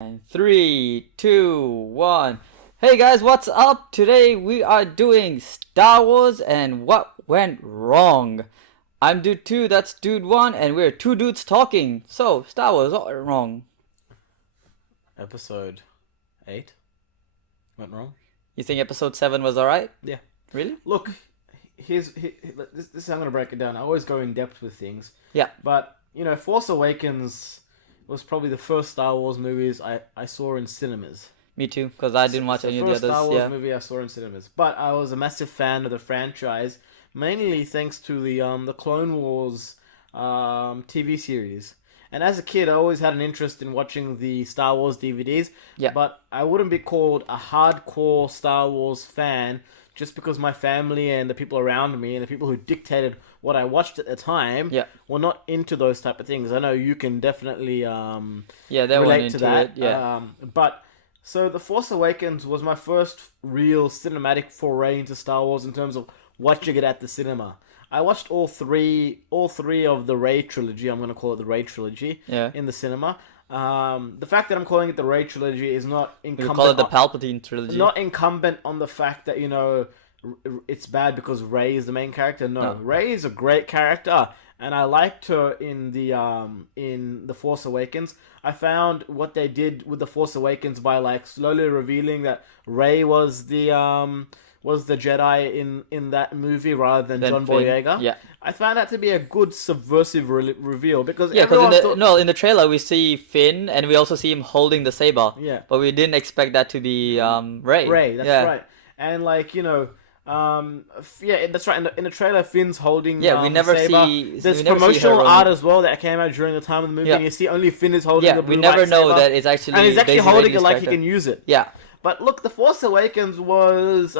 And 3, 2, 1. Hey guys, what's up? Today we are doing Star Wars and what went wrong. I'm Dude 2, that's Dude 1, and we're two dudes talking. So, Star Wars, what went wrong? Episode 8 went wrong. You think episode 7 was alright? Yeah. Really? Look, this is how I'm going to break it down. I always go in depth with things. Yeah. But, Force Awakens was probably the first Star Wars movies I saw in cinemas. Me too, because I didn't watch any of the others. The first Star Wars movie I saw in cinemas. But I was a massive fan of the franchise, mainly thanks to the Clone Wars TV series. And as a kid, I always had an interest in watching the Star Wars DVDs. Yeah. But I wouldn't be called a hardcore Star Wars fan just because my family and the people around me and the people who dictated what I watched at the time were not into those type of things. I know you can definitely they relate to that. But so The Force Awakens was my first real cinematic foray into Star Wars in terms of watching it at the cinema. I watched all three of the Rey trilogy. I'm going to call it the Rey trilogy in the cinema. The fact that I'm calling it the Rey trilogy is not incumbent. We call it the Palpatine trilogy. Not incumbent on the fact that it's bad because Rey is the main character. No, Rey is a great character, and I liked her in the Force Awakens. I found what they did with the Force Awakens by slowly revealing that Rey was the Jedi in that movie rather than John Boyega. Yeah. I found that to be a good subversive reveal because in the trailer we see Finn and we also see him holding the saber. Yeah. But we didn't expect that to be Rey. Rey, that's right. And that's right. In the trailer, Finn's holding. Yeah, we never saber. see. There's promotional art as well that came out during the time of the movie, and you see only Finn is holding the blue we never know saber, that it's actually. And he's actually holding it like character. he can use it. Yeah. But look, The Force Awakens was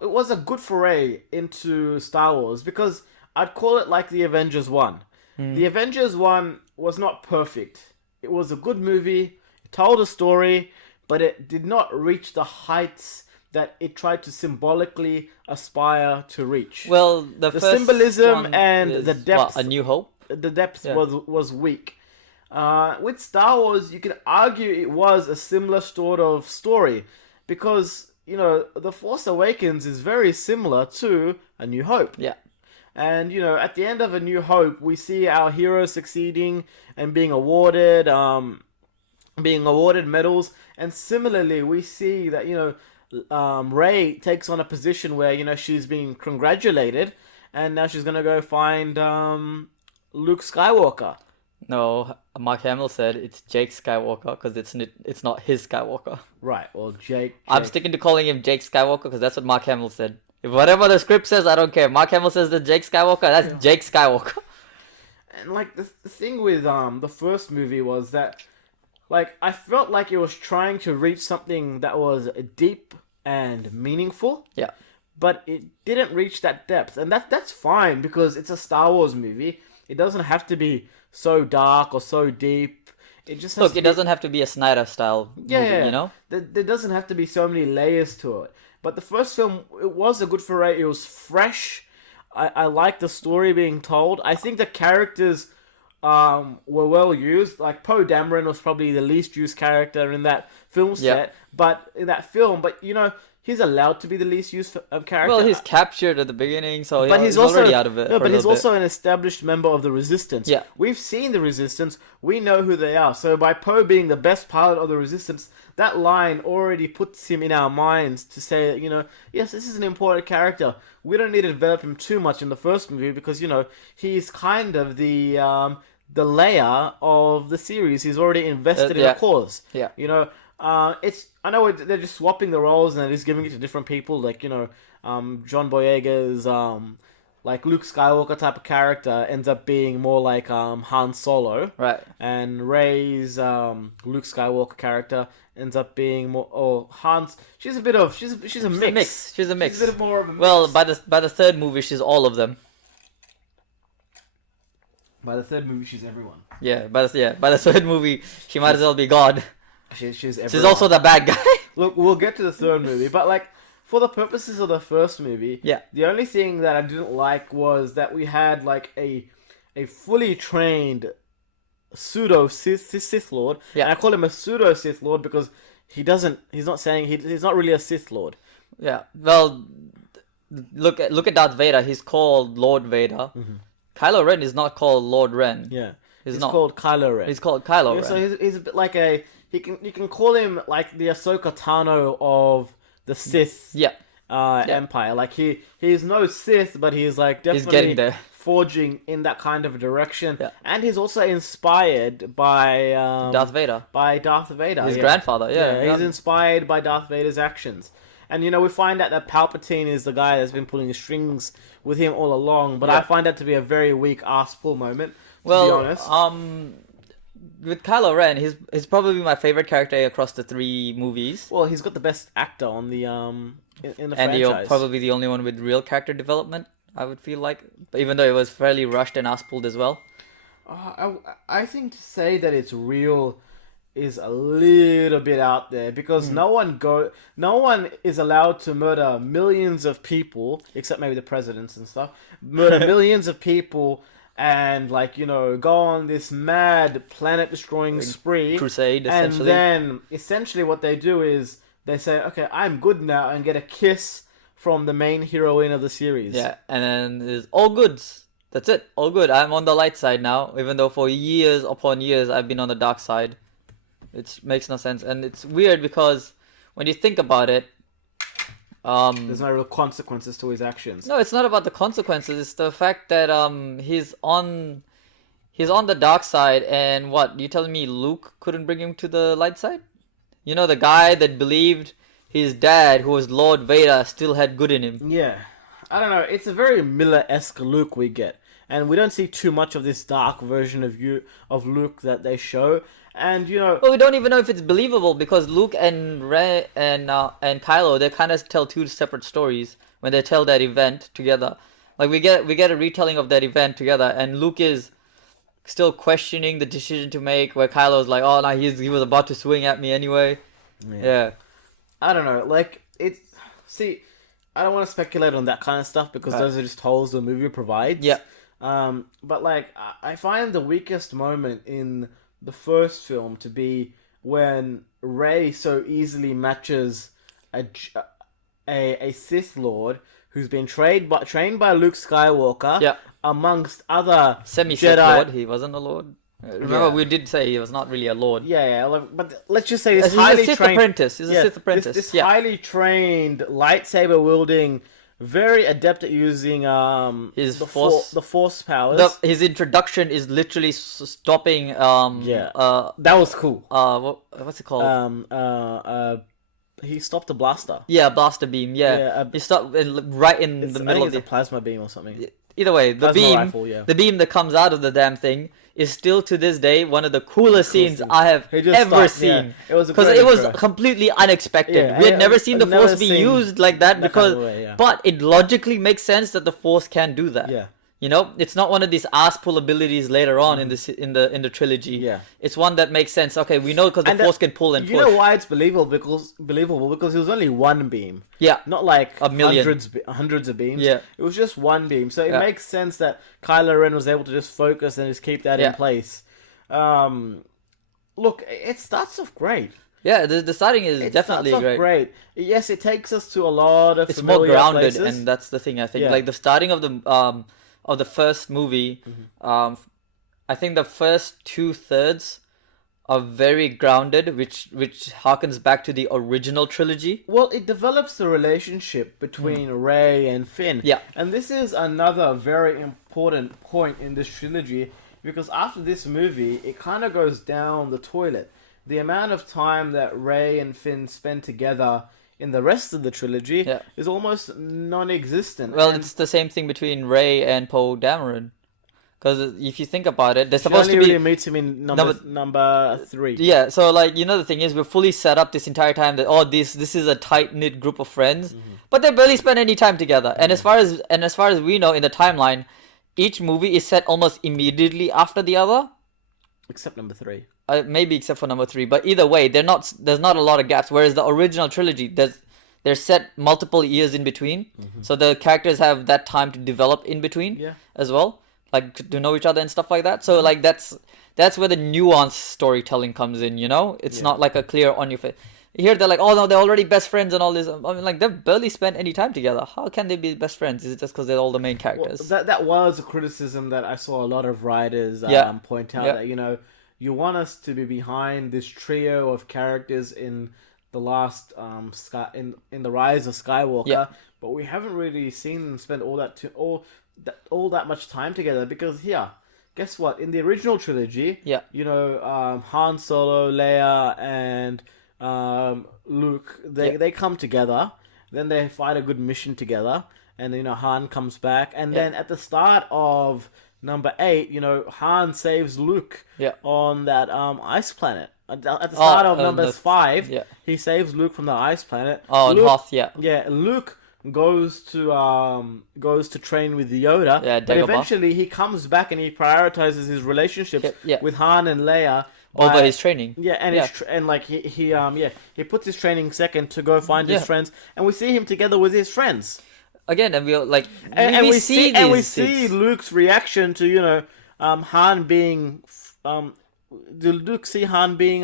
it was a good foray into Star Wars because I'd call it like the Avengers 1. The Avengers 1 was not perfect. It was a good movie. It told a story, but it did not reach the heights that it tried to symbolically aspire to reach. Well, the first symbolism and the depth. A New Hope. The depth was weak. With Star Wars, you can argue it was a similar sort of story because The Force Awakens is very similar to A New Hope. Yeah. And at the end of A New Hope, we see our heroes succeeding and being awarded medals. And similarly, we see that Rey takes on a position where she's being congratulated, and now she's gonna go find Luke Skywalker. No, Mark Hamill said it's Jake Skywalker because it's not his Skywalker. Right. Well, Jake. I'm sticking to calling him Jake Skywalker because that's what Mark Hamill said. If whatever the script says, I don't care. Mark Hamill says that Jake Skywalker, that's Jake Skywalker. And the thing with the first movie was that I felt like it was trying to reach something that was deep and meaningful. Yeah. But it didn't reach that depth, and that's fine because it's a Star Wars movie. It doesn't have to be so dark or so deep. It just has it doesn't have to be a Snyder style movie, There doesn't have to be so many layers to it. But the first film, it was a good foray. It was fresh. I liked the story being told. I think the characters were well used. Like Poe Dameron was probably the least used character in that film set. But he's allowed to be the least used character. Well, he's captured at the beginning, so but he's already out of it. No, but he's also an established member of the Resistance. Yeah. We've seen the Resistance. We know who they are. So by Poe being the best pilot of the Resistance, that line already puts him in our minds to say that, yes, this is an important character. We don't need to develop him too much in the first movie because, he's kind of the Leia of the series. He's already invested in a cause. Yeah. I know they're just swapping the roles and they're just giving it to different people. John Boyega's Luke Skywalker type of character ends up being more like Han Solo, right? And Rey's Luke Skywalker character ends up being more Han's. She's a mix. She's a mix. She's a bit more of a mix. Well, by the third movie, she's all of them. By the third movie, she's everyone. Yeah, by the third movie, she might as well be God. She's everyone. She's also the bad guy. Look, we'll get to the third movie, but for the purposes of the first movie, the only thing that I didn't like was that we had a fully trained pseudo Sith Lord. Yeah. And I call him a pseudo Sith Lord because he's not saying he's not really a Sith Lord. Yeah. Well, look at Darth Vader. He's called Lord Vader. Kylo Ren is not called Lord Ren. Yeah. He's not called Kylo Ren. He's called Kylo Ren. So he's a bit like you can call him like the Ahsoka Tano of the Sith Yeah. Empire. Like he's no Sith, but he's like He's definitely getting there. forging in that kind of direction. Yeah. And he's also inspired by Darth Vader. By Darth Vader. His grandfather. Yeah. He's inspired by Darth Vader's actions. And we find out that Palpatine is the guy that's been pulling the strings with him all along. But I find that to be a very weak ass pull moment. To be honest. With Kylo Ren, he's probably my favorite character across the 3 movies. Well, he's got the best actor on the in the And franchise. probably the only one with real character development, I would feel like. Even though it was fairly rushed and ass-pulled as well. I think to say that it's real is a little bit out there because no one is allowed to murder millions of people except maybe the presidents and stuff. Murder millions of people and go on this mad planet destroying spree, Crusade, and essentially. then essentially what they do is they say, okay, I'm good now, and get a kiss from the main heroine of the series. Yeah, and then it's all goods. That's it. All good. I'm on the light side now, even though for years upon years I've been on the dark side. It makes no sense, and it's weird because when you think about it, there's no real consequences to his actions. no, it's not about the consequences. It's the fact that he's on the dark side, and what you telling me Luke couldn't bring him to the light side? The guy that believed his dad, who was Lord Vader, still had good in him. Yeah, I don't know. It's a very Miller-esque Luke we get, and we don't see too much of this dark version of Luke that they show. And Well, we don't even know if it's believable because Luke and Rey and Kylo, they kind of tell 2 separate stories when they tell that event together. Like we get a retelling of that event together, and Luke is still questioning the decision to make. Where Kylo's like, "Oh no, he was about to swing at me anyway." Yeah. I don't know. See, I don't want to speculate on that kind of stuff because those are just holes the movie provides. Yeah. But I find the weakest moment in the first film to be when Rey so easily matches a Sith Lord who's been trained by Luke Skywalker amongst other Semi-Sith Jedi. Lord. He wasn't a Lord. Remember, we did say he was not really a Lord. But let's just say this He's highly a Sith trained apprentice. He's a Sith apprentice. This highly trained lightsaber wielding, very adept at using His the force- the force powers. His introduction is literally stopping. That was cool. What's it called? He stopped a blaster. Yeah, blaster beam. Yeah, he stopped right in the I middle think of it's a plasma beam or something. Either way, the Plasma beam, rifle, yeah. the beam that comes out of the damn thing is still to this day one of the coolest scenes I have He just ever stopped, yeah. seen. It was a Because great it was intro. completely unexpected. Yeah, We had never I've seen the never Force be seen used like that that because, kind of way, yeah. but it logically makes sense that the Force can do that. Yeah. It's not one of these ass pull abilities later on in the trilogy. Yeah. It's one that makes sense. Okay, we know because the And Force can pull and push. You know why it's believable? Because it was only one beam. Yeah. Not like A million. hundreds of beams. Yeah. It was just one beam. So it Yeah. makes sense that Kylo Ren was able to just focus and just keep that Yeah. in place. Look, it starts off great. Yeah, the starting is It definitely starts off great. Yes, it takes us to a lot of It's more familiar grounded, places. and that's the thing I think. Yeah. Like the starting of the first movie, I think the first 2/3 are very grounded, which harkens back to the original trilogy. Well, it develops the relationship between Rey and Finn. Yeah. And this is another very important point in this trilogy because after this movie, it kind of goes down the toilet. The amount of time that Rey and Finn spend together in the rest of the trilogy is almost non-existent. Well, And it's the same thing between Rey and Poe Dameron. Because if you think about it, they're she supposed only to be really meets him in number 3. Yeah, so the thing is, we're fully set up this entire time that this is a tight knit group of friends, but they barely spend any time together. And as far as we know in the timeline, each movie is set almost immediately after the other. Except number 3. Maybe except for number 3, but either way, there's not a lot of gaps. Whereas the original trilogy, they're set multiple years in between, so the characters have that time to develop in between as well. like to know each other and stuff like that. So like that's where the nuanced storytelling comes in. You know, it's Yeah. not like a clear on your face. Here they're like, oh no, they're already best friends and all this. I mean, like they've barely spent any time together. How can they be best friends? Is it just because they're all the main Well, characters? that was a criticism that I saw a lot of writers Yeah. point out Yeah. that you want us to be behind this trio of characters in the last in the Rise of Skywalker, Yeah. but we haven't really seen them spend all that much time together because here, guess what? In the original trilogy, Yeah. Han Solo, Leia, and Luke, they come together. Then they fight a good mission together, and Han comes back, and Yeah. then at the start of number 8, Han saves Luke Yeah. on that ice planet. At the start of number 5, yeah. he saves Luke from the ice planet. Oh, and Luke, Hoth, yeah. yeah, Luke goes to train with Yoda, Yeah, but Dagobah. eventually he comes back and he prioritizes his relationships Yeah. with Han and Leia Over by- his training. yeah, and Yeah. and like he puts his training second to go find his Yeah. friends, and we see him together with his friends, Again, and we like and we see and we these see things. Luke's reaction to Han being did Luke see Han being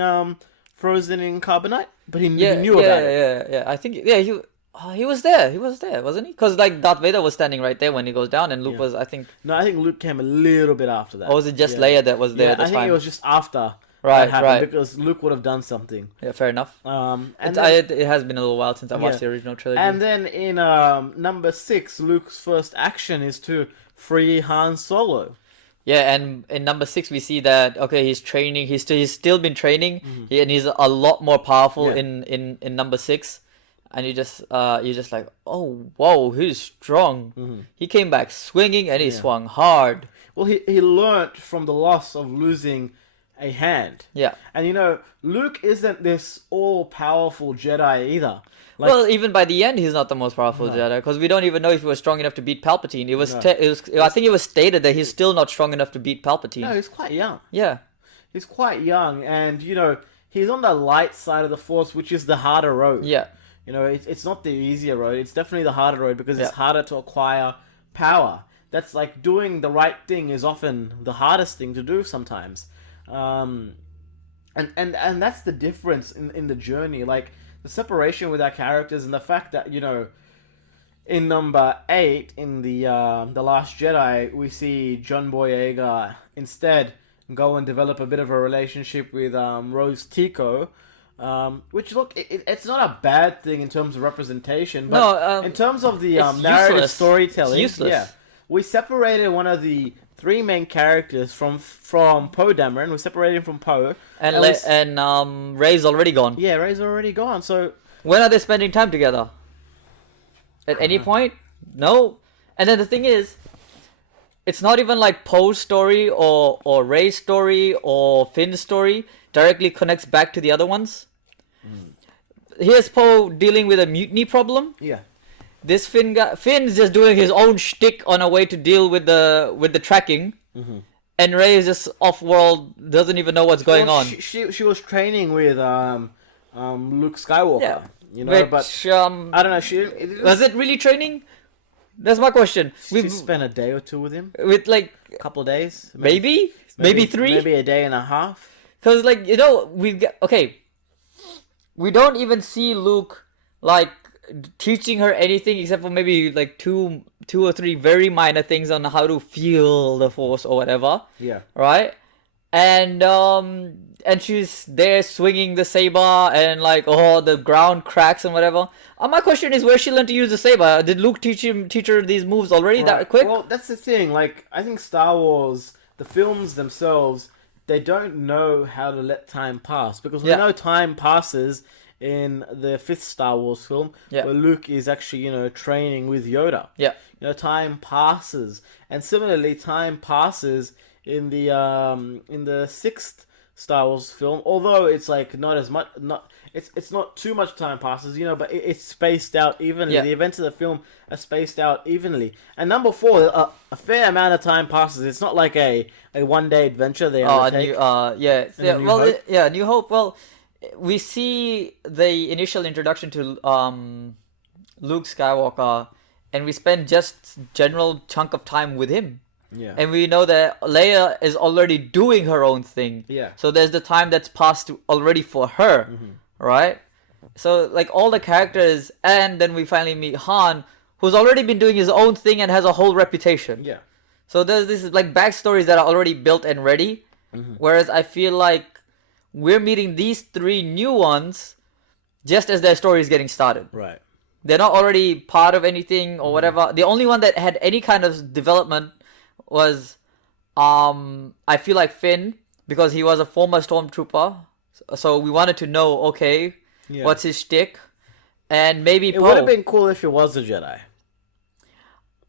frozen in carbonite? But he Yeah, knew yeah, about it. yeah. I think he was there. He was there, wasn't he? Because like Darth Vader was standing right there when he goes down, and Luke Yeah. was, I think, No, I think Luke came a little bit after that. or was it just Yeah. Leia that was there Yeah, at the I think time? it was just after Right, that happened right. because Luke would have done something. Yeah, fair enough. And It has been a little while since I watched Yeah. the original trilogy. And then in number 6, Luke's first action is to free Han Solo. Yeah, and in number 6 we see that okay, he's training. He's still been training, and he's a lot more powerful Mm-hmm. Yeah. in number 6. And you're just like, oh whoa, he's strong. He came back swinging, and he Mm-hmm. Yeah. swung hard. Well, he learnt from the loss of losing a hand. Yeah. And Luke isn't this all-powerful Jedi either. Like, Well, even by the end, he's not the most powerful No. Jedi because we don't even know if he was strong enough to beat Palpatine. It was, No. I think it was stated that he's still not strong enough to beat Palpatine. no, he's quite young. Yeah, He's quite young, and he's on the light side of the Force, which is the harder road. yeah, It's not the easier road. It's definitely the harder road because it's Yeah. harder to acquire power. That's like doing the right thing is often the hardest thing to do sometimes. And that's the difference in the journey. Like the separation with our characters and the fact that in number 8 in the Last Jedi we see John Boyega instead go and develop a bit of a relationship with Rose Tico. Which look, it's not a bad thing in terms of representation, but No, in terms of the it's narrative useless. storytelling, It's useless. yeah, we separated one of the 3 main characters from Poe Dameron. We separated him from Poe, and we Rey's already gone. yeah, Rey's already gone. So When are they spending time together? At any point? No. And then the thing is, it's not even like Poe's story or Rey's story or Finn's story directly connects back to the other ones. Here's Poe dealing with a mutiny problem. yeah, This Finn's just doing his own shtick on a way to deal with the tracking, and Rey is just off world, doesn't even know what's going Well, on. She was training with Luke Skywalker. Yeah. But Which I don't know. was it really training? That's my question. She spent a day or 2 with him, With like a couple of days, maybe 3, maybe a day and a half. because like we've got okay. We don't even see Luke like teaching her anything except for maybe like two or three very minor things on how to feel the Force or whatever. Yeah. Right? And she's there swinging the saber and like the ground cracks and whatever. My question is where she learned to use the saber. Did Luke teach her these moves already that Right. quick? Well, that's the thing. Like, I think Star Wars, the films themselves, they don't know how to let time pass because we Yeah. know time passes in the 5th Star Wars film, Yeah. where Luke is actually training with Yoda. Yeah. Time passes, and similarly, time passes in the 6th Star Wars film. Although it's like not as much, it's not too much time passes, but it's spaced out evenly. Yeah. The events of the film are spaced out evenly. And number 4, a fair amount of time passes. It's not like a 1-day adventure they undertake. New New Hope? New Hope. Well, we see the initial introduction to Luke Skywalker, and we spend just general chunk of time with him. Yeah. And we know that Leia is already doing her own thing. Yeah. So there's the time that's passed already for her, right? So like all the characters, and then we finally meet Han, who's already been doing his own thing and has a whole reputation. Yeah. So there's this like backstories that are already built and ready. Whereas I feel like we're meeting these three new ones just as their story is getting started. Right. They're not already part of anything or whatever. The only one that had any kind of development was, I feel like Finn, because he was a former stormtrooper. So we wanted to know, okay, what's his shtick, and maybe It Poe. would have been cool if it was a Jedi.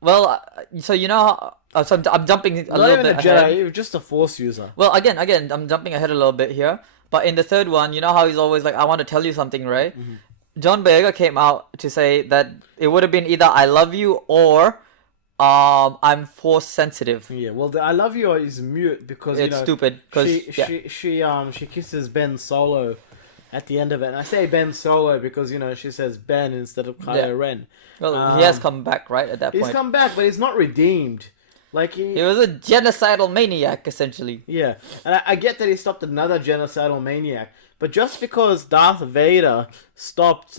Well, so you know, so I'm jumping a Not little even bit a Jedi, ahead. he was just a Force user. Well, again, I'm jumping ahead a little bit here. But in the third one, you know how he's always like, I want to tell you something, right? John Boyega came out to say that it would have been either I love you or I'm force sensitive. Yeah, well, the I love you is mute because It's stupid, 'cause, she kisses Ben Solo at the end of it, and I say Ben Solo because she says Ben instead of Kylo Ren. Well, he has come back, right, at that He's point. come back, but he's not redeemed. Like He was a genocidal maniac, essentially. yeah, and I get that he stopped another genocidal maniac, but just because Darth Vader stopped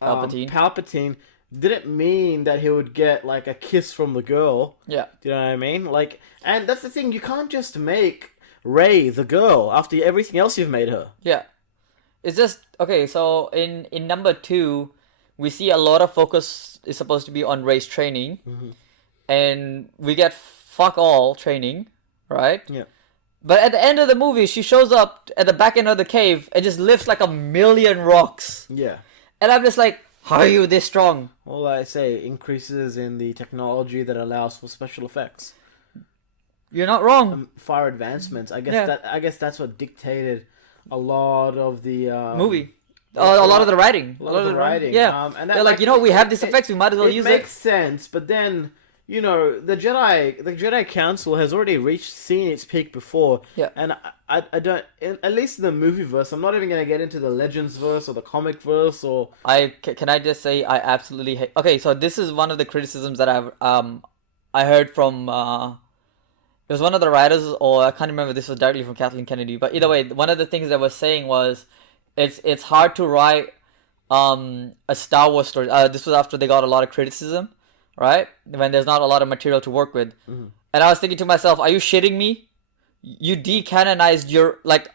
Palpatine didn't mean that he would get like a kiss from the girl. Yeah. Do you know what I mean? Like, and that's the thing, you can't just make Rey the girl after everything else you've made her. Yeah. It's just, okay, so in number 2, we see a lot of focus is supposed to be on Rey's training. And we get fuck all training, right? Yeah. But at the end of the movie, she shows up at the back end of the cave and just lifts like 1,000,000 rocks. Yeah. And I'm just like, how are you this strong? All I say, increases in the technology that allows for special effects. You're not wrong. Far advancements. I guess Yeah. I guess that's what dictated a lot of the Movie. A lot of the writing. A lot of the writing. Yeah. And They're like, we have this effects, we might as well use it. It makes sense, but then the Jedi Council has already seen its peak before. Yeah. And I don't, at least in the movie verse, I'm not even gonna get into the Legends verse or the comic verse or. Can I just say I absolutely hate. Okay, so this is one of the criticisms that I heard from it was one of the writers, or I can't remember. This was directly from Kathleen Kennedy, but either way, one of the things that was saying was it's hard to write a Star Wars story. This was after they got a lot of criticism, right? When there's not a lot of material to work with. And I was thinking to myself, are you shitting me? You decanonized your, like,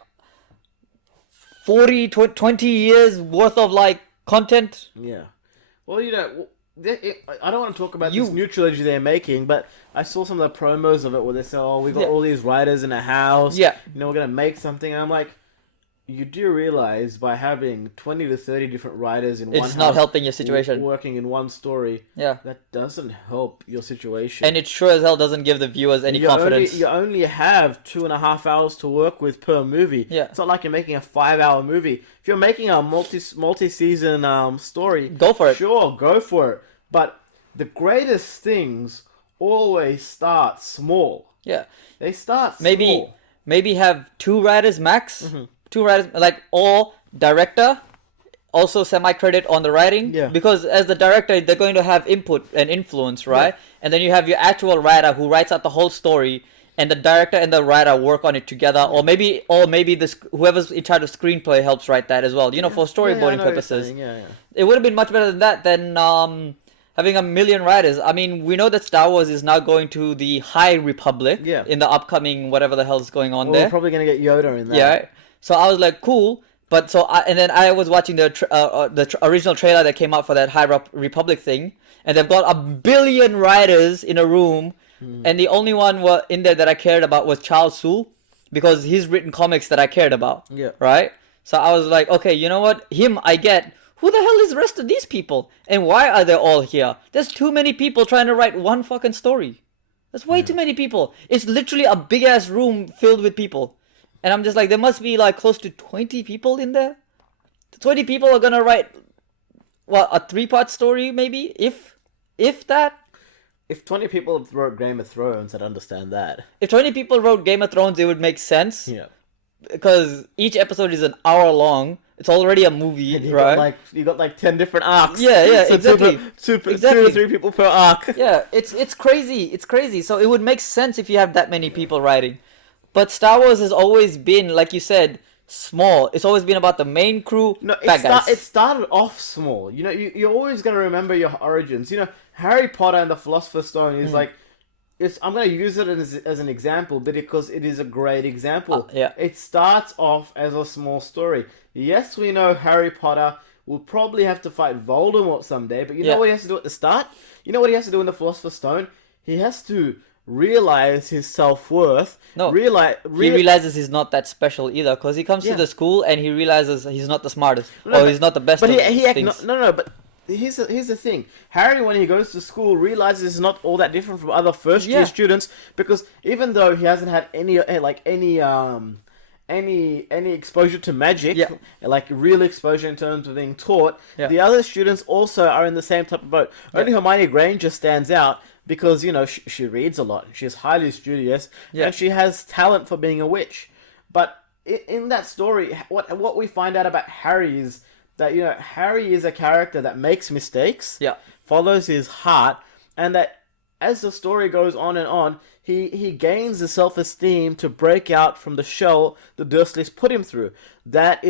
20 years worth of, like, content? Yeah. Well, I don't want to talk about this new trilogy they're making, but I saw some of the promos of it where they say, oh, we got all these writers in a house. Yeah. We're going to make something. And I'm like, you do realize by having 20 to 30 different writers in one house... It's not helping your situation. ...working in one story, that doesn't help your situation. And it sure as hell doesn't give the viewers any confidence. You only have 2.5 hours to work with per movie. Yeah. It's not like you're making a 5-hour movie. If you're making a multi-season story... Go for it. Sure, go for it. But the greatest things always start small. Yeah. They start small. Maybe have 2 writers max. 2 writers, like, or director, also semi-credit on the writing. Yeah. Because as the director, they're going to have input and influence, right? Yeah. And then you have your actual writer who writes out the whole story, and the director and the writer work on it together. Or maybe whoever's in charge of screenplay helps write that as well. For storyboarding purposes. It would have been much better than that than having 1,000,000 writers. I mean, we know that Star Wars is now going to the High Republic in the upcoming whatever the hell is going on there. We're probably going to get Yoda in there. Yeah. So I was like, cool. But then I was watching the original trailer that came out for that High Republic thing, and they've got 1 billion writers in a room, and the only one in there that I cared about was Charles Soule, because he's written comics that I cared about. Yeah. Right? So I was like, okay, you know what? Him, I get. Who the hell is the rest of these people? And why are they all here? There's too many people trying to write one fucking story. That's way too many people. It's literally a big-ass room filled with people. And I'm just like, there must be like close to 20 people in there. 20 people are gonna write, a 3-part story maybe, if that. If 20 people wrote Game of Thrones, I'd understand that. If 20 people wrote Game of Thrones, it would make sense. Yeah. Because each episode is an hour long. it's already a movie, You right? got like 10 different arcs. Yeah, So exactly. Two Exactly. or three people per arc. Yeah, it's crazy. It's crazy. So it would make sense if you have that many people writing. But Star Wars has always been, like you said, small. It's always been about the main crew, No, bad guys. it started off small. You know, you're always gonna remember your origins. You know, Harry Potter and the Philosopher's Stone is like, I'm gonna use it as an example, but because it is a great example. Yeah. It starts off as a small story. Yes, we know Harry Potter will probably have to fight Voldemort someday, but you know what he has to do at the start? You know what he has to do in the Philosopher's Stone? He has to realize his self-worth. No, he realizes he's not that special either, because he comes to the school and he realizes he's not the smartest, or he's not the best. But things. But here's the thing. Harry, when he goes to school, realizes he's not all that different from other first year students, because even though he hasn't had any exposure to magic, like real exposure in terms of being taught, the other students also are in the same type of boat. Only Hermione Granger stands out because, you know, she reads a lot. She's highly studious, and she has talent for being a witch. But in that story, what we find out about Harry is that, you know, Harry is a character that makes mistakes, follows his heart, and that as the story goes on and on, he gains the self-esteem to break out from the shell the Dursleys put him through. That's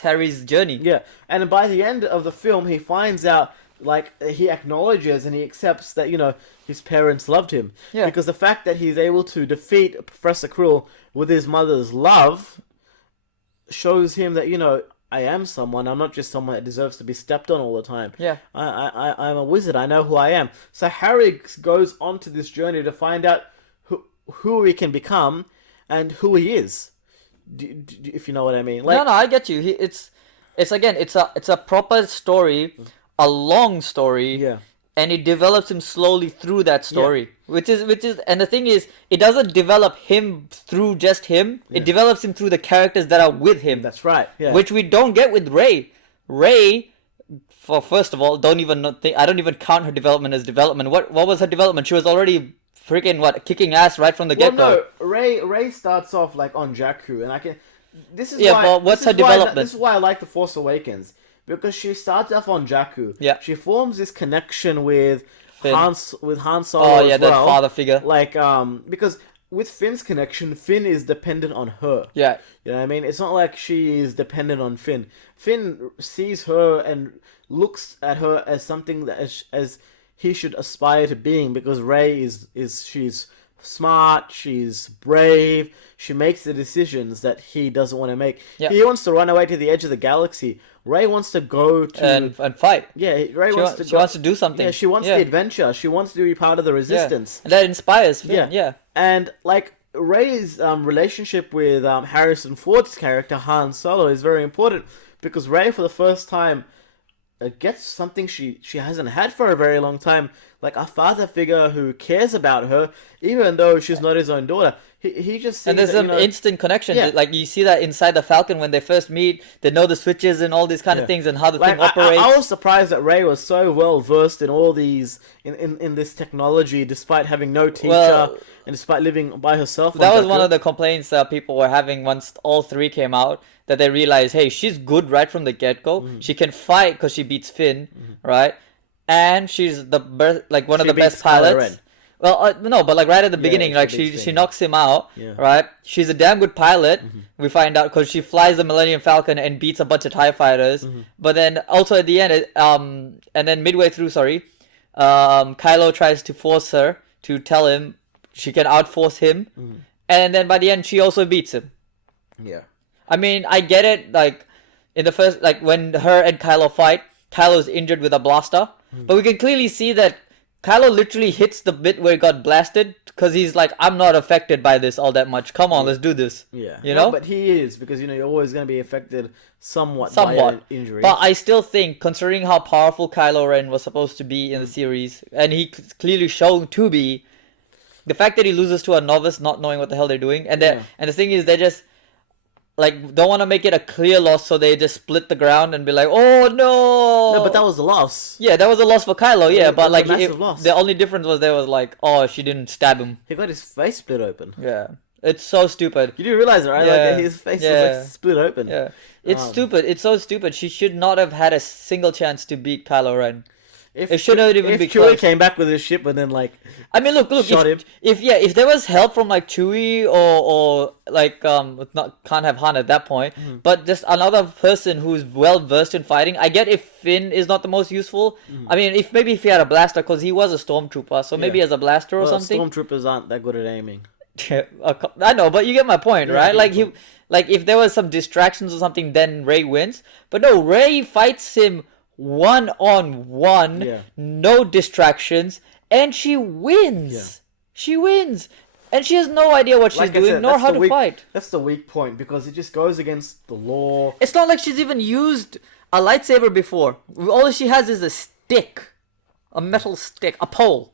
Harry's journey. Yeah, and by the end of the film, he finds out, like, he acknowledges and he accepts that, you know, his parents loved him. Yeah. Because the fact that he's able to defeat Professor Quirrell with his mother's love shows him that, you know, I am someone. I'm not just someone that deserves to be stepped on all the time. Yeah. I'm a wizard. I know who I am. So Harry goes on to this journey to find out who he can become and who he is. If you know what I mean. Like, no, I get you. It's a proper story, a long story. Yeah. And it develops him slowly through that story, which is, and the thing is, it doesn't develop him through just him. Yeah. It develops him through the characters that are with him. That's right. Yeah. Which we don't get with Rey. Rey, first of all, I don't even count her development as development. What was her development? She was already freaking kicking ass right from the get go. No, Rey starts off like on Jakku, and this is but what's her development? This is why I like The Force Awakens. Because she starts off on Jakku. Yeah. She forms this connection with Han Solo as well. Oh, yeah, that father figure. Like, because with Finn's connection, Finn is dependent on her. Yeah. You know what I mean? It's not like she is dependent on Finn. Finn sees her and looks at her as something that as he should aspire to being, because Rey she's smart, she's brave, she makes the decisions that he doesn't want to make. Yep. He wants to run away to the edge of the galaxy. Rey wants to go to and fight. Yeah, Rey wants to do something. Yeah, she wants the adventure. She wants to be part of the resistance. And that inspires Finn. Yeah. And like Rey's relationship with Harrison Ford's character Han Solo is very important, because Rey, for the first time, gets something she hasn't had for a very long time, like a father figure who cares about her, even though she's not his own daughter. He just sees, and there's an instant connection. Yeah. Like, you see that inside the Falcon when they first meet. They know the switches and all these kind of things and how the thing operates. I was surprised that Rey was so well versed in all these in this technology, despite having no teacher and despite living by herself. That was one of the complaints that people were having once all three came out. That they realized, hey, she's good right from the get-go. Mm-hmm. She can fight because she beats Finn, right? And she's one of the best pilots. Well, no, but like right at the beginning, like she knocks him out, right? She's a damn good pilot. Mm-hmm. We find out because she flies the Millennium Falcon and beats a bunch of TIE fighters. Mm-hmm. But then also at the end, and then midway through, Kylo tries to force her to tell him she can outforce him, and then by the end she also beats him. Yeah. I mean, I get it, like, in the first, like, when her and Kylo fight, Kylo's injured with a blaster, but we can clearly see that Kylo literally hits the bit where he got blasted, because he's like, I'm not affected by this all that much, come on, let's do this. Yeah. You know? But he is, because, you know, you're always going to be affected somewhat by an injury. But I still think, considering how powerful Kylo Ren was supposed to be in the series, and he clearly shown to be, the fact that he loses to a novice not knowing what the hell they're doing, and the thing is, they just don't want to make it a clear loss, so they just split the ground and be like, oh no! No, but that was a loss. Yeah, that was a loss for Kylo, but like, the only difference was there was like, oh, she didn't stab him. He got his face split open. Yeah. It's so stupid. You do realize it, right? Yeah. Like his face is Yeah. like split open. Yeah. It's Um, stupid. It's so stupid. She should not have had a single chance to beat Kylo Ren. If It should not even if be Chewie close. came back with his ship and then like I mean, look, shot him. if there was help from like Chewie or like not can't have Han at that point, but just another person who's well versed in fighting. I get if Finn is not the most useful. I mean, if maybe if he had a blaster, because he was a stormtrooper, so maybe Yeah. as a blaster or Well, something. stormtroopers aren't that good at aiming. I know, but you get my point, Yeah, I right? get Like your he, like if there was some distractions or something, then Ray wins. But no, Ray fights him one on one, Yeah. no distractions, and she wins. Yeah. She wins, and she has no idea what she's Like I doing said, nor that's how the to weak- fight. That's the weak point because it just goes against the law. It's not like she's even used a lightsaber before. All she has is a stick, a metal stick, a pole.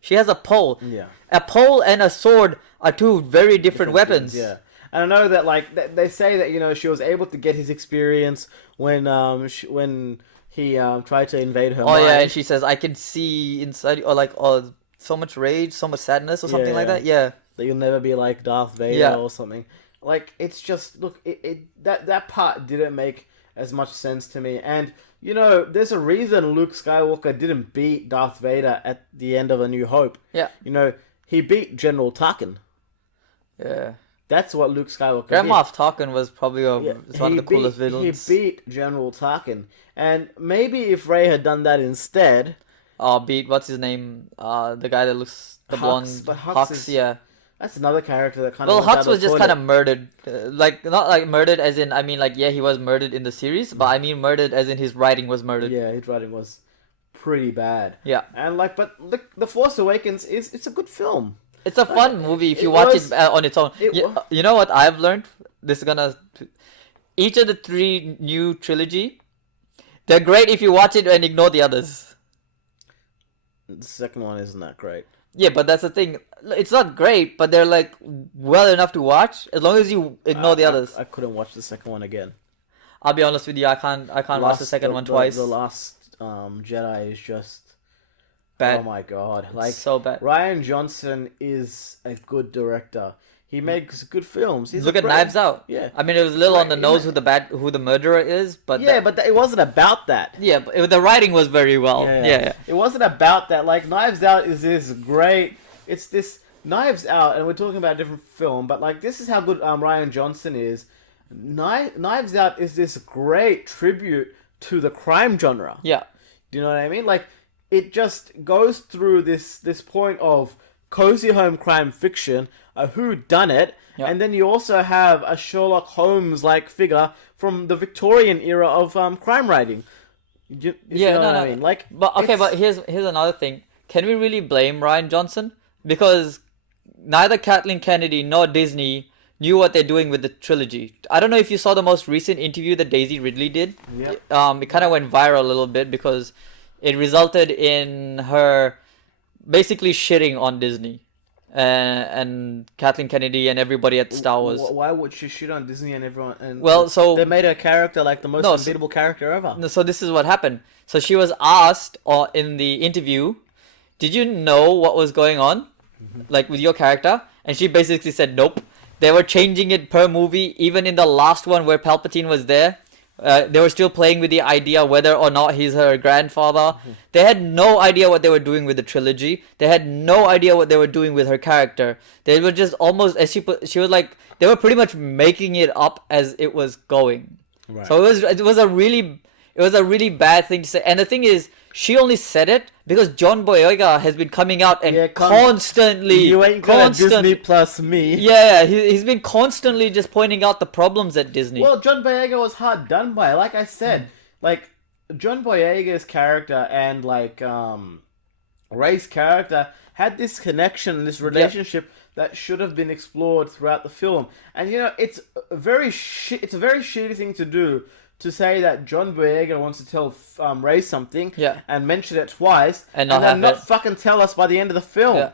She has a pole. Yeah. A pole and a sword are two very different weapons. things, yeah. And I know that like they say that she was able to get his experience when when he tried to invade her Oh mind. yeah, and she says, "I can see inside," or like, "Oh, so much rage, so much sadness," or something like Yeah. that. Yeah, That you'll never be like Darth Vader Yeah. or something. Like it's just look, that part didn't make as much sense to me. And there's a reason Luke Skywalker didn't beat Darth Vader at the end of A New Hope. yeah, He beat General Tarkin. yeah. That's what Luke Skywalker Grand did. Moff Tarkin was probably Yeah, one of the coolest he villains. beat General Tarkin, and maybe if Rey had done that instead, Beat what's his name? The guy that looks the Hux, blonde but Hux Hux. is- Yeah. that's another character that kind Well, of. went Hux down was the just toilet. kind of murdered, like not like murdered as in I mean like yeah he was murdered in the series, but I mean murdered as in his writing was murdered. Yeah, his writing was pretty bad. Yeah. And but look, The Force Awakens it's a good film. It's a fun movie if you it watch was- it on its own. it You, wa- you know what I've learned? This is gonna. Each of the three new trilogy, they're great if you watch it and ignore the others. The second one isn't that great. Yeah, but that's the thing. It's not great, but they're like well enough to watch as long as you ignore the others. I couldn't watch the second one again. I'll be honest with you. I can't watch the second one twice. The last Jedi is just Bad. Oh my god! Like so bad. Ryan Johnson is a good director. He makes good films. He's Look a at great- Knives Out. Yeah. I mean, it was a little on the Right, nose yeah. who the murderer is, but Yeah, but it wasn't about that. yeah, but the writing was very well. Yeah. It wasn't about that. Like Knives Out is this great. It's this Knives Out, and we're talking about a different film, but like this is how good Ryan Johnson is. Knives Out is this great tribute to the crime genre. Yeah. Do you know what I mean? Like it just goes through this point of cozy home crime fiction, a who done it, Yeah. and then you also have a Sherlock Holmes like figure from the Victorian era of crime writing. You Yeah, know no, what no, I mean? Like, but okay, it's- but here's another thing. Can we really blame Ryan Johnson? Because neither Kathleen Kennedy nor Disney knew what they're doing with the trilogy. I don't know if you saw the most recent interview that Daisy Ridley did. Yeah. It kind of went viral a little bit because it resulted in her basically shitting on Disney and Kathleen Kennedy and everybody at Star Wars. Why would she shit on Disney and everyone? And Well, so- they made her character like the most No, so- unbeatable character ever. No, so this is what happened. So she was asked in the interview, "Did you know what was going on, like with your character?" And she basically said, "Nope." They were changing it per movie. Even in the last one where Palpatine was there, they were still playing with the idea whether or not he's her grandfather. They had no idea what they were doing with the trilogy. They had no idea what they were doing with her character. They were just almost, as she was like, they were pretty much making it up as it was going. Right. So it was a really bad thing to say. And the thing is, she only said it because John Boyega has been coming out and constantly, You ain't gonna Disney Plus me. yeah, he's been constantly just pointing out the problems at Disney. Well, John Boyega was hard done by. Like I said, like John Boyega's character and like Ray's character had this connection, this relationship that should have been explored throughout the film. And it's a very shitty thing to do. To say that John Boyega wants to tell Ray something Yeah. and mention it twice And not then have not it. fucking tell us by the end of the film. Yeah.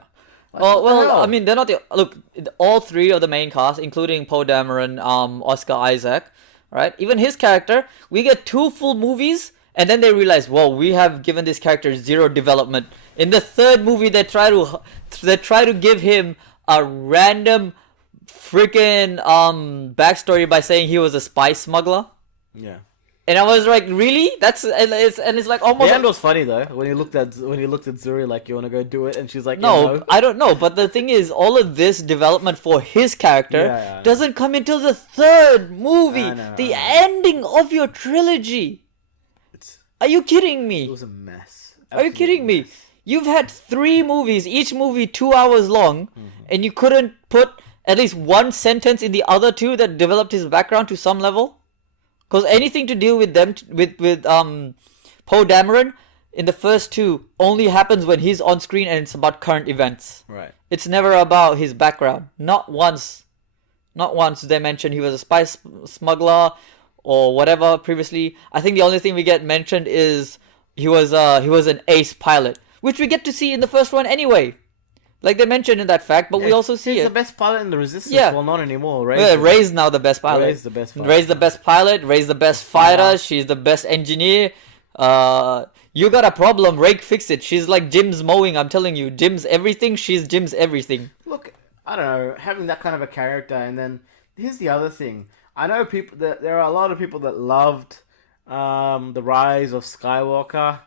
Like, Well, what the hell? I mean, they're not the look. All three of the main cast, including Poe Dameron, Oscar Isaac, right? Even his character, we get 2 full movies, and then they realize, whoa, we have given this character 0 development. In the 3rd movie, they try to give him a random freaking backstory by saying he was a spice smuggler. Yeah. And I was like, really? It's like almost. The end was funny though when he looked at Zuri like, you want to go do it, and she's like, No, yeah, no. I don't know. But the thing is, all of this development for his character Yeah, doesn't come until the third movie, I know. ending of your trilogy. Are you kidding me? It was a mess. Are you kidding me? You've had 3 movies, each movie 2 hours long, and you couldn't put at least one sentence in the other 2 that developed his background to some level? Because anything to deal with them, with Poe Dameron, in the first 2 only happens when he's on screen and it's about current events. Right. It's never about his background. Not once they mentioned he was a spice smuggler or whatever previously. I think the only thing we get mentioned is he was an ace pilot, which we get to see in the first one anyway. Like they mentioned in that fact, but we also see he's it. the best pilot in the Resistance. Yeah. Well, not anymore. Ray's now the best pilot. Ray's the best pilot. Ray's the best pilot. Ray's the best fighter. She's the best engineer. You got a problem. Ray fix it. She's like Jim's mowing. I'm telling you, Jim's everything. She's Jim's everything. Look, I don't know, having that kind of a character, and then here's the other thing. I know people that there are a lot of people that loved the Rise of Skywalker,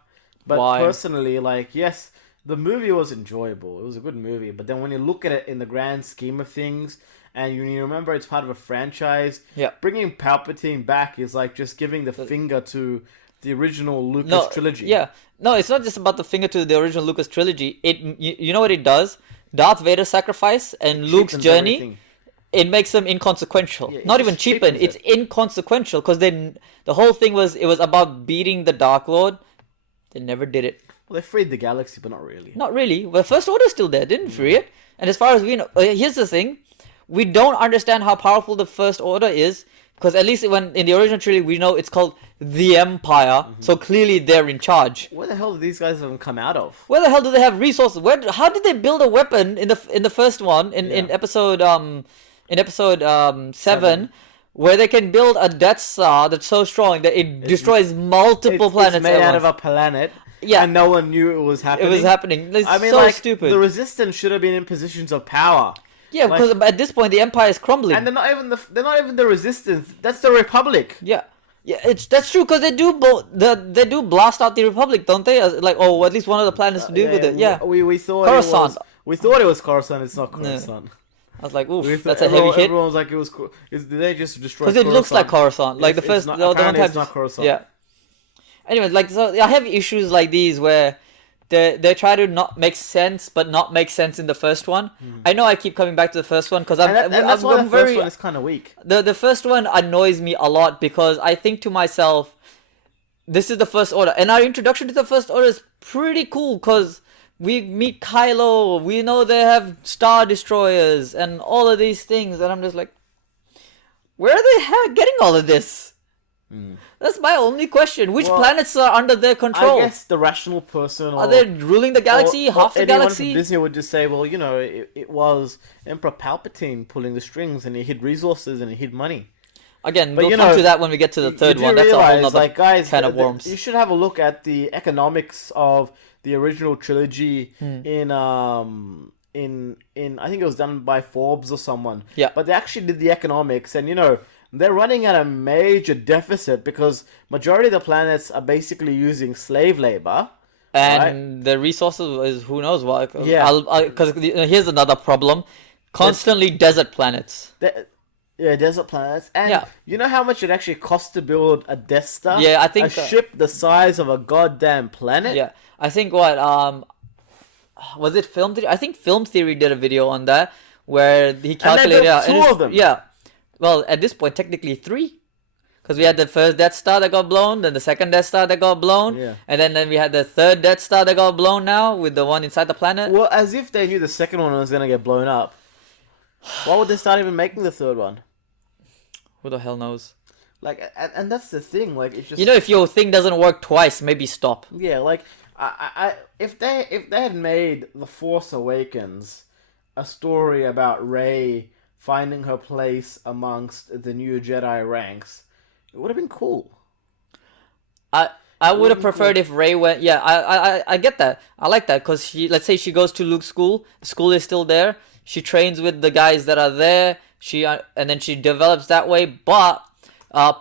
but Why? personally, like, yes, the movie was enjoyable. It was a good movie, but then when you look at it in the grand scheme of things, and you remember it's part of a franchise, Yeah. bringing Palpatine back is like just giving the finger to the original Lucas trilogy. Yeah. No, it's not just about the finger to the original Lucas trilogy. You know what it does? Darth Vader's sacrifice and Luke's Cheapens journey. everything. It makes them inconsequential. Yeah, it Not just even cheapen. cheapens It's inconsequential because then the whole thing was about beating the Dark Lord. They never did it. Well, they freed the galaxy, but not really. Not really. Well, First Order's still there. Didn't free it. And as far as we know, here's the thing: we don't understand how powerful the First Order is because at least when in the original trilogy we know it's called the Empire. So clearly they're in charge. Where the hell did these guys even come out of? Where the hell do they have resources? How did they build a weapon in the first one in episode 7, where they can build a Death Star that's so strong that it destroys multiple planets? It's made at out once. of a planet. Yeah. And no one knew it was happening. It was happening. It's I mean, so like, stupid. the Resistance should have been in positions of power. Yeah, Like- because at this point the Empire is crumbling. And they're not even the Resistance. That's the Republic. Yeah, that's true because they do they do blast out the Republic, don't they? Like, oh, at least one of the planets to do with it. Yeah, We thought Coruscant. we thought it was Coruscant. It's not Coruscant. I was like, oof, We thought- that's a heavy hit. Everyone was like, did they just destroy? Because it looks like Coruscant, like the It's first, not- the one apparently time. it's not Coruscant. Yeah. Anyways, like so, I have issues like these where they try to not make sense, but not make sense in the first one. I know I keep coming back to the first one because And that's why the I'm first very one is kind of weak. the first one annoys me a lot because I think to myself, this is the First Order, and our introduction to the First Order is pretty cool because we meet Kylo, we know they have Star Destroyers and all of these things, and I'm just like, where are they getting all of this? That's my only question. Which Well, planets are under their control? I guess the rational person, or Are they ruling the galaxy? or Half the anyone galaxy? from Disney would just say, well, you know, it was Emperor Palpatine pulling the strings, and he hid resources and he hid money. Again, But we'll you come know, to that when we get to the third You do one. That's a whole realize, nother like, guys, can of worms. you should have a look at the economics of the original trilogy in I think it was done by Forbes or someone. Yeah. But they actually did the economics, and you know, they're running at a major deficit because majority of the planets are basically using slave labor. And the resources is who knows what. Yeah. Because here's another problem: constantly desert planets. Yeah, desert planets. And Yeah. you know how much it actually costs to build a Death Star? Yeah, I think a so. ship the size of a goddamn planet? Yeah, I think what was it Film Theory? I think Film Theory did a video on that where he calculated built out two it's- of them. Yeah, well, at this point, technically 3. Because we had the first Death Star that got blown, then the second Death Star that got blown, Yeah. and then we had the third Death Star that got blown now with the one inside the planet. Well, as if they knew the second one was going to get blown up. Why would they start even making the third one? Who the hell knows? Like, and that's the thing. Like, it's just You know, if your thing doesn't work twice, maybe stop. yeah. Like, if they had made The Force Awakens a story about Rey finding her place amongst the new Jedi ranks, it would have been cool. I would have Wouldn't preferred cool. if Rey went. Yeah, I get that. I like that because let's say she goes to Luke's school. The school is still there. she trains with the guys that are there. And then she develops that way. But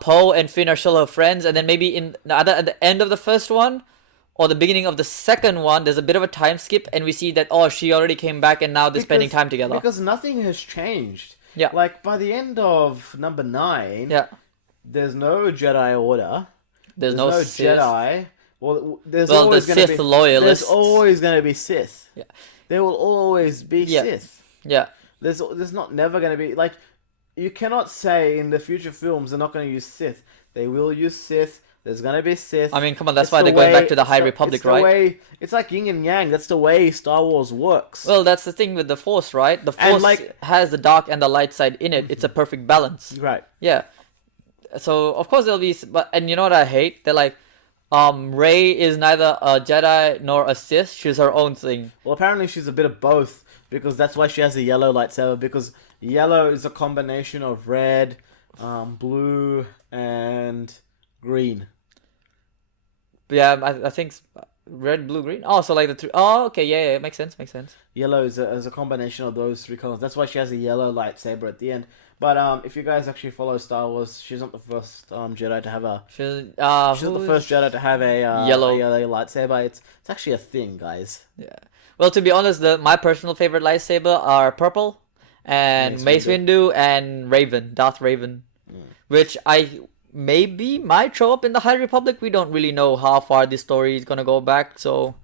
Poe and Finn are still her friends. And then maybe either at the end of the first one or the beginning of the second one, there's a bit of a time skip, and we see that she already came back, and now they're spending time together. Because nothing has changed. Yeah. Like by the end of number 9, yeah, there's no Jedi Order. there's no Sith. Jedi. Well, there's Well, always the going to Sith be loyalists. There's always going to be Sith. Yeah. There will always be Yeah. Sith. Yeah. There's not never going to be like you cannot say in the future films they're not going to use Sith. They will use Sith. There's going to be Sith. I mean, come on, that's It's why the they're going back way- to the it's High the- Republic, it's the right? way- it's like yin and yang. That's the way Star Wars works. Well, that's the thing with the Force, right? The And, Force like- has the dark and the light side in it. It's a perfect balance. Right. Yeah. So of course there'll be, and you know what I hate? They're like, Rey is neither a Jedi nor a Sith. She's her own thing. Well, apparently she's a bit of both because that's why she has a yellow lightsaber. Because yellow is a combination of red, blue, and green. Yeah, I think red, blue, green. Oh, so like the three. Oh, okay, yeah, it makes sense. Makes sense. Yellow is a combination of those three colors. That's why she has a yellow lightsaber at the end. But if you guys actually follow Star Wars, she's not the first Jedi to have a. She's not the first Jedi to have a Yellow. a yellow lightsaber. It's actually a thing, guys. Yeah. Well, to be honest, my personal favorite lightsaber are purple, and Mace Windu and Raven, Darth Raven, which maybe might show up in the High Republic. We don't really know how far this story is gonna go back, so.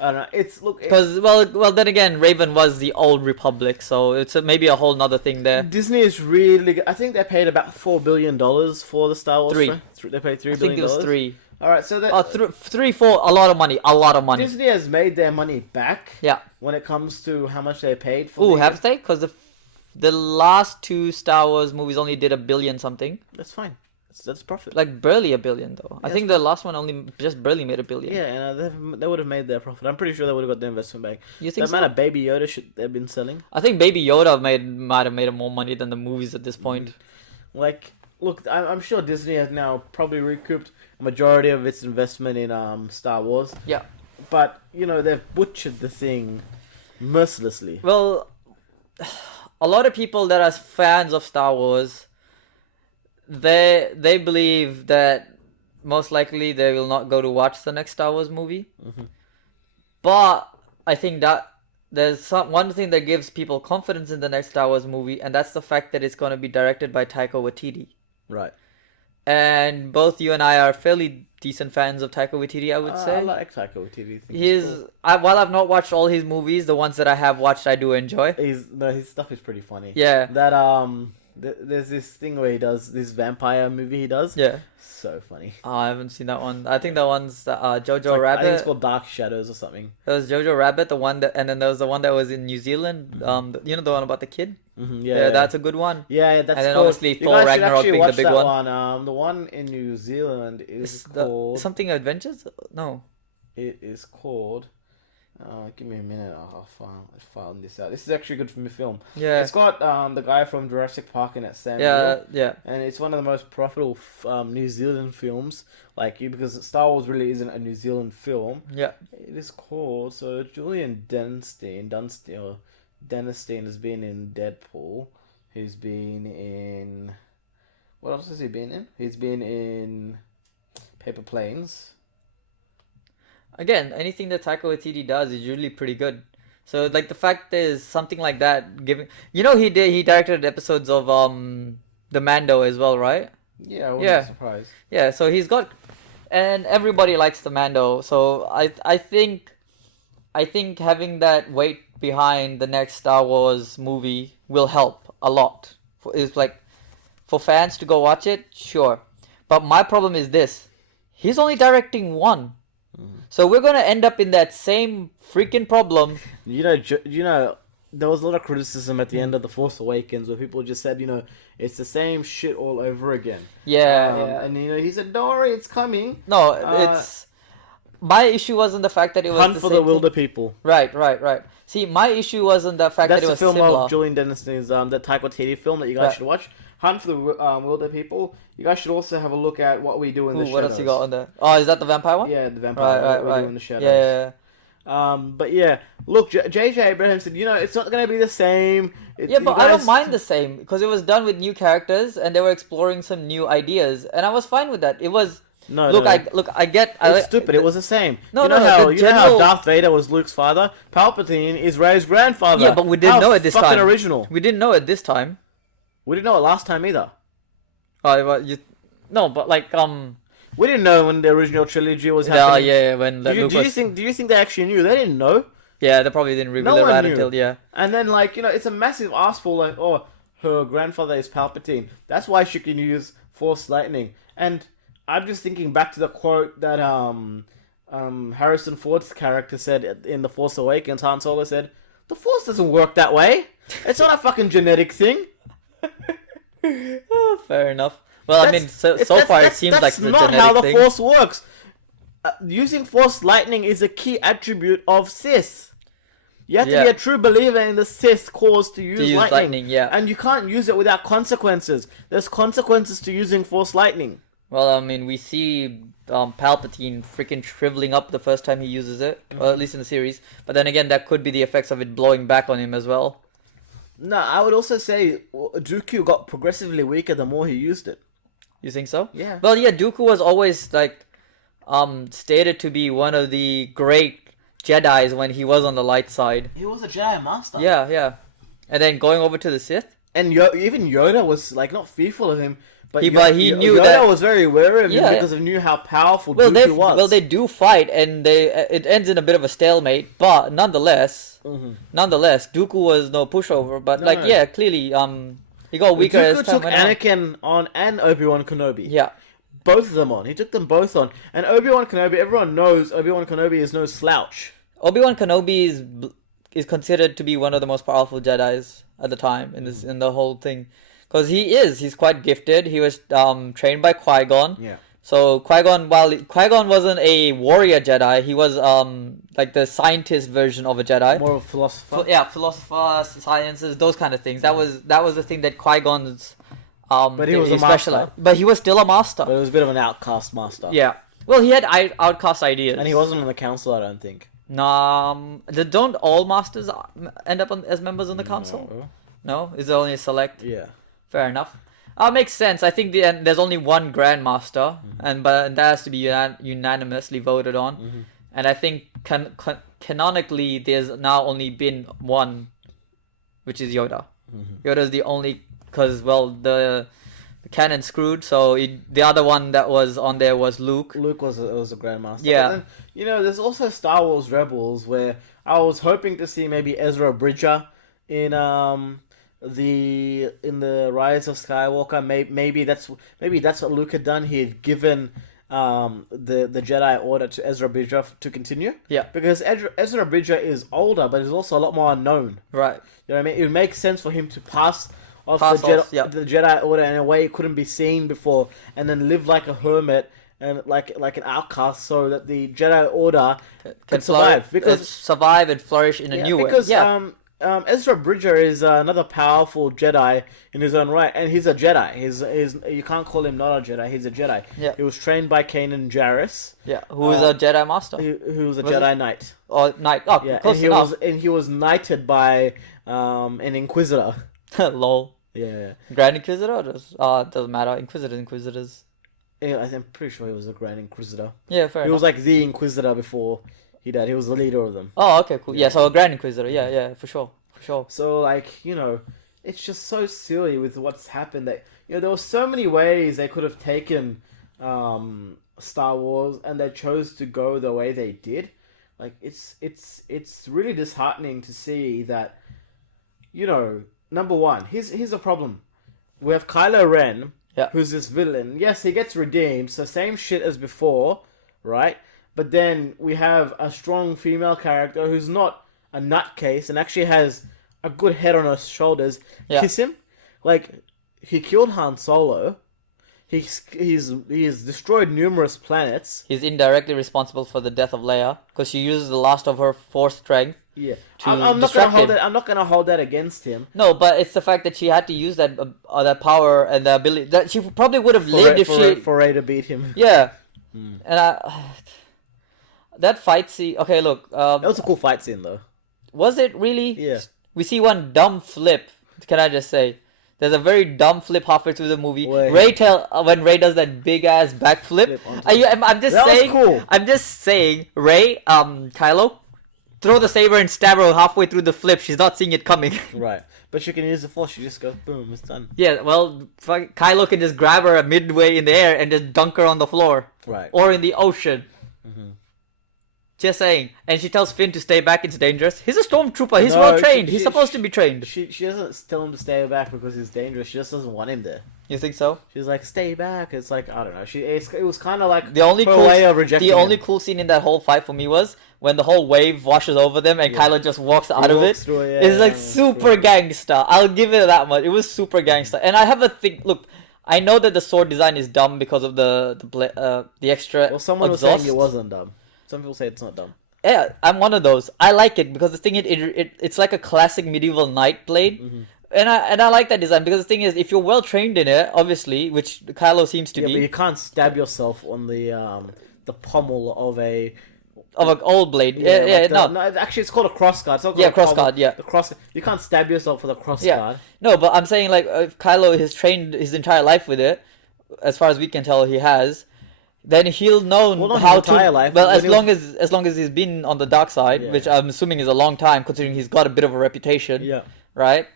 I don't know. Because well, then again, Raven was the old Republic, so it's maybe a whole nother thing there. Disney is really good. I think they paid about $4 billion for the Star Wars. Three. They paid $3 billion. I think it was three. All right, so that Three, four, a lot of money, a lot of money. Disney has made their money back. Yeah. When it comes to how much they paid for. Ooh, have they? Because the last two Star Wars movies only did $1 billion something. That's fine. That's profit. Like barely $1 billion though. I Yes, think the last one only just barely made $1 billion. Yeah, and they would have made their profit. I'm pretty sure they would have got the investment back. You think That so? amount of Baby Yoda shit they've been selling. I think Baby Yoda might have made more money than the movies at this point. Like, look, I'm sure Disney has now probably recouped a majority of its investment in Star Wars. Yeah. But they've butchered the thing mercilessly. Well, a lot of people that are fans of Star Wars, they believe that most likely they will not go to watch the next Star Wars movie. Mm-hmm. But I think that there's one thing that gives people confidence in the next Star Wars movie, and that's the fact that it's going to be directed by Taika Waititi. Right. And both you and I are fairly decent fans of Taika Waititi, I would say. I like Taika Waititi. While I've not watched all his movies, the ones that I have watched, I do enjoy. His stuff is pretty funny. Yeah. There's this thing where he does this vampire movie. He does. Yeah. So funny. Oh, I haven't seen that one. I think that one's Jojo I Rabbit. think it's called Dark Shadows or something. There was Jojo Rabbit, the one that, and then there was the one that was in New Zealand. The one about the kid. Mm-hmm, Yeah, that's a good one. Yeah, that's And then called, obviously you Thor guys should Ragnarok actually being the watch big that one. The one in New Zealand is called. Something Adventures? No. It is called. Give me a minute. I'll find this out. This is actually a good film. Yeah. It's got the guy from Jurassic Park in it, Sam. Yeah, Neill, yeah. And it's one of the most profitable New Zealand films. Because Star Wars really isn't a New Zealand film. Yeah. It is called. So Julian Denstein has been in Deadpool. He's been in. What else has he been in? He's been in Paper Planes. Again, anything that Taika Waititi does is usually pretty good. So like the fact there's something like that giving, he directed episodes of the Mando as well, right? Yeah, I wasn't Yeah. surprised. Yeah, so he's got, and everybody likes the Mando. So I think having that weight behind the next Star Wars movie will help a lot. It's like for fans to go watch it, sure. But my problem is this: he's only directing one. So we're gonna end up in that same freaking problem. There was a lot of criticism at the end of The Force Awakens where people just said, it's the same shit all over again. Yeah. And he said, don't worry, it's coming. No, it's my issue wasn't the fact that it was Hunt the for same the Wilder thing. People. Right. See, my issue wasn't the fact That's that it the was film similar. of Julian Denniston's the Taika Waititi film that you guys Right. should watch. Hunt for the Wilder People. You guys should also have a look at What We Do in the Shadows. What else you got on there? Oh, is that the vampire one? Yeah, the vampire. What We Do in the Shadows. Yeah. But yeah, look, J.J. Abrams said, it's not going to be the same. Yeah, but I don't mind the same because it was done with new characters and they were exploring some new ideas, and I was fine with that. It was No, look, no, I get. It's stupid. It was the same. No, you know no, how the you know how general- Darth Vader was Luke's father. Palpatine is Rey's grandfather. Yeah, but we didn't How know it this fucking time. original. We didn't know it this time. We didn't know it last time either. No, but like We didn't know when the original trilogy was yeah, happening. yeah, when Do Luke you was, think they actually knew? They didn't know. yeah, they probably didn't reveal No it one right knew. until yeah. And then it's a massive arseful. Like, oh, her grandfather is Palpatine. That's why she can use Force lightning. And I'm just thinking back to the quote that Harrison Ford's character said in The Force Awakens. Han Solo said, "The Force doesn't work that way. It's not a fucking genetic thing." Oh, fair enough. Well, I mean, so far it seems like the that's not genetic how the thing. Force works. Using Force lightning is a key attribute of Sith. You have to Yeah. be a true believer in the Sith cause to use, use lightning, yeah. And you can't use it without consequences. There's consequences to using Force lightning. Well, I mean, we see Palpatine freaking shriveling up the first time he uses it, or at least in the series. But then again, that could be the effects of it blowing back on him as well. No, I would also say Dooku got progressively weaker the more he used it. You think so? Yeah. Well, yeah, Dooku was always like stated to be one of the great Jedis when he was on the light side. He was a Jedi Master. Yeah, yeah. And then going over to the Sith. And even Yoda was not fearful of him, but He knew Yoda that- was very wary of him Yeah. because he knew how powerful Well, Dooku they do fight, and it ends in a bit of a stalemate. But nonetheless, Dooku was no pushover. But No, like, no. yeah, clearly, he got weaker as Dooku time took went on. Anakin on and Obi-Wan Kenobi. Yeah, Both of them on. He took them both on. And Obi-Wan Kenobi, everyone knows Obi-Wan Kenobi is no slouch. Obi-Wan Kenobi is considered to be one of the most powerful Jedi's at the time in the whole thing, because he's quite gifted. He was trained by Qui-Gon. Yeah. So Qui-Gon, while Qui-Gon wasn't a warrior Jedi, he was like the scientist version of a Jedi. More of a philosopher. Yeah, philosopher, sciences, those kind of things. That was the thing that Qui-Gon's But he was a master. But he was still a master. But it was a bit of an outcast master. Yeah. Well, he had outcast ideas. And he wasn't on the council, I don't think. Don't all masters end up as members on the council? No, is there only a select? Yeah. Fair enough. Makes sense. I think there's only one Grandmaster, and that has to be unanimously voted on. And I think canonically, there's now only been one, which is Yoda. Yoda's the only, because the canon screwed. So the other one that was on there was Luke. Luke was a Grandmaster. Yeah. But then, there's also Star Wars Rebels, where I was hoping to see maybe Ezra Bridger in the Rise of Skywalker. Maybe that's what Luke had done. He had given the Jedi Order to Ezra Bridger to continue. Yeah. Because Ezra Bridger is older, but he's also a lot more unknown. Right. You know what I mean? It would make sense for him to pass off yeah. the Jedi Order in a way it couldn't be seen before, and then live like a hermit and like an outcast, so that the Jedi Order can survive. Survive and flourish in a new way. Because Yeah. Ezra Bridger is another powerful Jedi in his own right, and he's a Jedi. He's you can't call him not a Jedi. He's a Jedi. Yeah. He was trained by Kanan Jarrus. Yeah. Who is a Jedi Master? Who was a Was Jedi Knight. Or Knight. Oh, Yeah, close enough. he was knighted by an Inquisitor. Lol. Yeah. Grand Inquisitor? Doesn't matter. Inquisitors. Yeah, I'm pretty sure he was a Grand Inquisitor. Yeah, fair He enough. was like the Inquisitor before he died. He was the leader of them. Oh, okay, cool. Yeah, so a Grand Inquisitor. Yeah, for sure. So it's just so silly with what's happened that there were so many ways they could have taken Star Wars, and they chose to go the way they did. Like it's really disheartening to see that. Number one, here's a problem. We have Kylo Ren, Yeah. who's this villain. Yes, he gets redeemed, so same shit as before, right? But then we have a strong female character who's not a nutcase and actually has a good head on her shoulders. Yeah. Kiss him. Like, he killed Han Solo. He's destroyed numerous planets. He's indirectly responsible for the death of Leia because she uses the last of her Force strength. Yeah, To I'm not gonna distract hold him. that. I'm not gonna hold that against him. No, but it's the fact that she had to use that power and the ability that she probably would have lived if she. For Rey to beat him. Yeah, and that fight scene. Okay, look. That was a cool fight scene, though. Was it really? Yeah. We see one dumb flip. Can I just say? There's a very dumb flip halfway through the movie. Wait. When Ray does that big ass backflip. I'm just That was saying. cool. I'm just saying. Ray, Kylo, throw the saber and stab her halfway through the flip. She's not seeing it coming. Right. But she can use the force. She just goes boom. It's done. Yeah. Well, Kylo can just grab her midway in the air and just dunk her on the floor. Right. Or in the ocean. Mm-hmm. Just saying. And she tells Finn to stay back, it's dangerous. He's a stormtrooper, he's well trained. He's supposed to be trained. She doesn't tell him to stay back because he's dangerous. She just doesn't want him there. You think so? She's like, stay back. It's like, I don't know. It was kind of like the only her cool way of rejecting only him. cool scene in that whole fight for me was when the whole wave washes over them and Kylo just walks out of it. It's like super gangster. I'll give it that much. It was super gangster. And I have a thing. Look, I know that the sword design is dumb because of the extra. Well, someone was saying it wasn't dumb. Some people say it's not dumb. Yeah, I'm one of those. I like it because the thing it's like a classic medieval knight blade. Mm-hmm. And I like that design because the thing is, if you're well trained in it, obviously, which Kylo seems to Yeah, be, but you can't stab yourself on the pommel of an old blade. Yeah, no, actually, it's called a crossguard. It's not called Yeah, a pommel. crossguard, yeah. The cross. You can't stab yourself with a crossguard. Yeah. No, but I'm saying like if Kylo has trained his entire life with it, as far as we can tell, he has. Then he'll know Well, not how his entire to. life, Well, when as he long as he's been on the dark side, Yeah. which I'm assuming is a long time, considering he's got a bit of a reputation. Yeah. Right.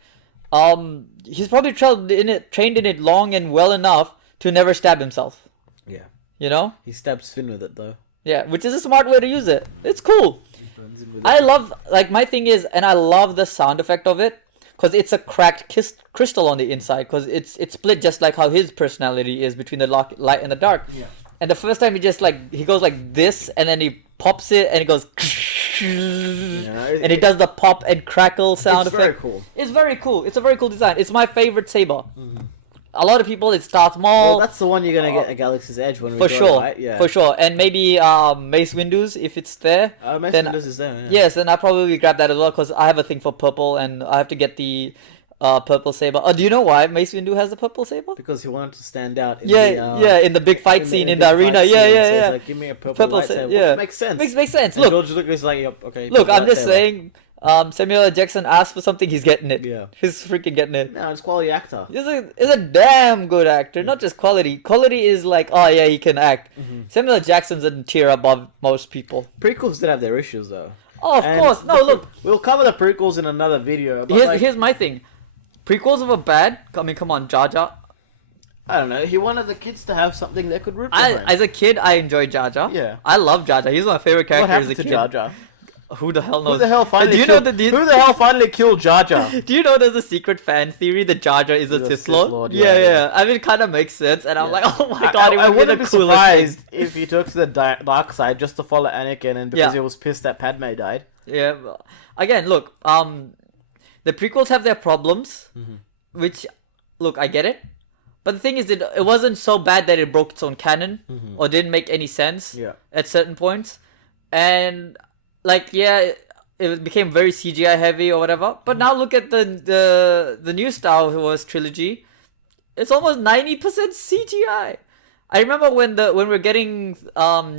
He's probably trained in it long and well enough to never stab himself. Yeah. You know. He stabs Finn with it though. Yeah, which is a smart way to use it. It's cool. Burns him with I love, like, my thing is, and I love the sound effect of it, because it's a cracked crystal on the inside, because it's split just like how his personality is between the light and the dark. Yeah. And the first time he goes like this, and then he pops it, and it goes, and it does the pop and crackle sound It's effect. very cool. It's very cool. It's a very cool design. It's my favorite saber. A lot of people, it's Darth Maul. Well, that's the one you're gonna get at Galaxy's Edge when we For go, sure, right? Yeah. for sure, and maybe Mace Windu's if it's there. Mace then- Windu is there. Yeah. Yes, and I'll probably grab that as well because I have a thing for purple, and I have to get the purple saber. Do you know why Mace Windu has the purple saber? Because he wanted to stand out. In Yeah, the, in the big fight scene in big the fight arena. scene, Yeah, so yeah, it's yeah. like, give me a purple lightsaber. yeah, Makes sense. Makes sense. And Look, George Lucas is like, yep, okay. look, purple I'm just lightsaber. saying. Samuel L. Jackson asked for something, he's getting it. Yeah. He's freaking getting it. No, it's quality actor. He's a damn good actor, not just quality. Quality is like, oh yeah, he can act. Samuel L. Jackson's a tier above most people. Prequels did have their issues though. Oh, of And course. No, look. We'll cover the prequels in another video. But Here's my thing. Prequels were bad. I mean, come on, Jar Jar. I don't know. He wanted the kids to have something they could root behind. As a kid, I enjoyed Jar Jar. Yeah. I love Jar Jar. He's my favorite character What as happened a to kid. Jar Jar? Who the hell knows? Who the hell finally? Do you killed, know the Who the hell finally killed Jar Jar? Do you know there's a secret fan theory that Jar Jar is a He's a Sith Sith Lord? Lord, yeah, yeah. I mean, it kind of makes sense, and I'm Yeah. like, oh my god, it I would be wouldn't the be coolest surprised thing. if he took to the dark side just to follow Anakin, and because Yeah. he was pissed that Padme died. Yeah. Again, look, the prequels have their problems, which, look, I get it. But the thing is that it wasn't so bad that it broke its own canon or didn't make any sense Yeah. at certain points. And like, yeah, it became very CGI heavy or whatever. But now look at the new Star Wars trilogy. It's almost 90% CGI. I remember when we're getting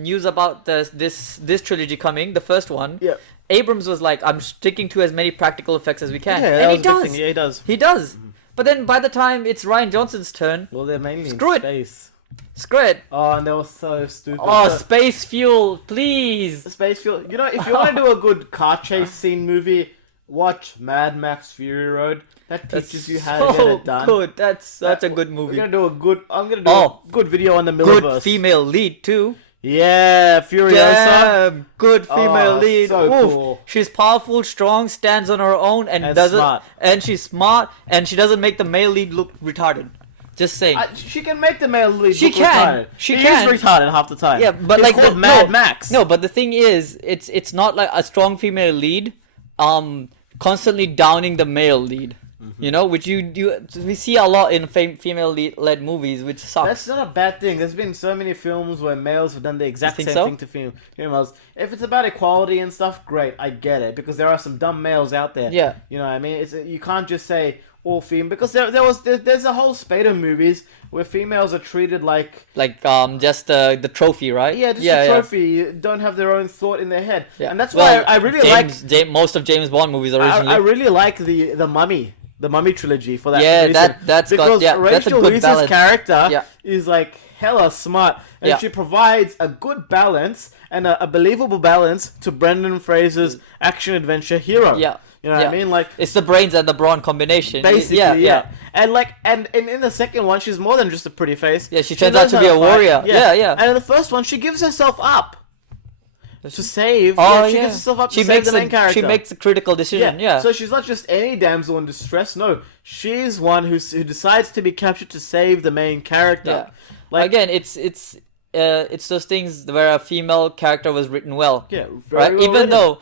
news about this trilogy coming, the first one. Yeah. Abrams was like, I'm sticking to as many practical effects as we can. Yeah, that and was he a big does. thing. Yeah, he does. He does. But then by the time it's Ryan Johnson's turn, Well, they're mainly Screw in it. space. screw it. Oh, and they were so stupid. Oh, So- space fuel, please. Space fuel. You know, if you want to do a good car chase scene movie, watch Mad Max Fury Road. That teaches you how to get it done. Good. That's such a That- good We're movie. gonna do a good. I'm gonna do Oh. a good video on the Good Millerverse. female lead too. Yeah, Furiosa. Damn, good female Oh, lead. so Oof. cool. She's powerful, strong, stands on her own, and And doesn't. smart. And she's smart, and she doesn't make the male lead look retarded. Just saying. She can make the male lead. She look can. Retarded. She he can. is retarded half the time. Yeah, but He's like called the- Mad no, Max. No, but the thing is, it's not like a strong female lead, constantly downing the male lead. You know, which we see a lot in female led movies, which sucks. That's not a bad thing. There's been so many films where males have done the exact You same think so? thing to females. If it's about equality and stuff, great, I get it, because there are some dumb males out there. Yeah. You know what I mean? You can't just say, all female, because there's a whole spate of movies where females are treated like just the trophy, right? yeah, just a trophy, don't have their own thought in their head, Yeah. and that's why I really like most of James Bond movies originally. I really like the Mummy trilogy for that Yeah, reason. that's because that's a Rachel good Weisz's balance. character Yeah. is like hella smart, and Yeah. she provides a good balance and a believable balance to Brendan Fraser's action adventure hero. Yeah. You know what I mean? Like, it's the brains and the brawn combination. basically, yeah. And like, and in the second one, she's more than just a pretty face. Yeah, she turns out to be a warrior. Yeah. And in the first one, she gives herself up to save. Oh, she yeah. gives herself up She to save makes the main character. She makes a critical decision. Yeah. So she's not just any damsel in distress. No, she's one who decides to be captured to save the main character. Yeah. Like, Again, it's those things where a female character was written well. yeah, Right. well Even written. though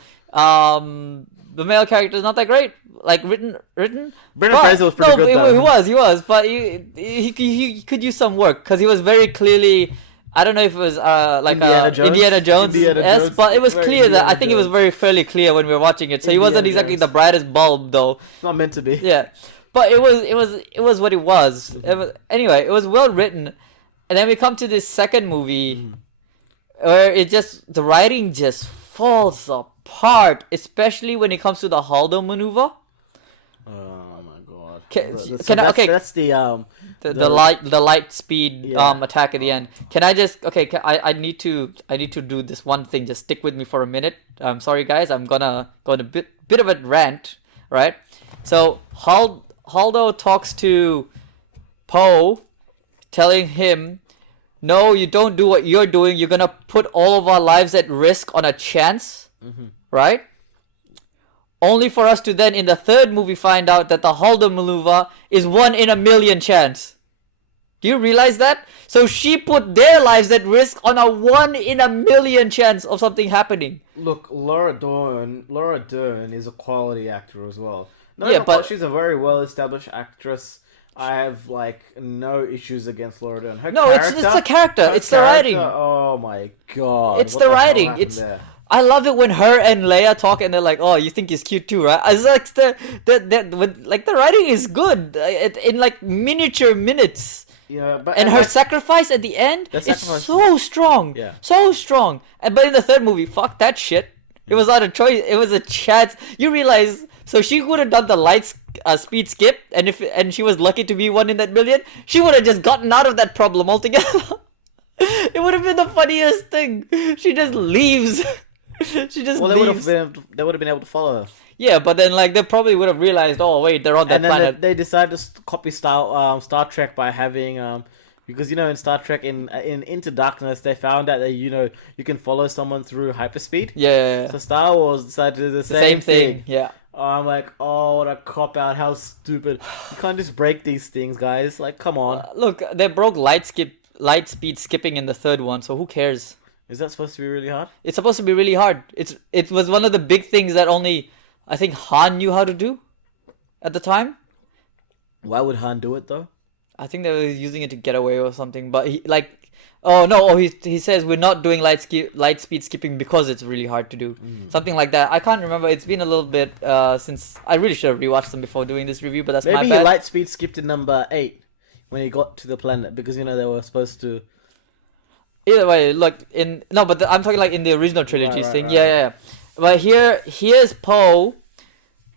the male character is not that great. Like written. Brendan But- Fraser was pretty no, good he, though. he was, but he could use some work because he was very clearly. I don't know if it was Indiana Jones, yes, but it was Very clear that Indiana I think it was Jones. very fairly clear when we were watching it. So he wasn't Indiana exactly Jones. the brightest bulb though. It's not meant to be. Yeah, but it was what it was. Anyway, it was well written, and then we come to this second movie where the writing just falls apart, especially when it comes to the Haldo maneuver. Oh my god. That's the light speed attack at the end. Can I just I need to do this one thing. Just stick with me for a minute. I'm sorry guys. I'm gonna go on a bit of a rant, right? So Haldo talks to Poe, telling him, "No, you don't do what you're doing. You're gonna put all of our lives at risk on a chance, right?" Only for us to then, in the third movie, find out that the Haldo maneuver is 1 in a million chance. Do you realize that? So she put their lives at risk on a 1 in a million chance of something happening. Look, Laura Dern is a quality actor as well. Yeah, but she's a very well-established actress. I have like no issues against Laura Dern. it's the character. It's the writing. Oh my god! It's what the hell writing. happened It's. there? I love it when her and Leia talk and they're like, "Oh, you think he's cute too, right?" It's like the writing is good in like miniature minutes. Yeah, but And her sacrifice at the end is sacrifice- so strong. Yeah. So strong. But in the third movie, fuck that shit. It was not a choice. It was a chance. You realize, so she would have done the light speed skip, and and she was lucky to be 1 in that million, she would have just gotten out of that problem altogether. It would have been the funniest thing. She just leaves. She just leaves. They would have been able to follow her. Yeah, but then like they probably would have realized, oh wait, they're on that And then planet. they decided to copy Star Trek by having because in Star Trek in Into Darkness they found out that you can follow someone through hyperspeed. Yeah. So Star Wars decided to do the Same thing. Yeah. I'm like, oh, what a cop out! How stupid! You can't just break these things, guys. Like, come on. Look, they broke light speed skipping in the third one, so who cares? Is that supposed to be really hard? It's supposed to be really hard. It was one of the big things that only I think Han knew how to do at the time. Why would Han do it though? I think they were using it to get away or something. But he says we're not doing light speed skipping because it's really hard to do. Something like that. I can't remember. It's been a little bit since I really should have rewatched them before doing this review. But that's my Maybe bad. he light speed skipped in number 8 when he got to the planet because they were supposed to. Either way, look I'm talking like in the original trilogy Right, thing. right. Yeah. But here's Poe,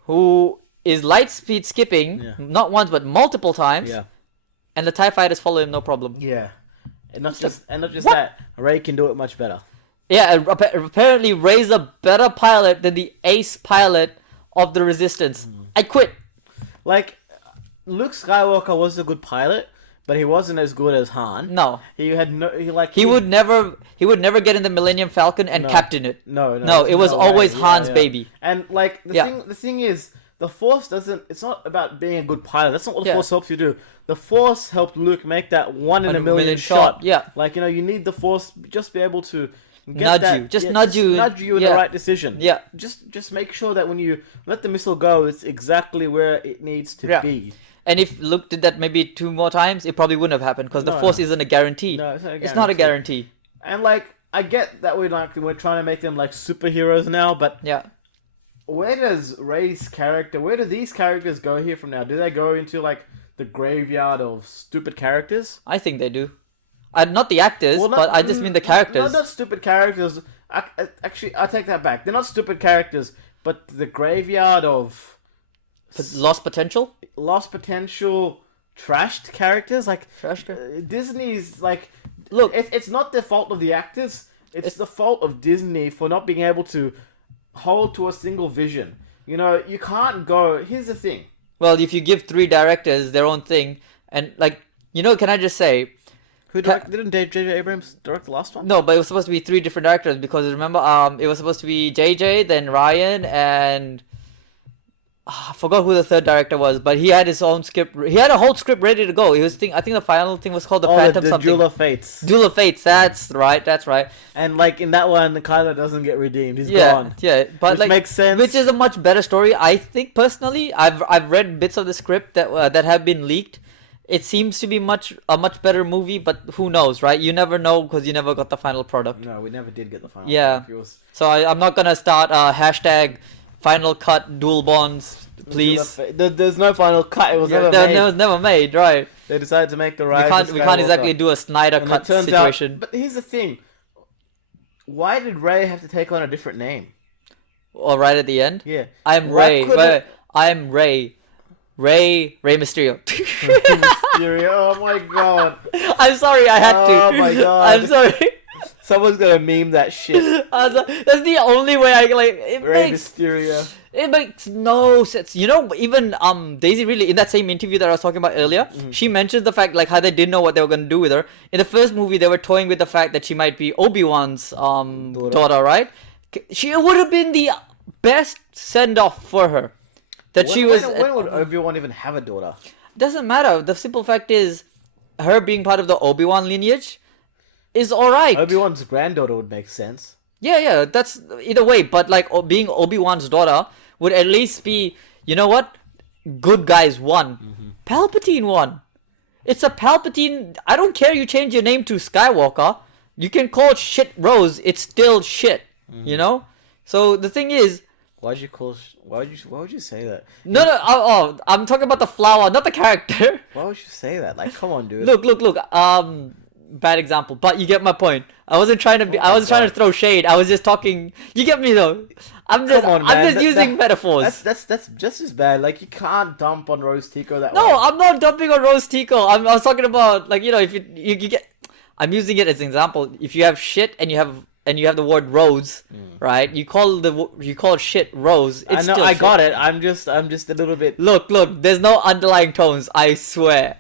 who is light speed skipping not once but multiple times. Yeah. And the TIE fighters follow him no problem. Yeah. And not just that, Ray can do it much better. Yeah, and apparently Rey's a better pilot than the ace pilot of the Resistance. I quit. Like, Luke Skywalker was a good pilot, but he wasn't as good as Han. No. He would never get in the Millennium Falcon and captain it. No, it was always Han's baby. And like the thing is, the Force doesn't. It's not about being a good pilot. That's not what the Force helps you do. The Force helped Luke make that 1 in a million shot. Yeah. Like you need the Force just be able to nudge you in the right decision. Yeah. Just make sure that when you let the missile go, it's exactly where it needs to be. And if Luke did that maybe 2 more times, it probably wouldn't have happened because the Force isn't a guarantee. No, it's not a guarantee. It's not a guarantee. And like, I get that we're trying to make them like superheroes now, but yeah, where does Ray's character? Where do these characters go here from now? Do they go into like the graveyard of stupid characters? I think they do. Not the actors, Well, but I just mean the characters. No, not stupid characters. Actually, I take that back. They're not stupid characters, but the graveyard of Lost potential. lost potential, trashed characters. Like Trash character. Disney's like, Look, it's not the fault of the actors. It's the fault of Disney for not being able to hold to a single vision. You know, you can't go. Here's the thing. well, if you give 3 directors their own thing, and like, can I just say, Who directed? Didn't J.J. Abrams direct the last one? no, but it was supposed to be 3 different directors because remember, it was supposed to be JJ, then Ryan, and I forgot who the 3rd director was, but he had his own script. He had a whole script ready to go. I think the final thing was called the Phantom the something. Duel of Fates. Duel of Fates. That's right. That's right. And like in that one, Kylo doesn't get redeemed. He's Yeah, gone. yeah, but Which like makes sense. Which is a much better story, I think. Personally, I've read bits of the script that have been leaked. It seems to be a much better movie, but who knows, right? You never know because you never got the final product. No, we never did get the final. Yeah. product. So I'm not gonna start hashtag final cut dual bonds, please. There's no final cut. It was Yeah, never made. it was never made, right? They decided to make the We rise. can't exactly do a Snyder And cut it turns situation. out. But here's the thing. Why did Ray have to take on a different name? Or right at the end. Yeah. I'm Why Ray. couldn't- Wait, I'm Ray. Ray Mysterio. Mysterio. Oh my god. I'm sorry, I had to. Oh my God. I'm sorry. Someone's gonna meme that shit. That's the only way I like. Ray Mysterio. It makes no sense. Even Daisy really in that same interview that I was talking about earlier, she mentioned the fact like how they didn't know what they were gonna do with her. In the first movie, they were toying with the fact that she might be Obi-Wan's daughter, right? She would have been the best send off for her. That she was. When would Obi-Wan even have a daughter? Doesn't matter. The simple fact is, her being part of the Obi-Wan lineage is alright. Obi-Wan's granddaughter would make sense. Yeah, that's either way. But like being Obi-Wan's daughter would at least be, you know what? Good guys won. Palpatine won. It's a Palpatine. I don't care. You change your name to Skywalker. You can call it shit Rose. It's still shit. You know. So the thing is. Why would you say that? No. I'm talking about the flower, not the character. Why would you say that? Like, come on, dude. Look. Bad example, but you get my point. I wasn't trying to throw shade. I was just talking. You get me though. I'm just using metaphors. That's just as bad. Like, you can't dump on Rose Tico that way. No, I'm not dumping on Rose Tico. I was talking about like if you get. I'm using it as an example. If you have shit and you have the word rose, right? You call shit rose. It's I know. still I shit. got it. I'm just a little bit Look. There's no underlying tones. I swear.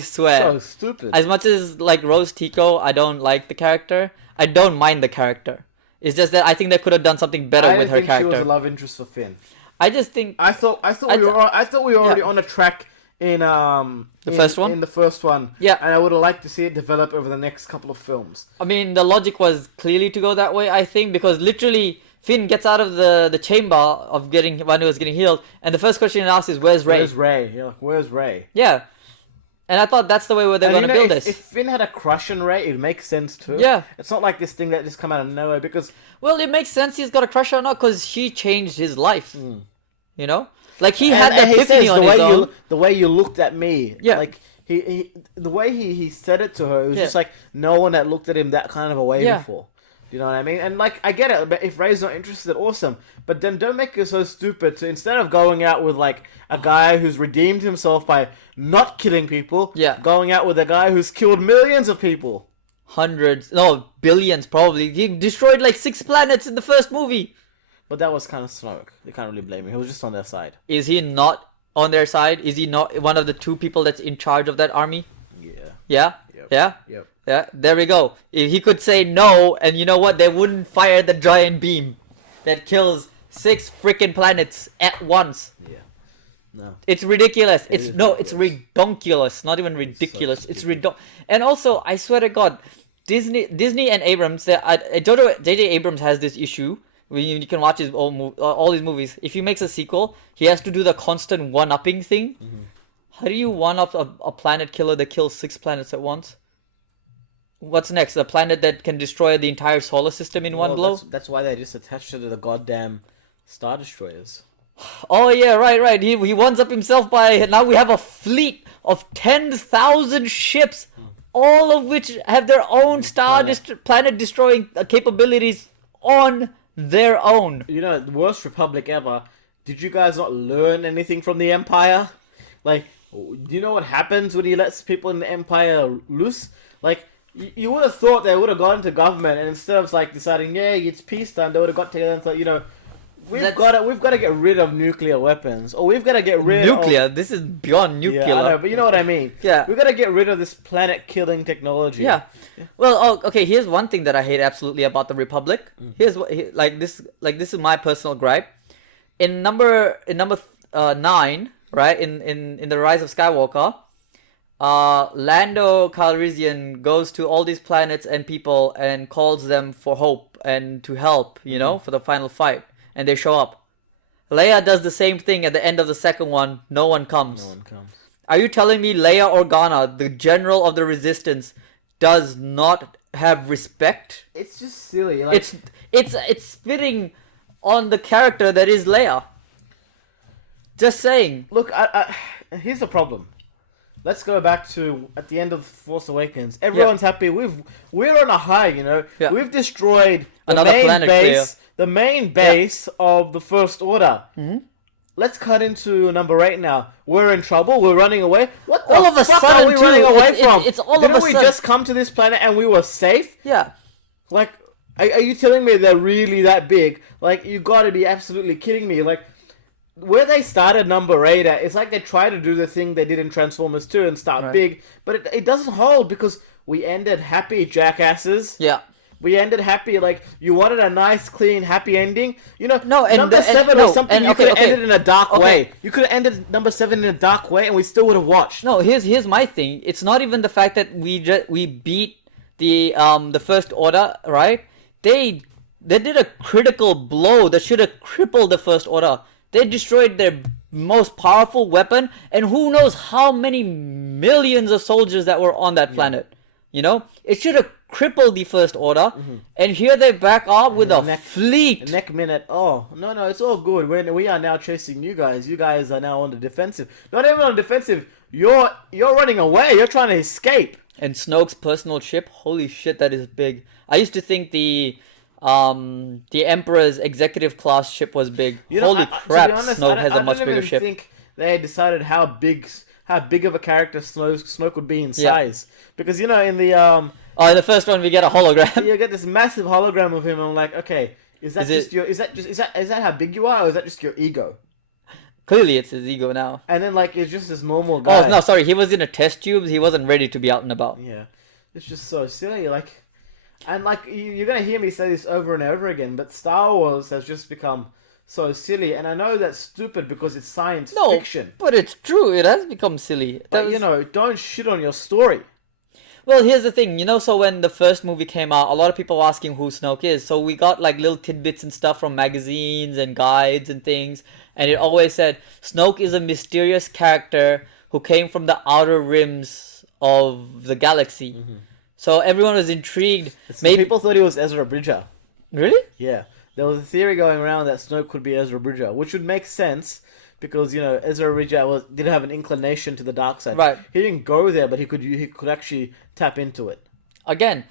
so stupid. As much as like Rose Tico, I don't like the character. I don't mind the character. It's just that I think they could have done something better with her think she was character. a love interest for Finn. I just think I thought we were already on a track in first one? In the first one. Yeah. And I would have liked to see it develop over the next couple of films. I mean the logic was clearly to go that way. I think because literally Finn gets out of the chamber of when he was getting healed, and the first question he asks is, "Where's Rey?" Where's Ray? You're like, where's Ray? Yeah. And I thought that's the way where they're going to build this. If Finn had a crush on Ray, it makes sense too. Yeah. It's not like this thing that just come out of nowhere because Well, it makes sense he's got a crush on her because she changed his life. You know? Like he had the he epiphany says, on his own. the way you looked at me. Yeah. Like the way he said it to her, it was Yeah. just like no one had looked at him that kind of a way Yeah. before. Do you know what I mean? And like I get it, but if Ray's not interested, awesome. But then don't make her so stupid to instead of going out with like a guy who's redeemed himself by not killing people, Yeah. going out with a guy who's killed millions of people. Hundreds, no, billions probably. He destroyed like 6 planets in the first movie. But that was kind of Snoke. They can't really blame him. He was just on their side. Is he not on their side? Is he not one of the 2 people that's in charge of that army? Yeah. Yeah? Yep. Yeah? Yep. Yeah, there we go. If he could say no, and you know what? They wouldn't fire the giant beam that kills 6 freaking planets at once. Yeah. No. It's ridiculous. It It's is it's redonkulous. Not even ridiculous. It's stupid. And also, I swear to God, Disney and Abrams. J.J. Abrams has this issue. When you can watch his all his movies. If he makes a sequel, he has to do the constant one-upping thing. How do you one-up a planet killer that kills 6 planets at once? What's next? A planet that can destroy the entire solar system in one blow? That's why they just attached it to the goddamn Star Destroyers. Oh yeah, right. He ones up himself by now we have a fleet of 10,000 ships, all of which have their own planet destroying capabilities on their own. You know, the worst republic ever. Did you guys not learn anything from the Empire? Like, do you know what happens when he lets people in the Empire loose? Like, you would have thought they would have gone to government, and instead of like deciding, yeah, it's peacetime, they would have got together and thought, you know, we've got to get rid of nuclear weapons, or we've got to get rid of This is beyond nuclear. Yeah, I know, but you know what I mean. Yeah, we've got to get rid of this planet-killing technology. Yeah. Well, okay. Here's one thing that I hate absolutely about the Republic. Here's what this is my personal gripe. In number 9, right? In the Rise of Skywalker, Lando Calrissian goes to all these planets and people and calls them for hope and to help, you know, for the final fight, and they show up. Leia does the same thing at the end of the second one. No one comes. No one comes. Are you telling me Leia Organa, the general of the Resistance, does not have respect? It's just silly. Like, It's spitting on the character that is Leia. Just saying. Look, here's the problem. Let's go back to at the end of Force Awakens. Everyone's happy. We're on a high, you know. Yeah. We've destroyed the Another main planet base, the main base of the First Order. Mm-hmm. Let's cut into number 8 now. We're in trouble. We're running away. What the All of a fuck sudden, are we too, running away from? it's all of Didn't a we sudden. just come to this planet and we were safe? Yeah. Like, are you telling me they're really that big? Like, you gotta be absolutely kidding me. Like, where they started number 8 at, it's like they try to do the thing they did in Transformers 2 and start big, but it doesn't hold because we ended happy, jackasses. Yeah. We ended happy, like, you wanted a nice, clean, happy ending. You know, No, and number the- 7 no, or something, and you okay, could have okay. ended in a dark Okay. way. You could have ended number 7 in a dark way and we still would have watched. No, here's my thing. It's not even the fact that we beat the First Order, right? They did a critical blow that should have crippled the First Order. They destroyed their most powerful weapon, and who knows how many millions of soldiers that were on that planet. You know, it should have crippled the First Order, and here they back up with a fleet. Next minute, oh, no, it's all good. We are now chasing you guys. You guys are now on the defensive. Not even on the defensive. You're running away. You're trying to escape. And Snoke's personal ship, holy shit, that is big. I used to think the Emperor's executive class ship was big. You know, Holy to be crap, honest, Snoke has a much I don't bigger even ship. think they had decided how big of a character Snoke would be in size. Because, you know, in the Oh, in the first one we get a hologram. you get this massive hologram of him, and I'm like, okay, is that how big you are, or is that just your ego? Clearly it's his ego now. And then, like, it's just this normal guy. Oh no, sorry, he was in a test tube. He wasn't ready to be out and about. Yeah, it's just so silly. Like, and like you're gonna hear me say this over and over again, but Star Wars has just become so silly. And I know that's stupid because it's science fiction. But it's true. It has become silly. But you know, don't shit on your story. Well, here's the thing, you know, so when the first movie came out, a lot of people were asking who Snoke is. So we got like little tidbits and stuff from magazines and guides and things. And it always said, Snoke is a mysterious character who came from the outer rims of the galaxy. Mm-hmm. So everyone was intrigued. Maybe people thought he was Ezra Bridger. Really? Yeah. There was a theory going around that Snoke could be Ezra Bridger, which would make sense. Because, you know, Ezra Bridger didn't have an inclination to the dark side. Right. He didn't go there, but he could actually tap into it. Again,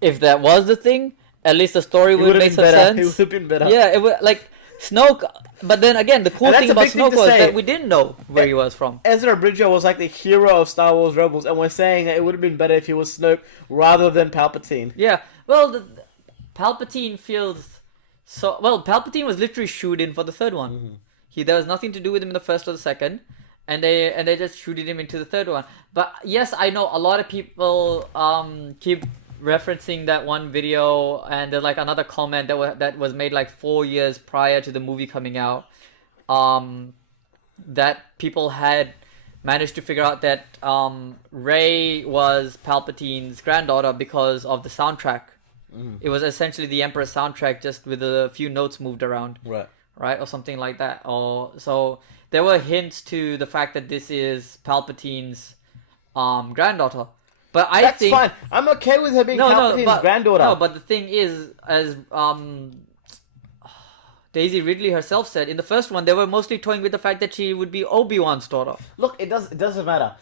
if that was the thing, at least the story would make some sense. It would have been better. Yeah, it would, like, Snoke... But then again, the cool thing about Snoke was that we didn't know where he was from. Ezra Bridger was like the hero of Star Wars Rebels, and we're saying that it would have been better if he was Snoke rather than Palpatine. Yeah, well, Palpatine feels... So, well, Palpatine was literally shooed in for the third one. Mm-hmm. There was nothing to do with him in the first or the second, and they just shooted him into the third one. But yes, I know a lot of people keep referencing that one video, and there's like another comment that was made like 4 years prior to the movie coming out, that people had managed to figure out that Rey was Palpatine's granddaughter because of the soundtrack. Mm. It was essentially the Emperor's soundtrack, just with a few notes moved around. Right, or something like that. Or so there were hints to the fact that this is Palpatine's granddaughter. But That's fine. I'm okay with her being Palpatine's granddaughter. No, but the thing is, as Daisy Ridley herself said in the first one they were mostly toying with the fact that she would be Obi-Wan's daughter. Look, it doesn't matter.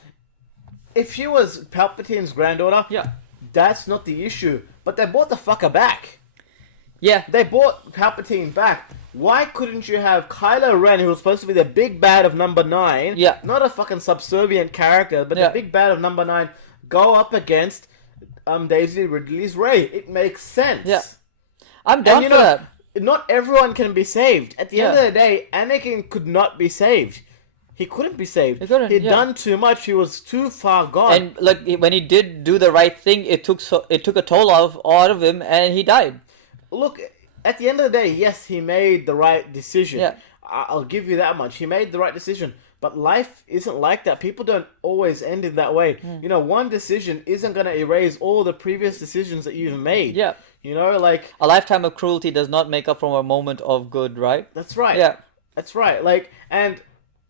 If she was Palpatine's granddaughter, Yeah. that's not the issue. But they brought the fucker back. Yeah. They brought Palpatine back. Why couldn't you have Kylo Ren, who was supposed to be the big bad of number 9, Yeah. not a fucking subservient character, but Yeah. the big bad of number 9, go up against Daisy Ridley's Rey? It makes sense. Yeah. I'm down And for that. not everyone can be saved. At the end Yeah. of the day, Anakin could not be saved. He couldn't be saved. He couldn't, He'd yeah. done too much. He was too far gone. And like when he did do the right thing, it took a toll out of him, and he died. Look, at the end of the day, yes, he made the right decision. Yeah. I'll give you that much. He made the right decision. But life isn't like that. People don't always end in that way. Hmm. You know, one decision isn't going to erase all the previous decisions that you've made. Yeah. You know, like, A lifetime of cruelty does not make up for a moment of good, right? that's right. Yeah. That's right. Like, and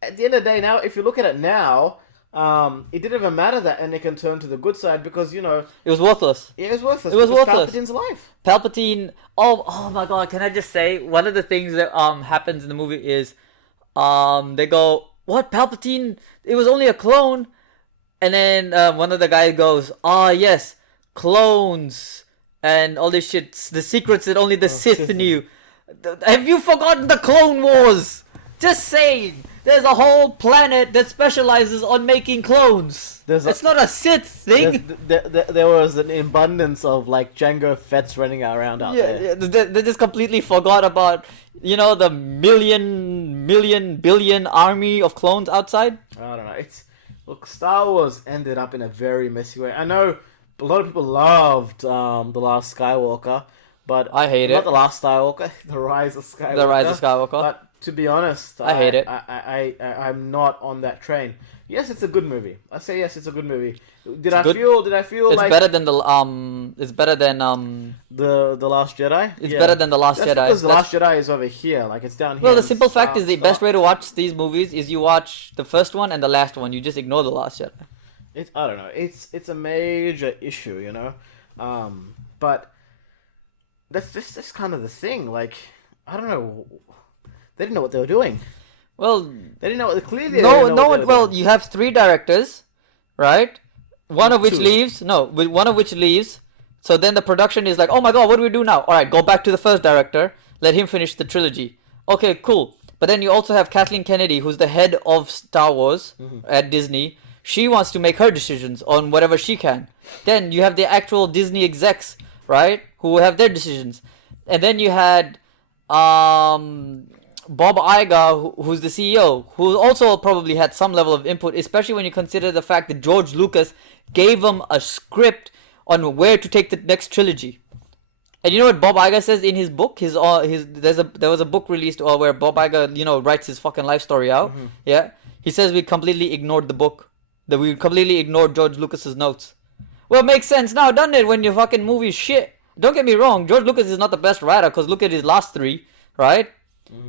at the end of the day, now, if you look at it now, it didn't even matter that Anakin turned to the good side because, you know, It was worthless. it was worthless. It was because worthless. Palpatine's life. Palpatine. Oh my God! Can I just say one of the things that happens in the movie is they go, "What, Palpatine? It was only a clone," and then one of the guys goes, "Ah yes, clones and all this shit. The secrets that only the Sith Sith. knew." Have you forgotten the Clone Wars? Just saying. There's a whole planet that specializes on making clones. It's not a Sith thing. There was an abundance of, like, Jango Fett's running around out there. Yeah, they just completely forgot about, the billion army of clones outside. I don't know. Look, Star Wars ended up in a very messy way. I know a lot of people loved The Last Skywalker, but I hate not it. The Last Skywalker, The Rise of Skywalker. The Rise of Skywalker. But to be honest, I hate it. I'm not on that train. Yes, it's a good movie. I say yes, it's a good movie. Did I good- feel It's like better than the It's better than the Last Jedi? It's Yeah. better than the Last That's Jedi. because The That's- Last Jedi is over here, like it's down here. Well, the in simple fact is the Star- best way to watch these movies is you watch the first one and the last one. You just ignore the Last Jedi. I don't know. It's a major issue, you know. But that's kind of the thing. Like, I don't know. They didn't know what they were doing. Well, They didn't know what clearly. They no, didn't know what they were well, doing. you have 3 directors, right? One of which Two. leaves. No, one of which leaves. So then the production is like, oh my God, what do we do now? All right, go back to the first director. Let him finish the trilogy. Okay, cool. But then you also have Kathleen Kennedy, who's the head of Star Wars at Disney. She wants to make her decisions on whatever she can. Then you have the actual Disney execs, right, who have their decisions. And then you had Bob Iger, who's the CEO, who also probably had some level of input, especially when you consider the fact that George Lucas gave him a script on where to take the next trilogy. And you know what Bob Iger says in his book? There was a book released where Bob Iger, writes his fucking life story out. Yeah, he says we completely ignored the book, that we completely ignored George Lucas's notes. Well, it makes sense now, doesn't it? When your fucking movie's shit. Don't get me wrong, George Lucas is not the best writer, because look at his last 3, right?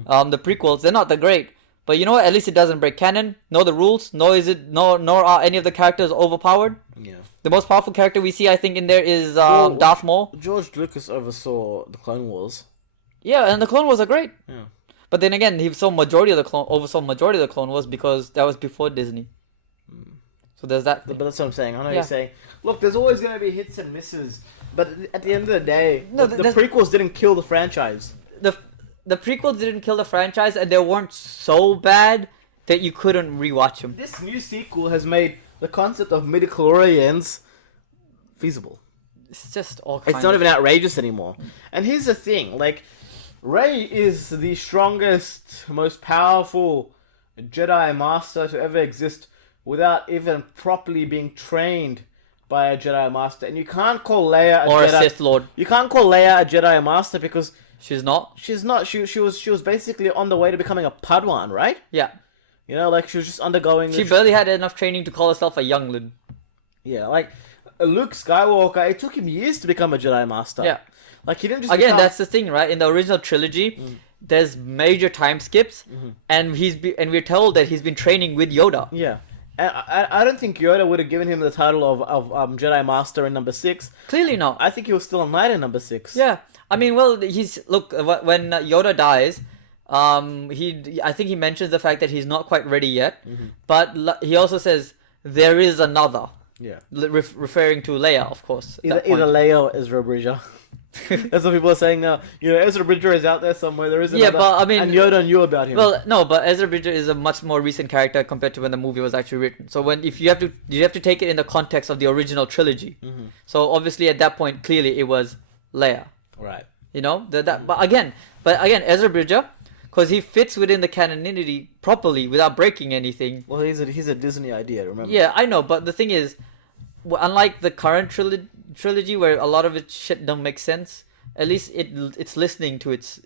The prequels, they're not that great. But you know what? At least it doesn't break canon. Know the rules. Nor are any of the characters overpowered. Yeah. The most powerful character we see, I think, in there is Well, Darth Maul. George Lucas oversaw the Clone Wars. Yeah, and the Clone Wars are great. Yeah. But then again, he oversaw majority of the Clone Wars because that was before Disney. So there's that. But that's what I'm saying. I know Yeah. you're saying, look, there's always going to be hits and misses. But at the end of the day, No, the there's- prequels didn't kill the franchise. The prequels didn't kill the franchise, and they weren't so bad that you couldn't rewatch them. This new sequel has made the concept of midichlorians feasible. It's just all It's kind not of... even outrageous anymore. And here's the thing, like, Rey is the strongest, most powerful Jedi Master to ever exist without even properly being trained by a Jedi Master. And you can't call Leia a Or a Jedi... Sith Lord. You can't call Leia a Jedi Master because She's not? she's not. She was basically on the way to becoming a Padawan, right? Yeah. You know, like, she was just undergoing... She the- barely had enough training to call herself a youngling. Yeah, like, Luke Skywalker, it took him years to become a Jedi Master. Yeah. Like, he didn't just Again, become... that's the thing, right? In the original trilogy, there's major time skips, and and we're told that he's been training with Yoda. Yeah. And I don't think Yoda would have given him the title of Jedi Master in number 6. Clearly not. I think he was still a knight in number 6. Yeah. I mean, well, when Yoda dies, I think he mentions the fact that he's not quite ready yet, but he also says there is another. Yeah. Referring to Leia, of course. Either Leia or Ezra Bridger. That's what people are saying now. Ezra Bridger is out there somewhere. There is another. Yeah, but I mean, and Yoda knew about him. Well, no, but Ezra Bridger is a much more recent character compared to when the movie was actually written. So if you have to take it in the context of the original trilogy. So obviously at that point, clearly it was Leia. Right. But again, Ezra Bridger, because he fits within the canonity properly without breaking anything. Well, he's a Disney idea, remember? Yeah, I know, but the thing is, unlike the current trilogy where a lot of its shit don't make sense, at least it's listening to it's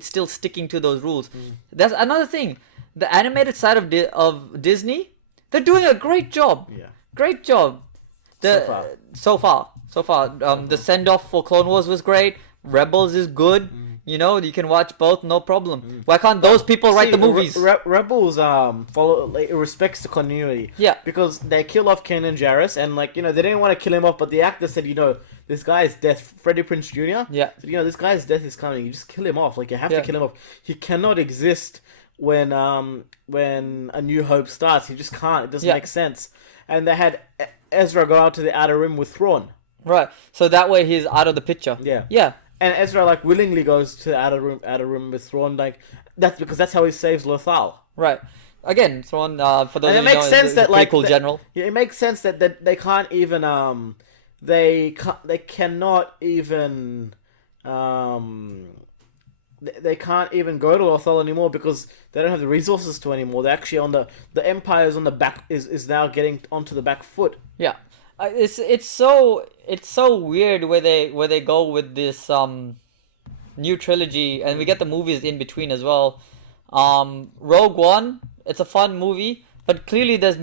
still sticking to those rules. That's another thing. The animated side of Disney, they're doing a great job. Yeah. Great job. So far. The send off for Clone Wars was great. Rebels is good. You can watch both, no problem. Why can't those people write the movies? Rebels follow it respects the continuity. Yeah. Because they kill off Kanan Jarrus, and they didn't want to kill him off, but the actor said, this guy's death, Freddie Prinze Jr. Yeah. Said, this guy's death is coming. You just kill him off. You have to kill him off. He cannot exist when A New Hope starts. He just can't. It doesn't make sense. And they had Ezra go out to the Outer Rim with Thrawn. Right. So that way he's out of the picture. Yeah. Yeah. And Ezra willingly goes to the outer room with Thrawn. That's because that's how he saves Lothal. Right. Again, Thrawn. For those and who it makes know, sense is that a pretty cool general. Yeah, it makes sense that they can't even they cannot even they can't even go to Lothal anymore because they don't have the resources to anymore. They're actually on the Empire's on the back is now getting onto the back foot. Yeah. It's so weird where they go with this new trilogy, and we get the movies in between as well. Rogue One, it's a fun movie, but clearly there's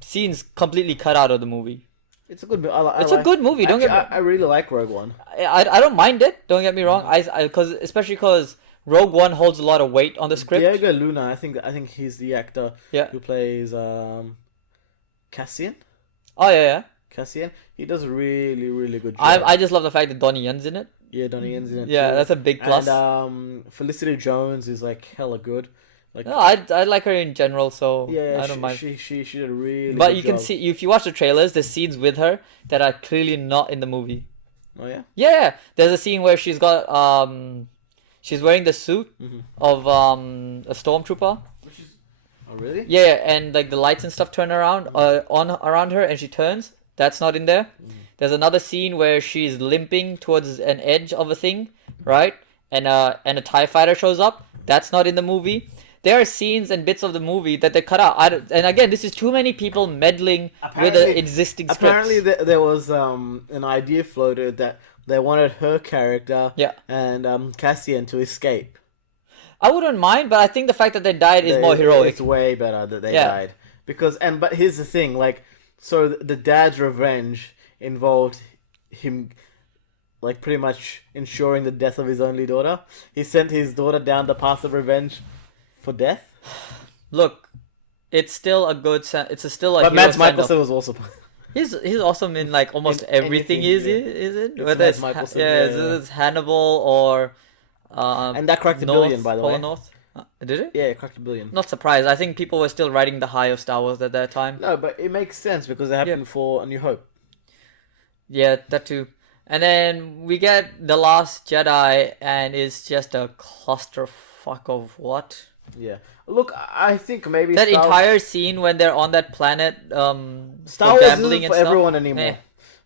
scenes completely cut out of the movie. It's a good movie. A good movie. I really like Rogue One. I don't mind it. Don't get me wrong. Especially because Rogue One holds a lot of weight on the script. Diego Luna, I think he's the actor who plays Cassian. Oh yeah. Cassian, he does a really, really good job. I just love the fact that Donnie Yen's in it. Yeah, Donnie Yen's in it. Yeah, too. that's a big plus. And Felicity Jones is hella good. No, I like her in general, so yeah, I don't mind. She did a really. But good you can job. see if you watch the trailers, there's scenes with her that are clearly not in the movie. Oh yeah. Yeah, there's a scene where she's got she's wearing the suit of a stormtrooper. Oh really? Yeah, and the lights and stuff turn around around her, and she turns. That's not in there. There's another scene where she's limping towards an edge of a thing, right? And a TIE fighter shows up. That's not in the movie. There are scenes and bits of the movie that they cut out. And again, this is too many people meddling with the existing scripts. Apparently, there was an idea floated that they wanted her character and Cassian to escape. I wouldn't mind, but I think the fact that they died is more heroic. It's way better that they died. But here's the thing, so the dad's revenge involved him, pretty much ensuring the death of his only daughter. He sent his daughter down the path of revenge for death. Look, it's still a good. It's still a. But Mads Mikkelsen was awesome. He's awesome in almost everything he's in. Whether it's Hannibal or. And that cracked $1 billion, by the way. North. Did it? Yeah, it cracked $1 billion. Not surprised. I think people were still riding the high of Star Wars at that time. No, but it makes sense because it happened for A New Hope. Yeah, that too. And then we get The Last Jedi, and it's just a clusterfuck of what? Yeah. Look, I think maybe that entire scene when they're on that planet, Star Wars isn't for everyone anymore. Eh.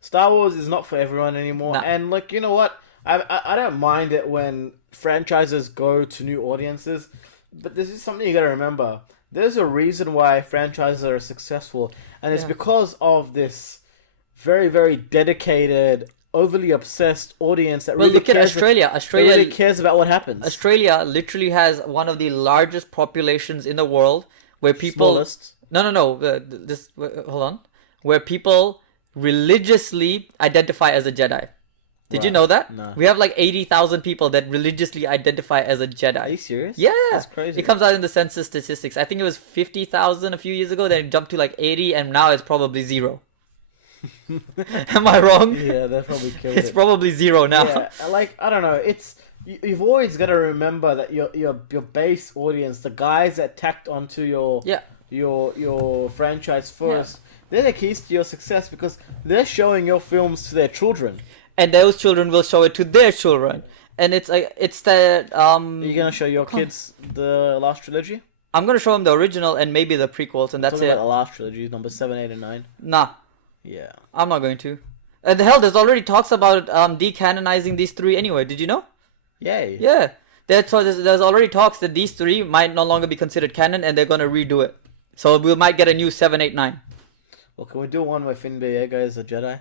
Star Wars is not for everyone anymore. Nah. And you know what? I don't mind it when franchises go to new audiences, but this is something you gotta remember. There's a reason why franchises are successful, and it's because of this very, very dedicated, overly obsessed audience that really look at cares. Australia. Australia really cares about what happens. Australia literally has one of the largest populations in the world, where people. Smallest. No. Hold on. Where people religiously identify as a Jedi. Did you know that? No. We have 80,000 people that religiously identify as a Jedi. Are you serious? Yeah. That's crazy. It comes out in the census statistics. I think it was 50,000 a few years ago, then it jumped to 80, and now it's probably 0. Am I wrong? Yeah, that probably killed It's probably 0 now. Yeah, I don't know. you've always got to remember that your base audience, the guys that tacked onto Yeah. your franchise first, they're the keys to your success because they're showing your films to their children. And those children will show it to their children. And it's that Are you gonna show your kids the last trilogy? I'm gonna show them the original and maybe the prequels, and that's Talking it. about the last trilogy, number 7, 8, and 9. Nah, Yeah. I'm not going to. The hell, there's already talks about decanonizing these three anyway. Did you know? Yay. Yeah. There's already talks that these three might no longer be considered canon, and they're gonna redo it. So we might get a new 7, 8, 9. Well, can we do one where Finn Boyega is a Jedi?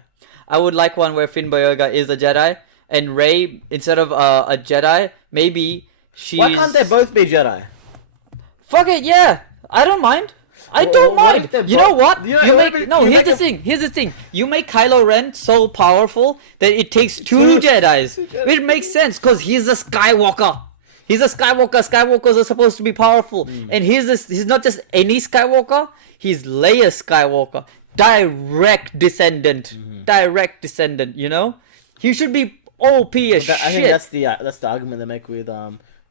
I would like one where Finn Boyega is a Jedi, and Rey, instead of a Jedi, maybe she's... Why can't they both be Jedi? Fuck it, yeah. I don't mind. I Well, don't what mind. if they're You know both- what? you know, You what make if no. you Here's make the a- thing. Here's the thing. You make Kylo Ren so powerful that it takes two Jedis. It makes sense because he's a Skywalker. He's a Skywalker. Skywalkers are supposed to be powerful, and he's not just any Skywalker. He's Leia Skywalker, direct descendant. Direct descendant. You know, he should be OP as shit. I think that's the argument they make with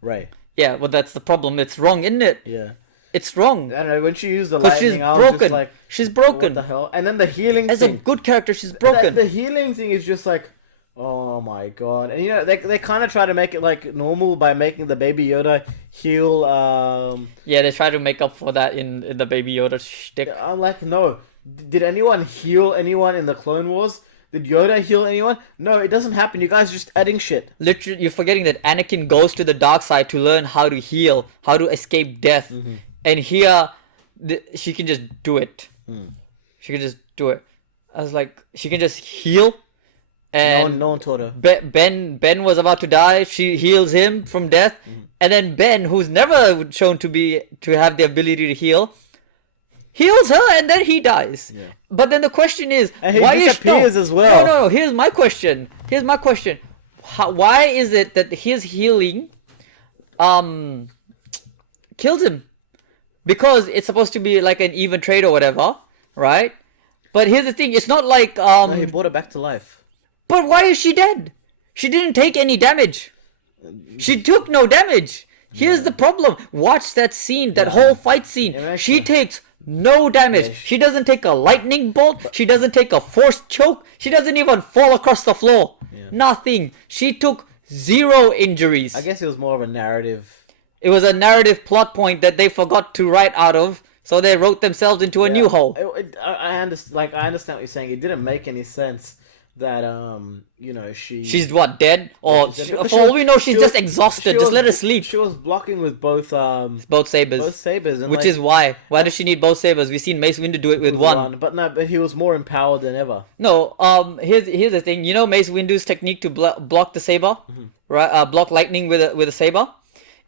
Rey. Yeah, but that's the problem. It's wrong, isn't it? Yeah. It's wrong. I don't know, when she used the Because lightning, she's I was broken. just like, She's what broken. the hell? And then the healing As a thing. good character, she's broken. The healing thing is just like, oh my god. And you know, they kind of try to make it like normal by making the Baby Yoda heal. Yeah, they try to make up for that in the Baby Yoda shtick. I'm like, no. Did anyone heal anyone in the Clone Wars? Did Yoda heal anyone? No, it doesn't happen. You guys are just adding shit. Literally, you're forgetting that Anakin goes to the dark side to learn how to heal, how to escape death. And here, she can just do it. She can just do it. I was like, she can just heal. And No one taught her. Ben was about to die. She heals him from death. And then Ben, who's never shown to have the ability to heal, heals her, and then he dies. Yeah. But then the question is, And he why disappears as well. No. Here's my question. Why is it that his healing, kills him? Because it's supposed to be like an even trade or whatever, right? But here's the thing: it's not like No, he brought her back to life. But why is she dead? She didn't take any damage. She took no damage. Here's the problem. Watch that scene, that whole fight scene. Yeah, She takes no damage. Yeah, She doesn't take a lightning bolt. She doesn't take a force choke. She doesn't even fall across the floor. Yeah. Nothing. She took 0 injuries. I guess it was more of a narrative. It was a narrative plot point that they forgot to write out of, so they wrote themselves into a new hole. I understand. Like I understand what you're saying. It didn't make any sense that you know She's what, dead? Or she's she, dead. But for all we know, she's she just was- exhausted. she Just was- let her sleep. She was blocking with both Sabers. both sabers, and Which like, is why. Why does she need both sabers? We've seen Mace Windu do it with one. But no, but he was more empowered than ever. No, here's the thing. You know Mace Windu's technique to block the saber, right? Block lightning with a saber,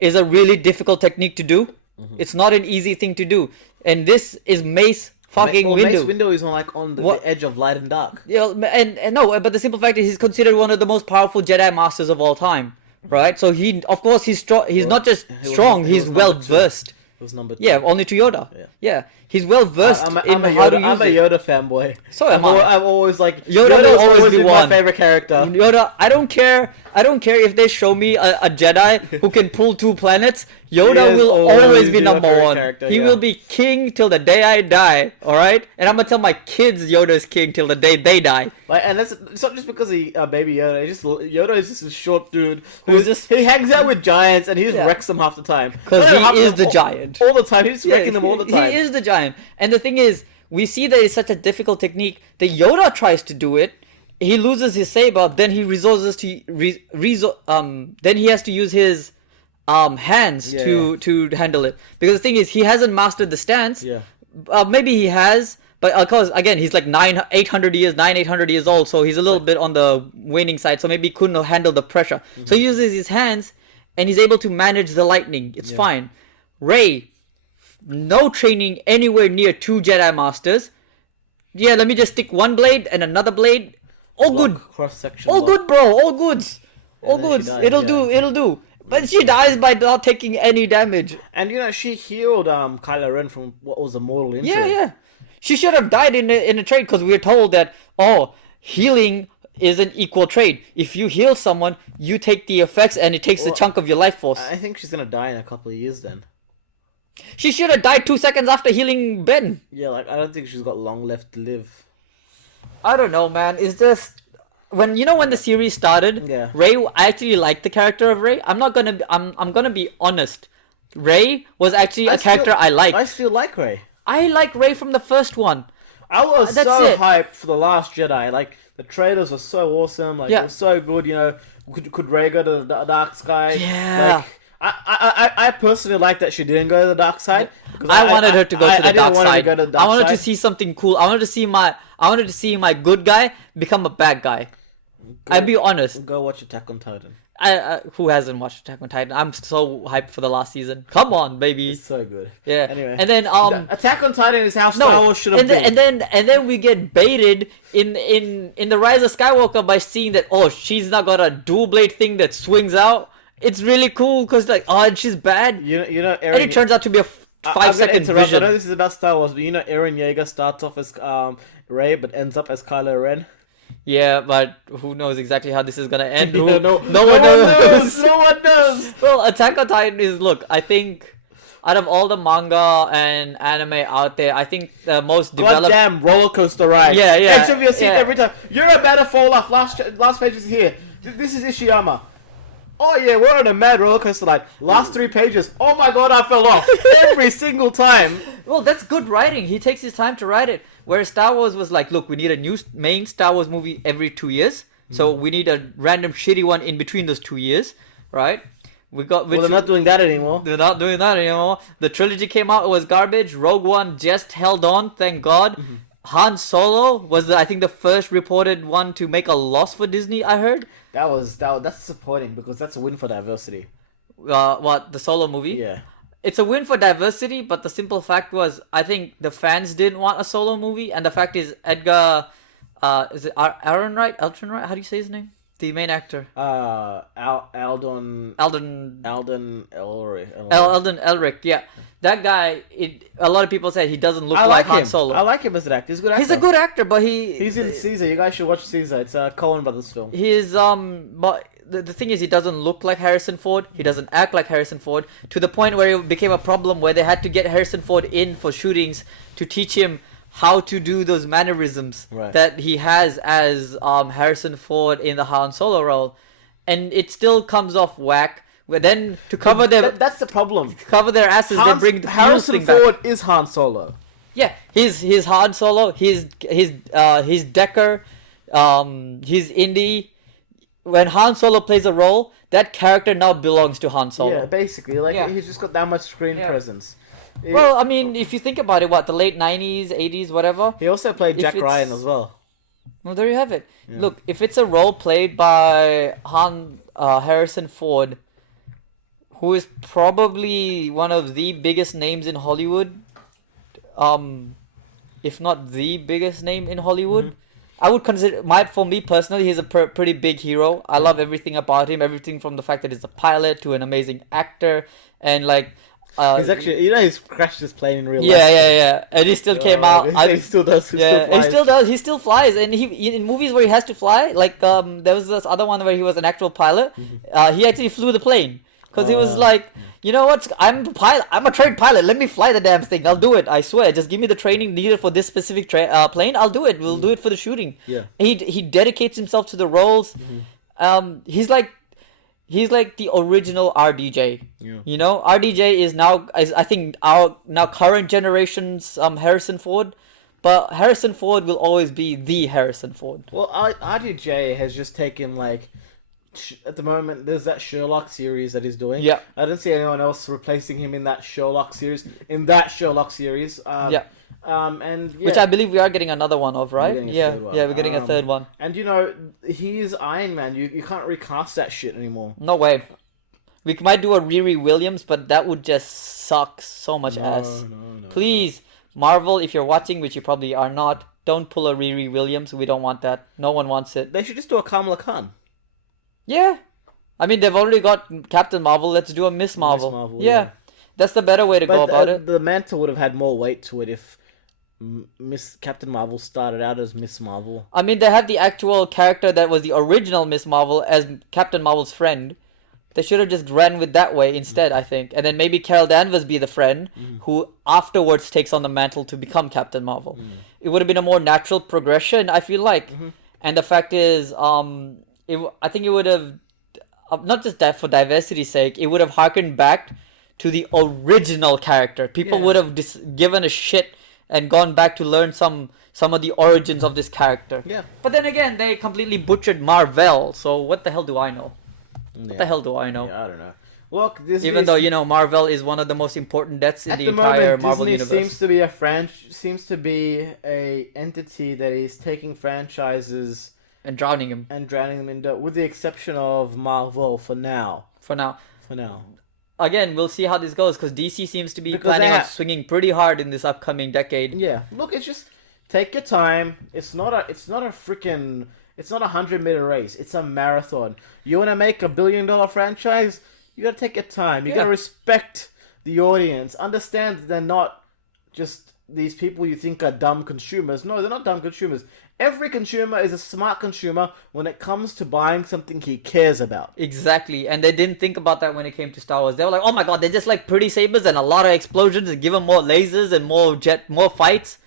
is a really difficult technique to do. It's not an easy thing to do, and this is Mace fucking Windu. Mace Windu is on the edge of light and dark. Yeah, and no, but the simple fact is he's considered one of the most powerful Jedi Masters of all time, right? So of course he's strong. He's not just strong. He's well versed. It was number 2. Yeah, only to Yoda. Yeah, he's well versed I'm in a how Yoda, to use I'm a it. Yoda fanboy. So am I. I'm always like Yoda will always be my one. favorite character. Yoda, I don't care if they show me a Jedi who can pull 2 planets. Yoda He will always always be my number favorite 1. character, He yeah. will be king till the day I die. All right, and I'm gonna tell my kids Yoda is king till the day they die. Like, and it's not just because he Baby Yoda. It's just Yoda is just a short dude Who's just- he hangs out with giants and he just Yeah. wrecks them half the time. 'Cause Not even half he is them, the giant. all the time. He's just wrecking them all the he time. is the giant, and the thing is, we see that it's such a difficult technique that Yoda tries to do it. He loses his saber, then he resources to then he has to use his hands Yeah, to handle it, because the thing is he hasn't mastered the stance. Yeah. Maybe he has, but of course again he's like 800 years old, so he's a little bit on the waning side, so maybe he couldn't handle the pressure. So he uses his hands and he's able to manage the lightning. It's fine. Rey, no training anywhere near 2 Jedi Masters. Yeah, let me just stick one blade and another blade. All good. Cross section. All good, bro. All goods. All then she goods. dies, It'll yeah. do. It'll do. But she dies by not taking any damage. And you know she healed Kylo Ren from what was a mortal injury. Yeah. She should have died in a trade, because we were told that healing is an equal trade. If you heal someone, you take the effects, and it takes a chunk of your life force. I think she's gonna die in a couple of years then. She should have died 2 seconds after healing Ben. Yeah, like I don't think she's got long left to live. I don't know, man. It's just when the series started. Yeah. Ray, I actually liked the character of Ray. I'm gonna be honest. Ray was actually a character I liked. I still like Ray. I like Ray from the first one. I was That's so it. hyped for The Last Jedi. Like, the trailers were so awesome. Like, Yeah. it was so good, you know. Could Rey go to the dark side? Yeah. Like, I personally like that she didn't go to the dark side. I wanted her to go to the dark side. I wanted to see. see something cool. I wanted to see my good guy become a bad guy. I'll be honest. Go watch Attack on Titan. Who hasn't watched Attack on Titan? I'm so hyped for the last season. Come on, baby. It's so good. Yeah. Anyway. And then Attack on Titan is how Star Wars should have been. And then we get baited in the Rise of Skywalker by seeing that she's not got a dual blade thing that swings out. It's really cool because and she's bad. You know, Eren, and it turns out to be a 5-second vision. I know this is about Star Wars, but you know, Eren Yeager starts off as Rey, but ends up as Kylo Ren. Yeah, but who knows exactly how this is gonna end? No one knows. No one knows. Well, Attack on Titan is I think out of all the manga and anime out there, I think the most developed. Goddamn roller coaster ride. Yeah. Edge of your seat every time. You're about to fall off. Last page is here. This is Ishiyama. Oh yeah, we're on a mad roller coaster ride. Last 3 pages. Oh my god, I fell off every single time. Well, that's good writing. He takes his time to write it. Whereas Star Wars was like, look, we need a new main Star Wars movie every 2 years. So we need a random shitty one in between those 2 years, right? Well, they're not doing that anymore. They're not doing that anymore. The trilogy came out, it was garbage. Rogue One just held on, thank God. Han Solo was, I think, the first reported one to make a loss for Disney, I heard. That's disappointing because that's a win for diversity. What, the Solo movie? Yeah. It's a win for diversity, but the simple fact was, I think the fans didn't want a Solo movie, and the fact is, Edgar, is it Aaron Wright? Elton Wright? How do you say his name? The main actor. Alden Elric. Alden Elric, yeah. That guy, a lot of people said he doesn't look like Han Solo. I like him as an actor. He's a good actor. He's a good actor, but he's in Caesar. You guys should watch Caesar. It's a Coen Brothers film. He's but the thing is, he doesn't look like Harrison Ford. He doesn't act like Harrison Ford, to the point where it became a problem where they had to get Harrison Ford in for shootings to teach him how to do those mannerisms that he has as Harrison Ford in the Han Solo role, and it still comes off whack. But then to cover that's the problem. Cover their asses, they bring the Harrison Ford is Han Solo. Yeah, he's Han Solo. He's Decker. He's Indy. When Han Solo plays a role, that character now belongs to Han Solo. Yeah, basically, he's just got that much screen presence. Well, I mean, if you think about it, the late 90s, 80s, whatever. He also played Jack Ryan as well. Well, there you have it. Yeah. Look, if it's a role played by Harrison Ford, who is probably one of the biggest names in Hollywood, if not the biggest name in Hollywood, I would consider, for me personally, he's a pretty big hero. I love everything about him, everything from the fact that he's a pilot to an amazing actor, and he's actually, he's crashed his plane in real life. Yeah, and he still came out. He still does. He still does. He still flies, and he in movies where he has to fly, there was this other one where he was an actual pilot. He actually flew the plane because he was like, you know what? I'm a pilot. I'm a trained pilot. Let me fly the damn thing. I'll do it. I swear. Just give me the training needed for this specific plane. I'll do it. We'll do it for the shooting. Yeah. He dedicates himself to the roles. He's like the original RDJ. Yeah. You know, RDJ is now, I think, our now current generation's Harrison Ford, but Harrison Ford will always be the Harrison Ford. Well, RDJ has just taken at the moment, there's that Sherlock series that he's doing. Yeah. I don't see anyone else replacing him in that Sherlock series. And which I believe we are getting another one of, right? We're getting a third one. And he's Iron Man. You can't recast that shit anymore. No way. We might do a Riri Williams, but that would just suck so much ass. No. Please, Marvel, if you're watching, which you probably are not, don't pull a Riri Williams. We don't want that. No one wants it. They should just do a Kamala Khan. Yeah. I mean, they've already got Captain Marvel. Let's do a Miss Marvel. Yeah. That's the better way to go about it. The mantle would have had more weight to it if Miss Captain Marvel started out as Miss Marvel. I mean, they had the actual character that was the original Miss Marvel as Captain Marvel's friend. They should have just ran with that way instead, I think. And then maybe Carol Danvers be the friend who afterwards takes on the mantle to become Captain Marvel. It would have been a more natural progression, I feel like. And the fact is, I think it would have, not just that for diversity's sake, it would have harkened back to the original character. People would have given a shit and gone back to learn some of the origins of this character. Yeah. But then again, they completely butchered Marvel, so what the hell do I know? What the hell do I know? Yeah, I don't know. Look, Even though Marvel is one of the most important deaths in the entire Marvel Disney universe. seems to be a entity that is taking franchises And drowning him and drowning them in debt, with the exception of Marvel for now. for now. For now. Again, we'll see how this goes because DC seems to be Because planning they on have- swinging pretty hard in this upcoming decade. Yeah. Look, it's just take your time. It's not a 100-meter race. It's a marathon. You want to make $1 billion franchise? You got to take your time. You got to respect the audience. Understand that they're not just these people you think are dumb consumers. No, they're not dumb consumers. Every consumer is a smart consumer when it comes to buying something he cares about. Exactly, and they didn't think about that when it came to Star Wars. They were like, "Oh my god, they just like pretty sabers and a lot of explosions and give them more lasers and more fights."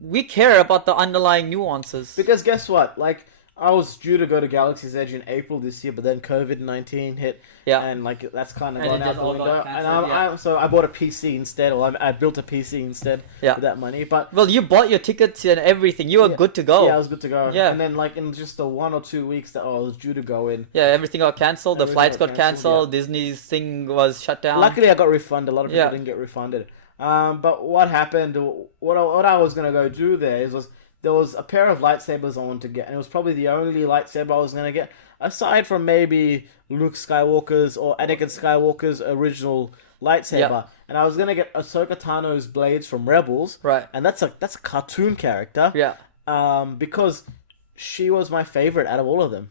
We care about the underlying nuances. Because guess what? Like, I was due to go to Galaxy's Edge in April this year, but then COVID-19 hit. Yeah. And like that's kind of And gone it out just the all window. got And cancelled, so I bought a PC instead, or I built a PC instead with that money. But Well, you bought your tickets and everything. You were good to go. yeah, I was good to go. Yeah. And then like in just the 1 or 2 weeks that I was due to go in, Yeah, everything got cancelled. The Everything flights got got cancelled, cancelled. Disney's thing was shut down. luckily I got refunded. A lot of people Yeah. didn't get refunded. But what happened? What I was gonna go do was there was a pair of lightsabers I wanted to get, and it was probably the only lightsaber I was gonna get, aside from maybe Luke Skywalker's or Anakin Skywalker's original lightsaber. Yeah. And I was gonna get Ahsoka Tano's blades from Rebels, Right. and that's a cartoon character. Yeah. Because she was my favorite out of all of them.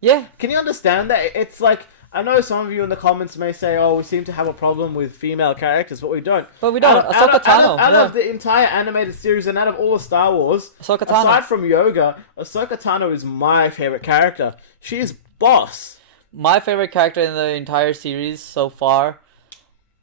Yeah. Can you understand that? It's like, I know some of you in the comments may say, "Oh, we seem to have a problem with female characters," but we don't. But we don't. Ahsoka Tano. Out of the entire animated series and out of all of Star Wars, Ahsoka Tano. aside from Yoga, Ahsoka Tano is my favorite character. She is boss. My favorite character in the entire series so far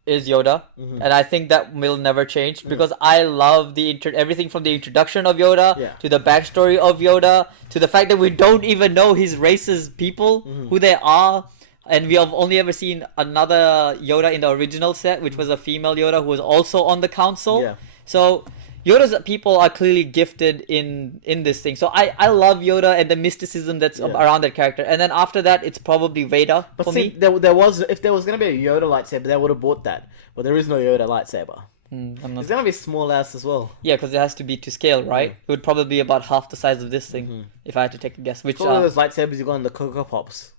is Yoda, and I think that will never change because I love everything from the introduction of Yoda to the backstory of Yoda to the fact that we don't even know his race's people, who they are. And we have only ever seen another Yoda in the original set, which was a female Yoda who was also on the council. Yeah. So Yoda's people are clearly gifted in this thing. So I love Yoda and the mysticism that's around that character. And then after that, it's probably Vader But for see, me. if there was gonna be a Yoda lightsaber, they would have bought that. But there is no Yoda lightsaber. I'm not. It's gonna be small ass as well. Yeah, because it has to be to scale, right? It would probably be about half the size of this thing, if I had to take a guess. Which Probably those lightsabers you got in the Cocoa Pops.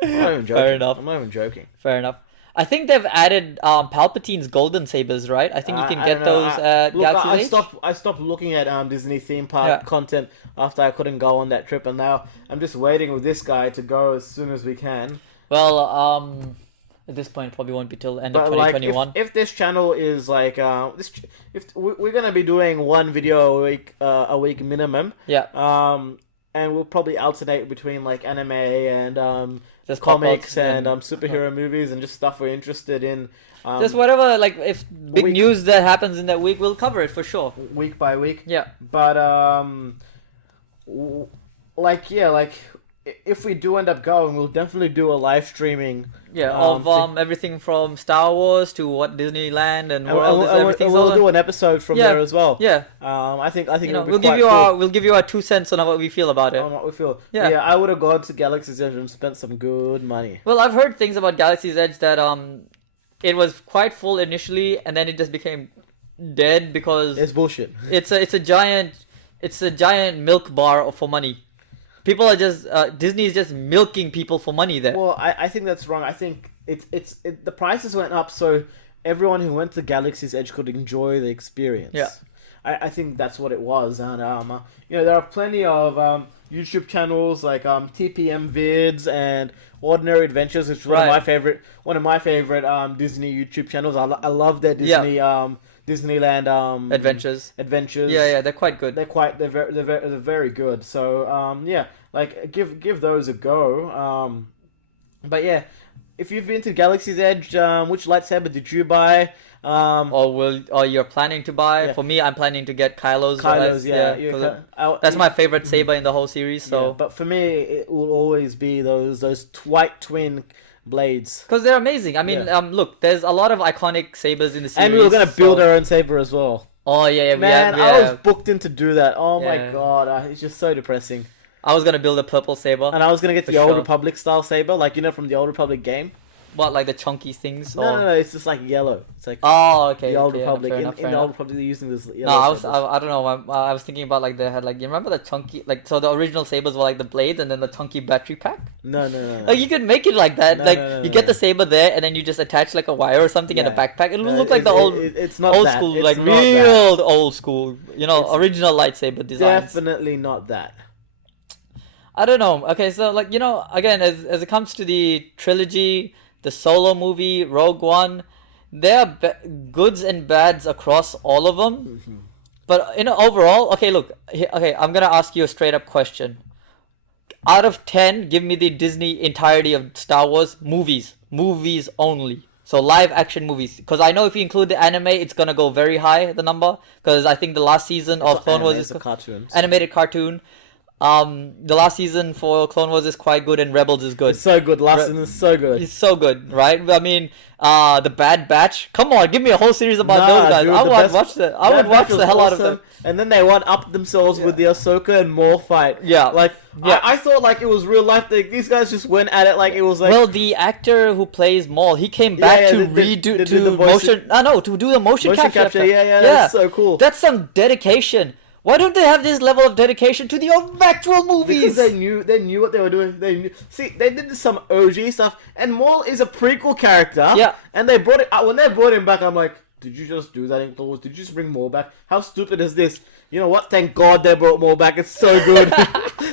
I'm not even joking. Fair enough. I'm not even joking. Fair enough. I think they've added Palpatine's golden sabers, right? I think you can I get don't know. those at Look, Galaxy's Edge. I stopped looking at Disney theme park content after I couldn't go on that trip, and now I'm just waiting with this guy to go as soon as we can. Well, at this point, it probably won't be till end of But like, 2021. if this channel is like if we're gonna be doing one video a week minimum, and we'll probably alternate between like anime and Just comics pop-ups and superhero movies and just stuff we're interested in. Just whatever, like if big week- news that happens in that week, we'll cover it for sure. Week by week. Yeah. But if we do end up going, we'll definitely do a live streaming. Yeah, thing. of everything from Star Wars to what Disneyland and And World is everything. we'll do an episode from there as well. Yeah. I think You know, it'll be we'll give quite you cool we'll give you our 2 cents on what we feel about it. on what we feel. Yeah. I would have gone to Galaxy's Edge and spent some good money. Well, I've heard things about Galaxy's Edge that it was quite full initially and then it just became dead because It's bullshit. it's a giant milk bar for money. People are just Disney is just milking people for money there. Well, I think that's wrong. I think the prices went up so everyone who went to Galaxy's Edge could enjoy the experience. Yeah. I think that's what it was, and there are plenty of YouTube channels like TPM Vids and Ordinary Adventures, which is one of my favorite Disney YouTube channels. I love their Disney Disneyland adventures. Yeah, they're quite good. They're very good. So yeah, like give those a go. But yeah, if you've been to Galaxy's Edge, which lightsaber did you buy? Or you're planning to buy? Yeah. For me, I'm planning to get Kylo's. Yeah. 'Cause that's my favorite saber in the whole series. So, yeah, but for me, it will always be those white twin blades. because they're amazing. I mean, Yeah. Look, there's a lot of iconic sabers in the series. And we were gonna build so... our own saber as well. Oh yeah, Man, we I was have... booked in to do that. Oh my Yeah. god, it's just so depressing. I was gonna build a purple saber. And I was gonna get For the Old sure. Republic style saber, like from the Old Republic game. What, like the chunky things? No, it's just like yellow. It's like Oh, okay. the Old okay, Republic. fair In enough, the fair Old enough. Republic, they're using this yellow. No, sabers. I don't know. I was thinking about like they had like you remember the chunky like so the original sabers were like the blades and then the chunky battery pack. No. Like you could make it like that. No, like no, you get no. the saber there and then you just attach like a wire or something in a Yeah. backpack. It'll No, look like the it's not old that. school, It's like not real old school. It's Original lightsaber designs. Definitely not that. I don't know. Okay, so like again, as it comes to the trilogy, the Solo movie, Rogue One, there are goods and bads across all of them. Mm-hmm. But overall, okay, look, okay, I'm gonna ask you a straight up question. Out of 10, give me the Disney entirety of Star Wars movies only. So live action movies, because I know if you include the anime, it's gonna go very high the number. Because I think the last season of Clone Wars is a cartoon. animated cartoon. The last season for Clone Wars is quite good and Rebels is good. It's so good. Last season is so good. It's so good, right? I mean, the Bad Batch. Come on, give me a whole series about those guys. Dude, I the would best- watch that. I would Bad watch Batch the hell was out of them. awesome. And then they one up themselves with the Ahsoka and Maul fight. Yeah. Like, Yeah. I thought like it was real life. These guys just went at it like it was like. Well, the actor who plays Maul, he came back yeah, to they redo did the to voice- motion. No, to do the motion capture. Yeah, that's so cool. That's some dedication. Why don't they have this level of dedication to the actual movies? Because they knew what they were doing. They did some OG stuff, and Maul is a prequel character. Yeah. And they brought it when they brought him back. I'm like, did you just do that in Clone Wars? Did you just bring Maul back? How stupid is this? You know what? Thank God they brought Maul back. It's so good.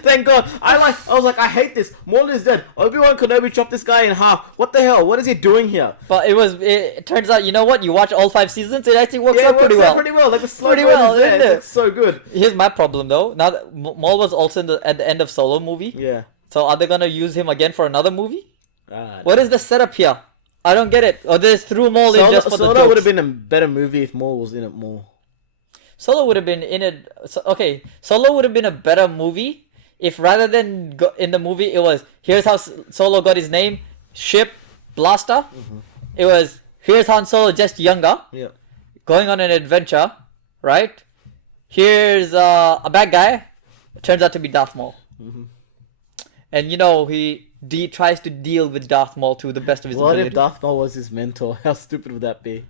Thank God. I was like, I hate this. Maul is dead. Obi-Wan Kenobi chopped this guy in half. What the hell? What is he doing here? But it turns out, you know what? You watch all 5 seasons, it actually works Yeah, out it pretty works out well. pretty well. Like the slow Pretty burn well, is there. isn't it? It's so good. Here's my problem though. Now that Maul was also at the end of Solo movie. Yeah. So are they gonna use him again for another movie? Ah, What is the setup here? I don't get it. Or they just threw Maul in just for the Solo jokes. would have been a better movie if Maul was in it more. Solo would have been in it. Okay, Solo would have been a better movie if rather than in the movie it was here's how Solo got his name, ship, blaster. It was here's Han Solo just younger, Yeah. going on an adventure, right? Here's a bad guy, turns out to be Darth Maul, and he tries to deal with Darth Maul to the best of his What ability. if Darth Maul was his mentor? How stupid would that be?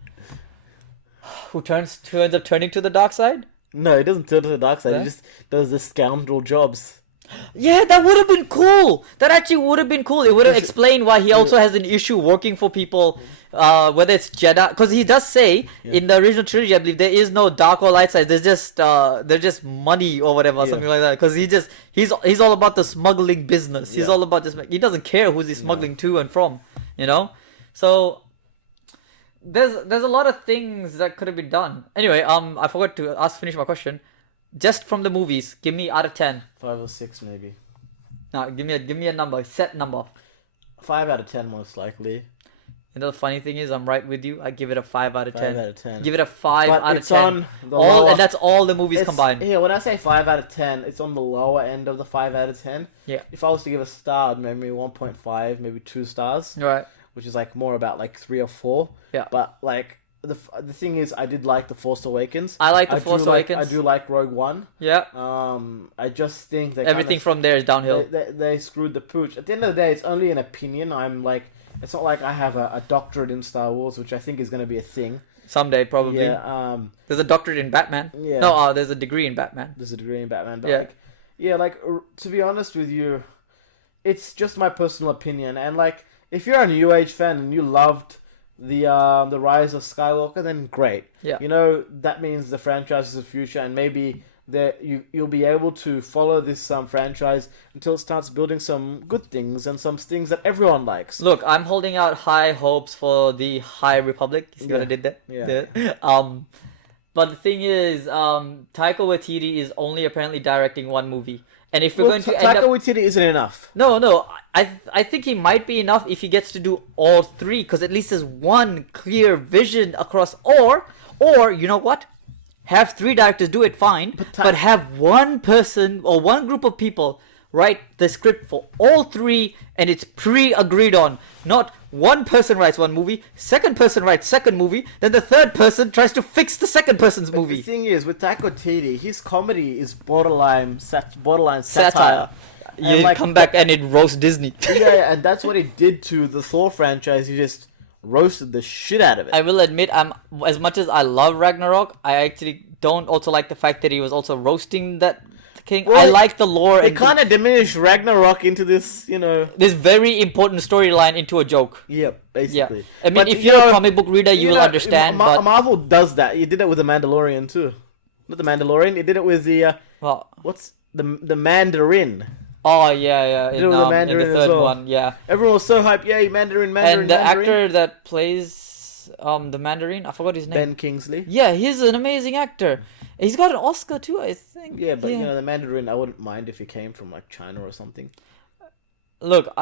Who ends up turning to the dark side? No, he doesn't turn to the dark side. Yeah. He just does the scoundrel jobs. Yeah, that would have been cool. That actually would have been cool. It would have explained why he also has an issue working for people, whether it's Jedi. Because he does say in the original trilogy, I believe there is no dark or light side. There's just money or whatever, something like that. Because he's all about the smuggling business. He's all about just he doesn't care who's he smuggling to and from. So there's a lot of things that could have been done. Anyway, I forgot to finish my question. Just from the movies, give me out of 10. 5 or 6 maybe. No, give me a number, set number. 5 out of 10 most likely. The funny thing is, I'm right with you. I give it a 5 out of 10. 5 out of 10. Give it a 5 But out of it's 10. on the lower- And that's all the movies combined. Yeah, when I say 5 out of 10, it's on the lower end of the 5 out of 10. Yeah. If I was to give a star, maybe 1.5, maybe 2 stars. Right. Which is like more about like 3 or 4. Yeah. But like the thing is, I did like The Force Awakens. I like The Force Awakens. I do like Rogue One. Yeah. I just think they Everything from there is downhill. they screwed the pooch. At the end of the day, it's only an opinion. It's not like I have a doctorate in Star Wars, which I think is going to be a thing. Someday, probably. Yeah. There's a doctorate in Batman. Yeah. No, there's a degree in Batman. There's a degree in Batman, but to be honest with you, it's just my personal opinion. And like, if you're a New Age fan and you loved the Rise of Skywalker, then great. Yeah. That means the franchise is the future, and maybe you'll be able to follow this franchise until it starts building some good things and some things that everyone likes. Look, I'm holding out high hopes for the High Republic. You see what I did there? Yeah. But the thing is, Taika Waititi is only apparently directing one movie, and if we're Well, going to end Taika up, Waititi isn't enough. no, I think he might be enough if he gets to do all three, because at least there's one clear vision across. Or you know what? Have three directors do it, fine, but have one person or one group of people write the script for all three, and it's pre-agreed on. Not one person writes one movie, second person writes second movie, then the third person tries to fix the second person's movie. The thing is, with Taika Waititi, his comedy is borderline satire. You come back and it roasts Disney. Yeah, and that's what he did to the Thor franchise. He just roasted the shit out of it. I will admit, as much as I love Ragnarok, I actually don't also like the fact that he was also roasting that king. Well, I like the lore. They and kind of diminished Ragnarok into this, this very important storyline into a joke. Yeah, basically. Yeah. I mean, But, if you're a comic book reader, you will understand. But Marvel does that. You did it with the Mandalorian too. Not the Mandalorian. You did it with the what's the Mandarin. Oh yeah, in the Mandarin third as well. one, yeah. Everyone was so hyped. Yay, Mandarin. And the Mandarin. actor that plays the Mandarin, I forgot his name. Ben Kingsley. Yeah, he's an amazing actor. He's got an Oscar too, I think. Yeah, but the Mandarin, I wouldn't mind if he came from like China or something. Look,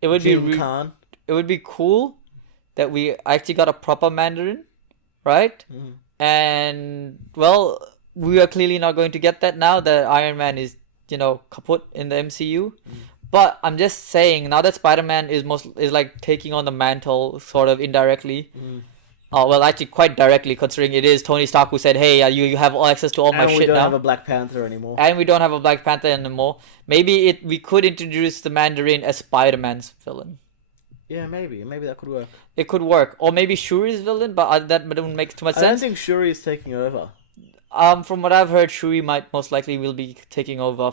it would Jim Khan. It would be cool that we actually got a proper Mandarin, right? Mm. And well, we are clearly not going to get that now that Iron Man is kaput in the MCU. But I'm just saying, now that Spider-Man is like taking on the mantle sort of indirectly. Well, actually quite directly, considering it is Tony Stark who said, hey, you have all access to all my shit now. And we don't have a Black Panther anymore. And we don't have a Black Panther anymore. Maybe we could introduce the Mandarin as Spider-Man's villain. Yeah, maybe that could work. It could work. Or maybe Shuri's villain, but that wouldn't make too much sense. I don't think Shuri is taking over. From what I've heard, Shuri most likely will be taking over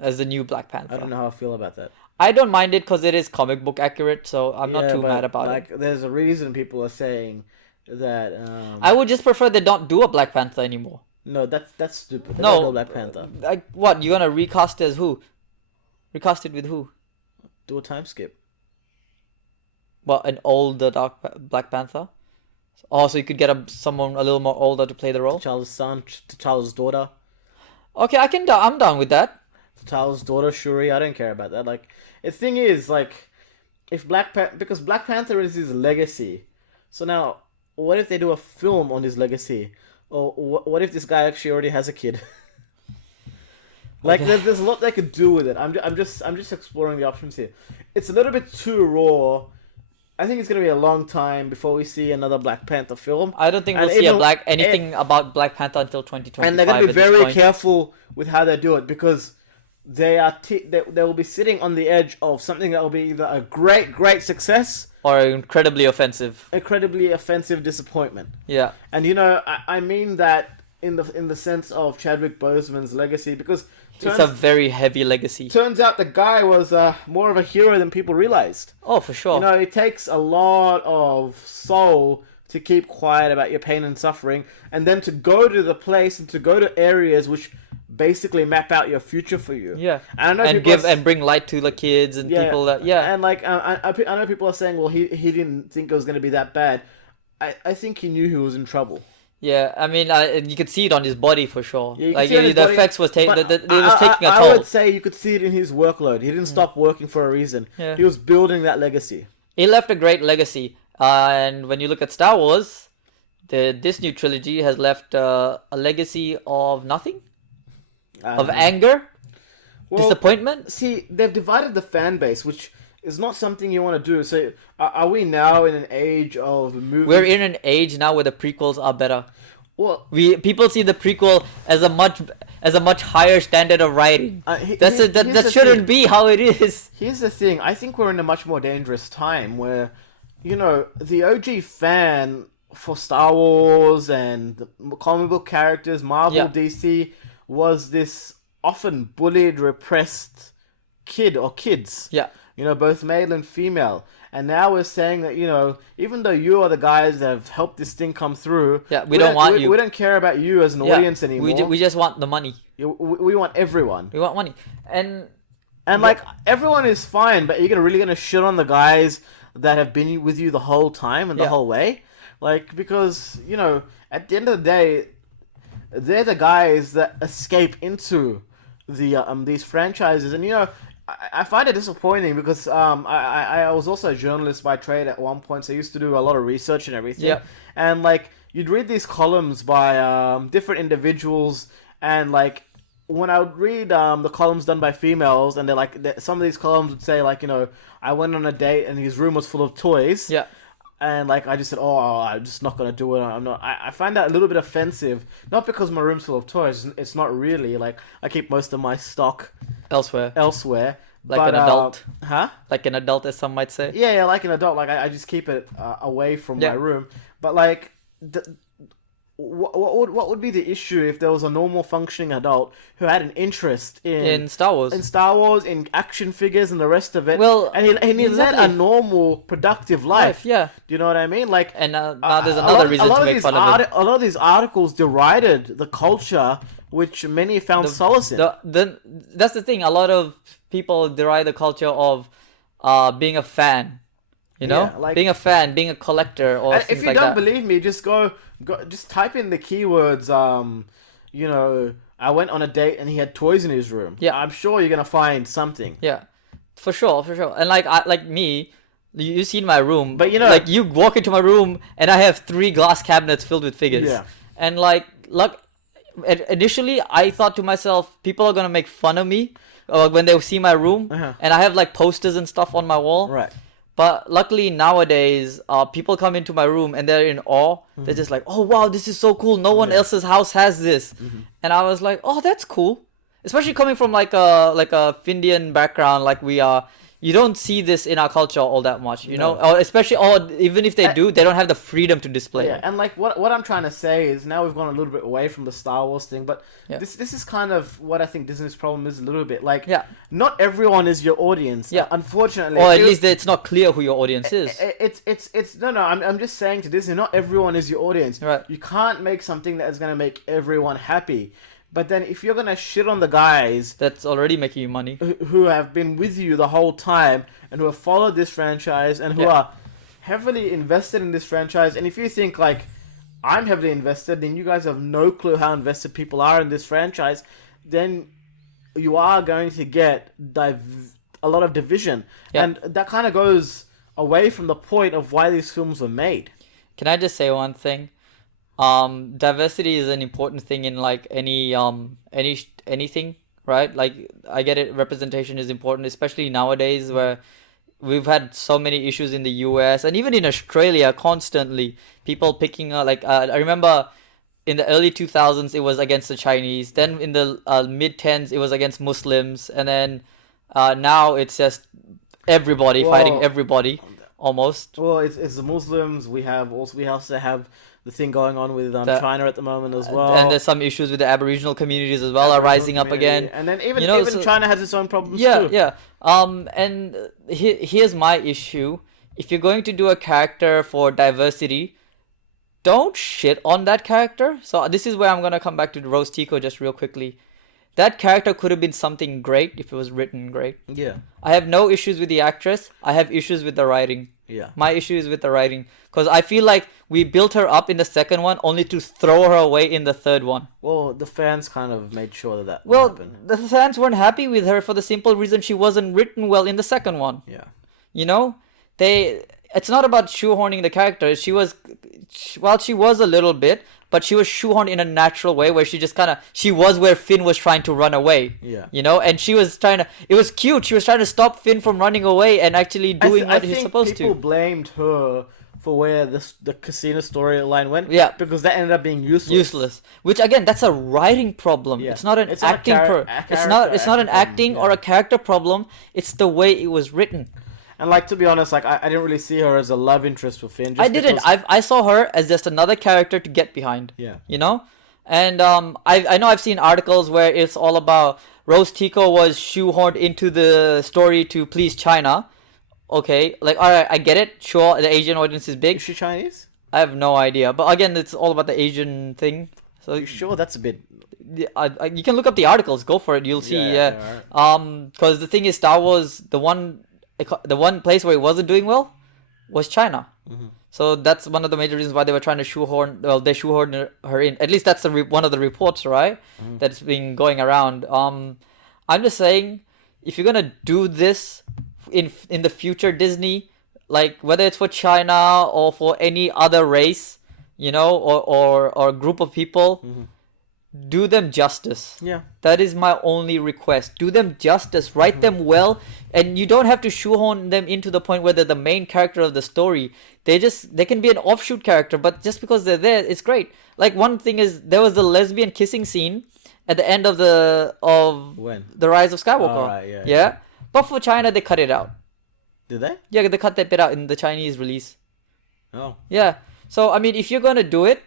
as the new Black Panther. I don't know how I feel about that. I don't mind it because it is comic book accurate, so I'm not too mad about it. There's a reason people are saying that. I would just prefer they don't do a Black Panther anymore. No, that's stupid. They No, don't do Black Panther. Like what? You're gonna recast as who? Recast it with who? Do a time skip. What, an older Black Panther? Oh, so you could get someone a little more older to play the role? T'Challa's son, T'Challa's daughter. Okay, I'm down with that. T'Challa's daughter, Shuri. I don't care about that. Like, the thing is, like, if because Black Panther is his legacy. So now, what if they do a film on his legacy? Or what if this guy actually already has a kid? Like, okay. there's a lot they could do with it. I'm just exploring the options here. It's a little bit too raw. I think it's gonna be a long time before we see another Black Panther film. I don't think we'll see anything about Black Panther until 2025. And they're gonna be very careful with how they do it because they will be sitting on the edge of something that will be either a great success or incredibly offensive disappointment. Yeah, and I mean that in the sense of Chadwick Boseman's legacy because. It's a very heavy legacy. Turns out the guy was more of a hero than people realized. Oh, for sure. It takes a lot of soul to keep quiet about your pain and suffering, and then to go to the place and to go to areas which basically map out your future for you. Yeah, and bring light to the kids and people that And like I know people are saying, well, he didn't think it was going to be that bad. I think he knew he was in trouble. Yeah, I mean, you could see it on his body for sure. Yeah, like the effects was taking a toll. I would say you could see it in his workload. He didn't stop working for a reason. Yeah. He was building that legacy. He left a great legacy. And when you look at Star Wars, this new trilogy has left a legacy of nothing, of anger, disappointment. See, they've divided the fan base, which is not something you want to do. So, are we now in an age of movies? We're in an age now where the prequels are better. Well, people see the prequel as a much higher standard of writing. That shouldn't be how it is. Here's the thing. I think we're in a much more dangerous time where, the OG fan for Star Wars and the comic book characters, Marvel, DC, was this often bullied, repressed kid or kids. Yeah. Both male and female. And now we're saying that, even though you are the guys that have helped this thing come through... Yeah, we don't want you. We don't care about you as an audience anymore. We just want the money. We want everyone. We want money. And like, everyone is fine, but you're really going to shit on the guys that have been with you the whole time and the whole way? Like, because, you know, at the end of the day, they're the guys that escape into these franchises, and you know, I find it disappointing because I was also a journalist by trade at one point, so I used to do a lot of research and everything. Yep. And like you'd read these columns by different individuals, and like when I would read the columns done by females, and they're like some of these columns would say like, you know, I went on a date and his room was full of toys. Yeah. And like I just said, oh, I'm just not gonna do it. I'm not. I find that a little bit offensive. Not because my room's full of toys. It's not really. Like I keep most of my stock Elsewhere. Like but, an adult. Huh? Like an adult, as some might say. Yeah, like an adult. Like I just keep it away from Yeah. my room. But like, what would be the issue if there was a normal functioning adult who had an interest In Star Wars. in Star Wars, in action figures, and the rest of it? Well, and he led exactly. a normal, productive life. Yeah. Do you know what I mean? Like, And now there's another reason to make fun of it. a lot of these articles derided the culture, which many found solace in. That's the thing. A lot of people deride the culture of being a fan. You know, Yeah, like- being a fan, being a collector, or And things if you like don't that. believe me, just go, just type in the keywords. You know, I went on a date and he had toys in his room. Yeah. I'm sure you're gonna find something. Yeah, for sure. And like me, you see in my room, But, you know- like you walk into my room and I have 3 glass cabinets filled with figures. Yeah. And like initially, I thought to myself, people are gonna make fun of me when they see my room, Uh-huh. and I have like posters and stuff on my wall. Right. But luckily nowadays, people come into my room and they're in awe. Mm-hmm. They're just like, "Oh wow, this is so cool! No one else's house has this." Mm-hmm. And I was like, "Oh, that's cool." Especially coming from like a Findian background, like we are. You don't see this in our culture all that much, you know. Or especially, or even if they do, they don't have the freedom to display Yeah, it. and like what I'm trying to say is now we've gone a little bit away from the Star Wars thing, but Yeah. this is kind of what I think Disney's problem is a little bit. Like, Yeah. not everyone is your audience. Yeah. Unfortunately, Or at It- least it's not clear who your audience is. It's no. I'm just saying to Disney, not everyone is your audience. Right. You can't make something that is gonna make everyone happy. But then if you're gonna shit on the guys That's already making you money. who have been with you the whole time and who have followed this franchise and who Yeah. are heavily invested in this franchise, and if you think like I'm heavily invested, then you guys have no clue how invested people are in this franchise, then you are going to get a lot of division. Yeah. And that kind of goes away from the point of why these films were made. Can I just say one thing? Diversity is an important thing in like anything, right? Like I get it, representation is important, especially nowadays where we've had so many issues in the US and even in Australia constantly. People picking like I remember in the early 2000s it was against the Chinese. Then in the mid 10s it was against Muslims, and then now it's just everybody fighting Well, everybody almost. Well, it's the Muslims. We also have the thing going on with China at the moment as well. And there's some issues with the Aboriginal communities as well are rising up Community. again. And then even You know, even so- China has its own problems Yeah, too. yeah. And here's my issue. If you're going to do a character for diversity, don't shit on that character. So this is where I'm gonna come back to Rose Tico just real quickly. That character could have been something great if it was written great. Yeah. I have no issues with the actress. I have issues with the writing. Yeah. My issue is with the writing. Because I feel like we built her up in the second one only to throw her away in the third one. Well, the fans kind of made sure that Well, happened. the fans weren't happy with her for the simple reason she wasn't written well in the second one. Yeah. You know, it's not about shoehorning the character. She was a little bit, but she was shoehorned in a natural way where she was where Finn was trying to run away. Yeah. You know, and she was it was cute. She was trying to stop Finn from running away and actually doing what he's supposed people to. blamed her for where the casino storyline went. Yeah. Because that ended up being useless. Useless. Which again, that's a writing problem. Yeah. It's not an It's not a acting it's not an acting acting problem, or yeah. a character problem. It's the way it was written. And like, to be honest, like I didn't really see her as a love interest for Finn. Just I didn't. because- I saw her as just another character to get behind. Yeah. You know? And I know I've seen articles where it's all about Rose Tico was shoehorned into the story to please China. Okay, like alright, I get it. Sure, the Asian audience is Is big. she Chinese? I have no idea. But again, it's all about the Asian thing. So You sure that's a bit? you can look up the articles, go for it, you'll see. Yeah, Yeah. Because the thing is, Star Wars, the one place where it wasn't doing well was China. So that's one of the major reasons why they were trying to shoehorn. Well, they shoehorned her in. At least that's one of the reports, right? That's been going around. I'm just saying, if you're gonna do this in the future Disney, like whether it's for China or for any other race, you know, or group of people, do them justice. Yeah. That is my only request. Do them justice, write them well, and you don't have to shoehorn them into the point where they're the main character of the story. They can be an offshoot character, but just because they're there, it's great. Like one thing is there was the lesbian kissing scene at the end of the Rise of Skywalker. Oh, right, yeah, yeah. But for China, they cut it out. Did they? Yeah, they cut that bit out in the Chinese release. Oh. Yeah. So I mean, if you're gonna do it,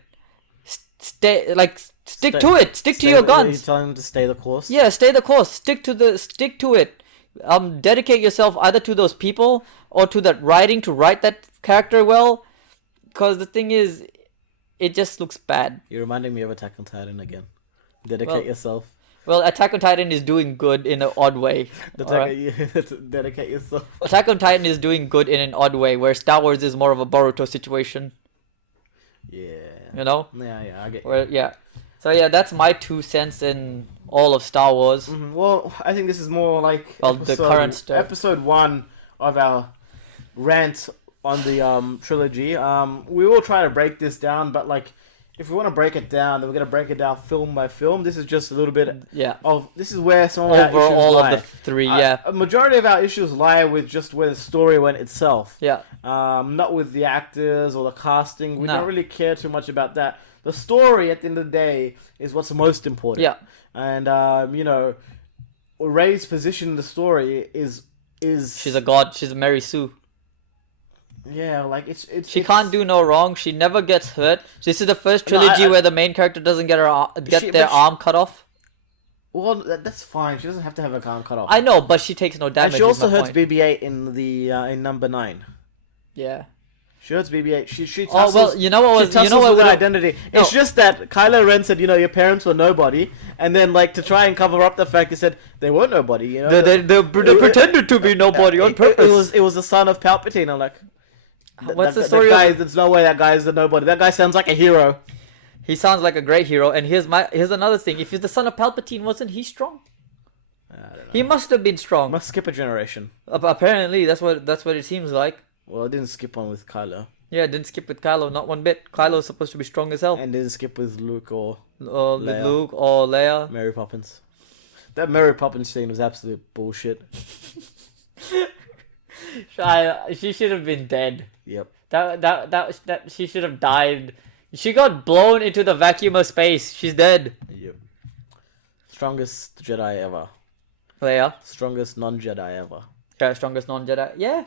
stick to it. Stick to your guns. Are you telling them to stay the course? Yeah, stay the course. Stick to it. Dedicate yourself either to those people or to that writing to write that character well. Because the thing is, it just looks bad. You're reminding me of Attack on Titan again. Dedicate yourself. Well, Attack on Titan is doing good in an odd way. Dedicate yourself. Attack on Titan is doing good in an odd way, where Star Wars is more of a Boruto situation. Yeah. You know? Yeah, I get you. Yeah. So yeah, that's my 2 cents in all of Star Wars. Well, I think this is more like the current stuff. Episode 1 of our rant on the trilogy. We will try to break this down, but like, if we want to break it down, then we're going to break it down film by film. This is just a little bit of... This is where some of our issues all lie. Of the 3, yeah. A majority of our issues lie with just where the story went itself. Yeah. Not with the actors or the casting. We don't really care too much about that. The story, at the end of the day, is what's most important. Yeah. And, you know, Rey's position in the story is... She's a god. She's a Mary Sue. Yeah, like she can't do no wrong. She never gets hurt. This is the first trilogy where the main character doesn't get their arm cut off. Well, that's fine. She doesn't have to have her arm cut off. I know, but she takes no damage. And she also hurts BB-8 in the in number 9. Yeah. She hurts BB-8. She tussles, well, you know what was with identity. No. It's just that Kylo Ren said, you know, your parents were nobody, and then like to try and cover up the fact, he said they were nobody. You know, they pretended to be nobody on purpose. It was the son of Palpatine. I'm like, what's the story? There's no way that guy is the nobody. That guy sounds like a hero. He sounds like a great hero. And here's another thing. If he's the son of Palpatine, wasn't he strong? I don't know. He must have been strong. Must skip a generation. Apparently, that's what it seems like. Well, it didn't skip one with Kylo. Yeah, it didn't skip with Kylo, not one bit. Kylo's supposed to be strong as hell. And didn't skip with Luke or Leia. Mary Poppins. That Mary Poppins scene was absolute bullshit. She should have been dead. Yep. That she should have died. She got blown into the vacuum of space. She's dead. Yep. Strongest Jedi ever. Leia. Strongest non-Jedi ever. Yeah, strongest non-Jedi. Yeah.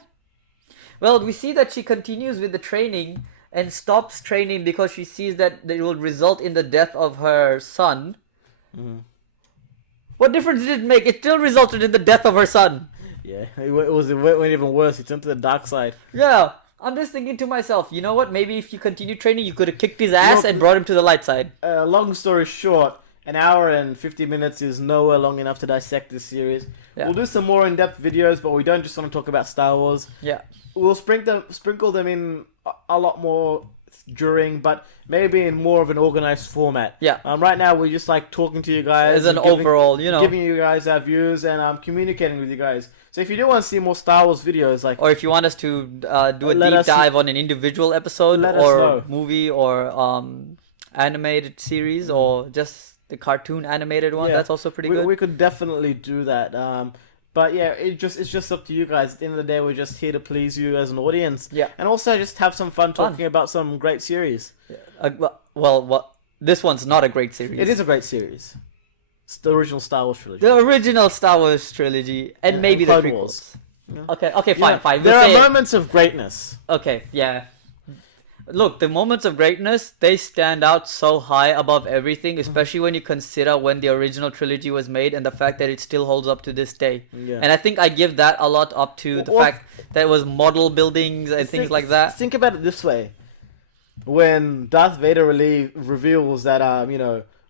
Well, we see that she continues with the training and stops training because she sees that it will result in the death of her son. Mm-hmm. What difference did it make? It still resulted in the death of her son. Yeah, it went even worse. He turned to the dark side. Yeah, I'm just thinking to myself, you know what? Maybe if you continue training, you could have kicked his ass and brought him to the light side. Long story short, an hour and 50 minutes is nowhere long enough to dissect this series. Yeah. We'll do some more in-depth videos, but we don't just want to talk about Star Wars. Yeah. We'll sprinkle them in a lot more during, but maybe in more of an organized format. Yeah. Right now we're just like talking to you guys. As an overall, you know. Giving you guys our views and communicating with you guys. So if you do want to see more Star Wars videos, like... Or if you want us to do a deep dive on an individual episode or movie or animated series or just the cartoon animated one, that's also pretty good. We could definitely do that. But yeah, it's just up to you guys. At the end of the day, we're just here to please you as an audience. Yeah. And also just have some fun talking about some great series. Yeah. This one's not a great series. It is a great series. It's the original Star Wars trilogy. The original Star Wars trilogy, and maybe the prequels. Yeah. Okay, fine. There are moments of greatness. Okay, yeah. Look, the moments of greatness, they stand out so high above everything, especially when you consider when the original trilogy was made and the fact that it still holds up to this day. Yeah. And I think I give that a lot up to the fact that it was model buildings and things like that. Think about it this way. When Darth Vader reveals that,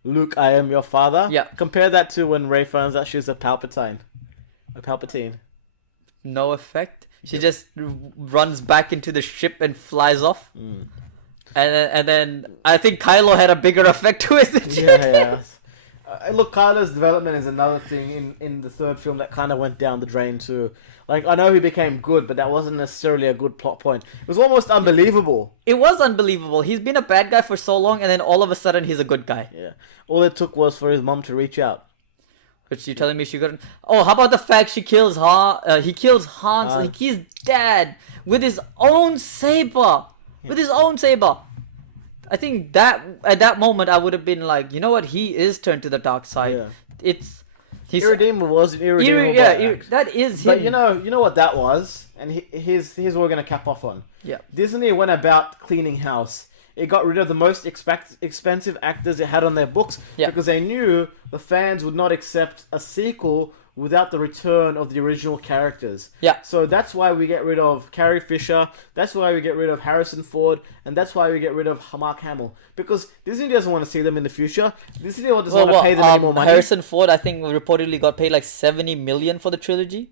Luke, I am your father. Yeah. Compare that to when Rey finds out she's a Palpatine. no effect. She just runs back into the ship and flies off. And then I think Kylo had a bigger effect to it than she Yeah, did. yeah. Look, Kylo's development is another thing in the third film that kind of went down the drain too. Like, I know he became good, but that wasn't necessarily a good plot point. It was almost unbelievable. It was unbelievable. He's been a bad guy for so long, and then all of a sudden he's a good guy. Yeah. All it took was for his mom to reach out. Which you're telling me she couldn't? Oh, how about the fact she kills Han? He kills Han's his dad with his own saber. With his own saber. I think that at that moment I would have been like, you know what? He is turned to the dark side. Yeah. He's Irredeemable wasn't irredeemable. that is him. But you know what that was, and here's what we're gonna cap off on. Yeah. Disney went about cleaning house. It got rid of the most expensive actors it had on their books because they knew the fans would not accept a sequel without the return of the original characters. Yeah. So that's why we get rid of Carrie Fisher, that's why we get rid of Harrison Ford, and that's why we get rid of Mark Hamill. Because Disney doesn't want to see them in the future. Disney doesn't want to pay them any more money. Harrison Ford, I think, reportedly got paid like 70 million for the trilogy.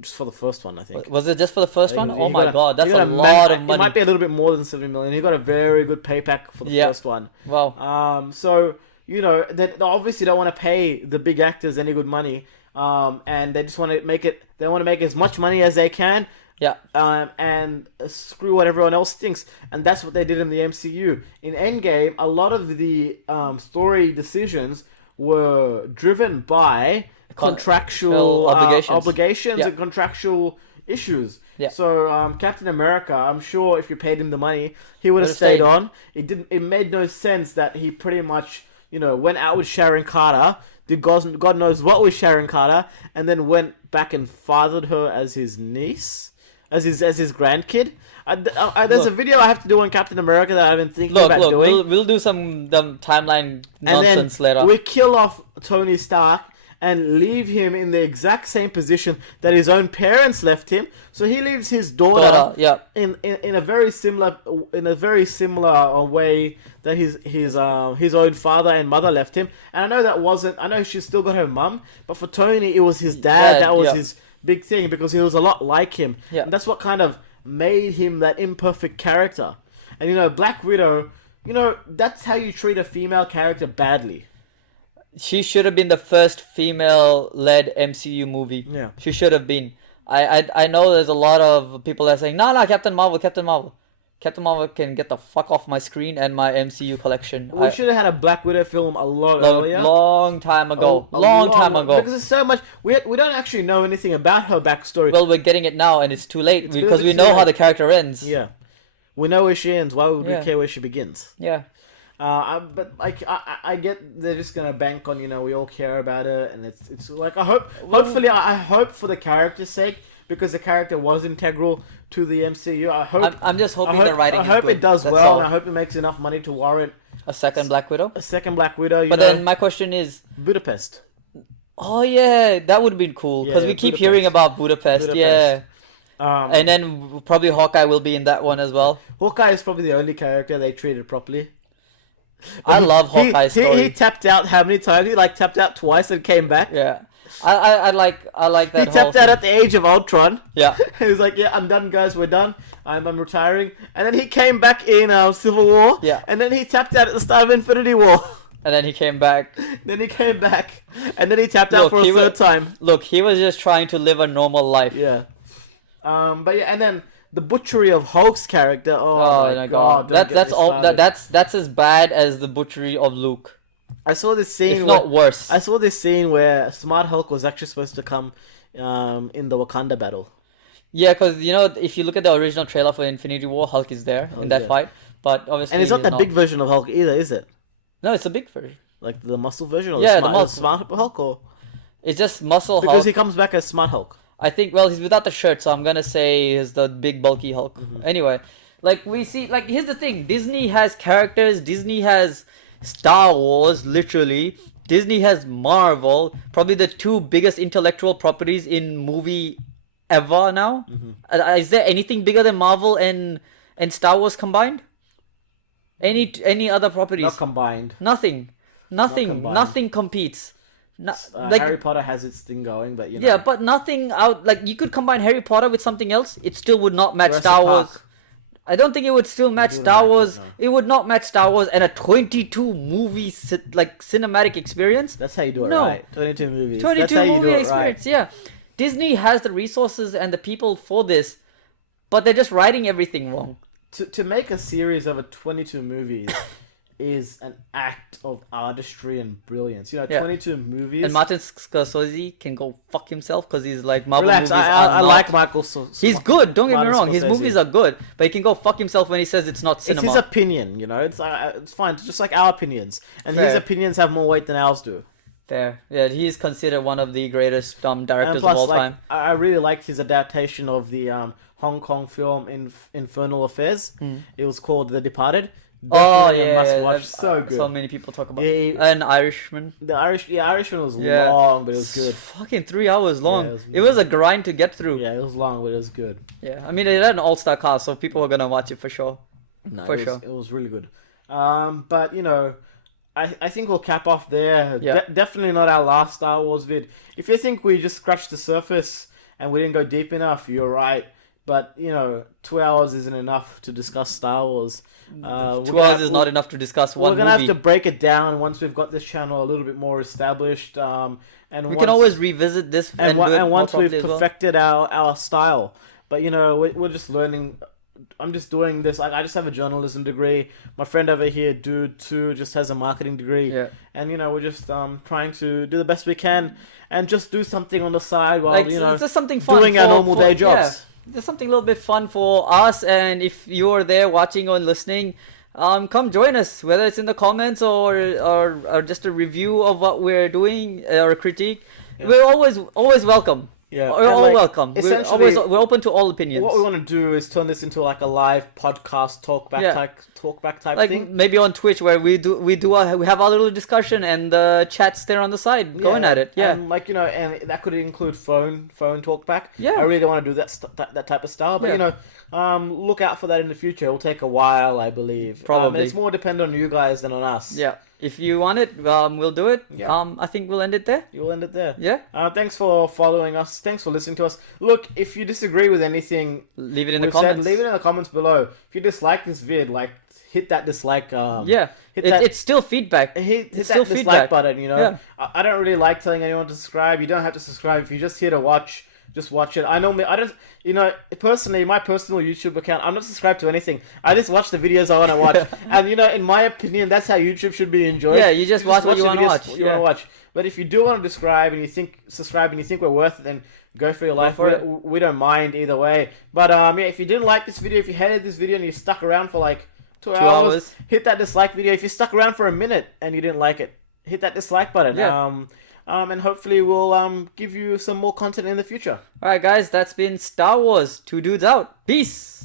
Just for the first one, I think. Was it just for the first one? Oh my god, that's a a lot of money. It might be a little bit more than 70 million. He got a very good payback for the first one. Wow. So, you know, they obviously don't want to pay the big actors any good money. And they just want to make it, they want to make as much money as they can. Yeah. And screw what everyone else thinks. And that's what they did in the MCU. In Endgame, a lot of the story decisions were driven by contractual obligations and contractual issues. Yeah. So Captain America, I'm sure if you paid him the money, he would have stayed on. It made no sense that he pretty much, you know, went out with Sharon Carter, did God knows what with Sharon Carter, and then went back and fathered her as his niece, as his grandkid. There's a video I have to do on Captain America that I've been thinking about doing. We'll do some timeline nonsense later. We kill off Tony Stark and leave him in the exact same position that his own parents left him. So he leaves his daughter in a very similar way that his own father and mother left him. And I know she's still got her mum, but for Tony it was his dad that was his big thing because he was a lot like him. Yeah. And that's what kind of made him that imperfect character. And you know, Black Widow, you know, that's how you treat a female character badly. She should have been the first female-led MCU movie. Yeah. She should have been. I know there's a lot of people that are saying, no, Captain Marvel. Captain Marvel can get the fuck off my screen and my MCU collection. We should have had a Black Widow film a lot earlier. Long time ago. Long time ago. Because there's so much... We don't actually know anything about her backstory. Well, we're getting it now and it's too late because we know how the character ends. Yeah. We know where she ends. Why would we care where she begins? Yeah. But like I get they're just gonna bank on, you know, we all care about it, and it's like I hope for the character's sake, because the character was integral to the MCU. I'm just hoping the writing. I hope it does well, and I hope it makes enough money to warrant a second Black Widow. But then my question is Budapest. Oh yeah, that would have been cool because we keep hearing about Budapest. Yeah. And then probably Hawkeye will be in that one as well. Hawkeye is probably the only character they treated properly. I love Hawkeye's story. He tapped out how many times? He tapped out twice and came back. Yeah, I like that. He tapped out at the age of Ultron. Yeah, he was like, "Yeah, I'm done, guys. We're done. I'm retiring." And then he came back in Civil War. Yeah, and then he tapped out at the start of Infinity War. And then he came back. And then he tapped out for a third time. Look, he was just trying to live a normal life. Yeah. But yeah, and then the butchery of Hulk's character. Oh my god. That's as bad as the butchery of Luke. I saw this scene. If not worse. I saw this scene where Smart Hulk was actually supposed to come in the Wakanda battle. Yeah, because you know, if you look at the original trailer for Infinity War, Hulk is there in that fight. But obviously, and it's not that big version of Hulk either, is it? No, it's a big version. Like the muscle version, or the Smart Hulk, or it's just muscle Hulk. Because he comes back as Smart Hulk. I think, well, he's without the shirt, so I'm gonna say he's the big bulky Hulk. Mm-hmm. Anyway, like we see, like here's the thing: Disney has characters. Disney has Star Wars, literally. Disney has Marvel, probably the two biggest intellectual properties in movie ever now. Mm-hmm. Is there anything bigger than Marvel and Star Wars combined? Any other properties? Not combined. Nothing competes. Like Harry Potter has its thing going, but you know. yeah, but nothing out. Like you could combine Harry Potter with something else, it still would not match Jurassic Star Wars. Park. I don't think it would still match wouldn't Star match it, Wars. no. It would not match Star Wars and a 22 movie like cinematic experience. That's how you do it, No. right? 22 movies. 22 That's how you movie do it, experience, right? yeah. Disney has the resources and the people for this, but they're just writing everything wrong. To make a series of 22 movies is an act of artistry and brilliance. You know, Yeah. 22 movies. And Martin Scorsese can go fuck himself because he's like Marvel Relax, movies I are not. like Michael. He's good. Don't get me Martin wrong. His Scorsese. movies are good, but he can go fuck himself when he says it's not It's cinema. his opinion, you know. It's fine. It's just like our opinions, and his Fair. opinions have more weight than ours do. There, yeah, he's considered one of the greatest directors And plus, of all like, time. I really liked his adaptation of the Hong Kong film Infernal Affairs. It was called The Departed. Hmm. Oh Definitely a yeah, must watch. that's- So good. So many people talk about. Yeah, he- An Irishman. The Irishman was Yeah. long, but it was good. Fucking 3 hours long. Yeah, it was a grind to get through. Yeah, it was long, but it was good. Yeah, I mean it had an all-star cast, so people are gonna watch it for sure. No, For it was, sure. it was really good. But you know, I think we'll cap off there. Yeah. Definitely not our last Star Wars vid. If you think we just scratched the surface and we didn't go deep enough, you're right. But you know, 2 hours isn't enough to discuss Star Wars. 2 hours is not enough to discuss one We're gonna movie. have to break it down once we've got this channel a little bit more established. And We can always revisit this and, do it and more once we've properly as well. perfected our style. But you know, we're just learning. I'm just doing this. I just have a journalism degree. My friend over here, dude, too, just has a marketing degree. Yeah. And you know, we're just trying to do the best we can and just do something on the side while Like you know just something fun doing our normal day jobs. Yeah, just something a little bit fun for us. And if you're there watching or listening, come join us. Whether it's in the comments or just a review of what we're doing or a critique, we're always welcome. Yeah, We're and, all like, welcome. essentially, We're open to all opinions. What we want to do is turn this into like a live podcast talkback Yeah. type Like thing. maybe on Twitch where we have our little discussion and the chat's there on the side going at it. Yeah. And like, you know, and that could include phone talkback. Yeah. I really want to do that type of style, but Yeah. you know, look out for that in the future. It will take a while, I believe. Probably. It's more dependent on you guys than on us. Yeah. If you want it, we'll do it. Yeah. I think we'll end it there. You'll end it there. Yeah. Thanks for following us. Thanks for listening to us. Look, if you disagree with anything Leave it in the we've said, comments. leave it in the comments below. If you dislike this vid, like hit that dislike. Yeah. hit that. It's still feedback. Hit It's that still dislike feedback. button, you know. Yeah. I don't really like telling anyone to subscribe. You don't have to subscribe. If you're just here to watch, just watch it. I don't, you know, personally, my personal YouTube account, I'm not subscribed to anything. I just watch the videos I want to watch. And, you know, in my opinion, that's how YouTube should be enjoyed. Yeah, you just watch what you the wanna videos watch. You Yeah. want to watch. But if you do want to subscribe and you think we're worth it, then go for your life. for We don't mind either way. But, yeah, if you didn't like this video, if you hated this video and you stuck around for like 2 hours. hit that dislike video. If you stuck around for a minute and you didn't like it, hit that dislike button. Yeah. And hopefully we'll give you some more content in the future. All right, guys, that's been Star Wars. 2 dudes out. Peace.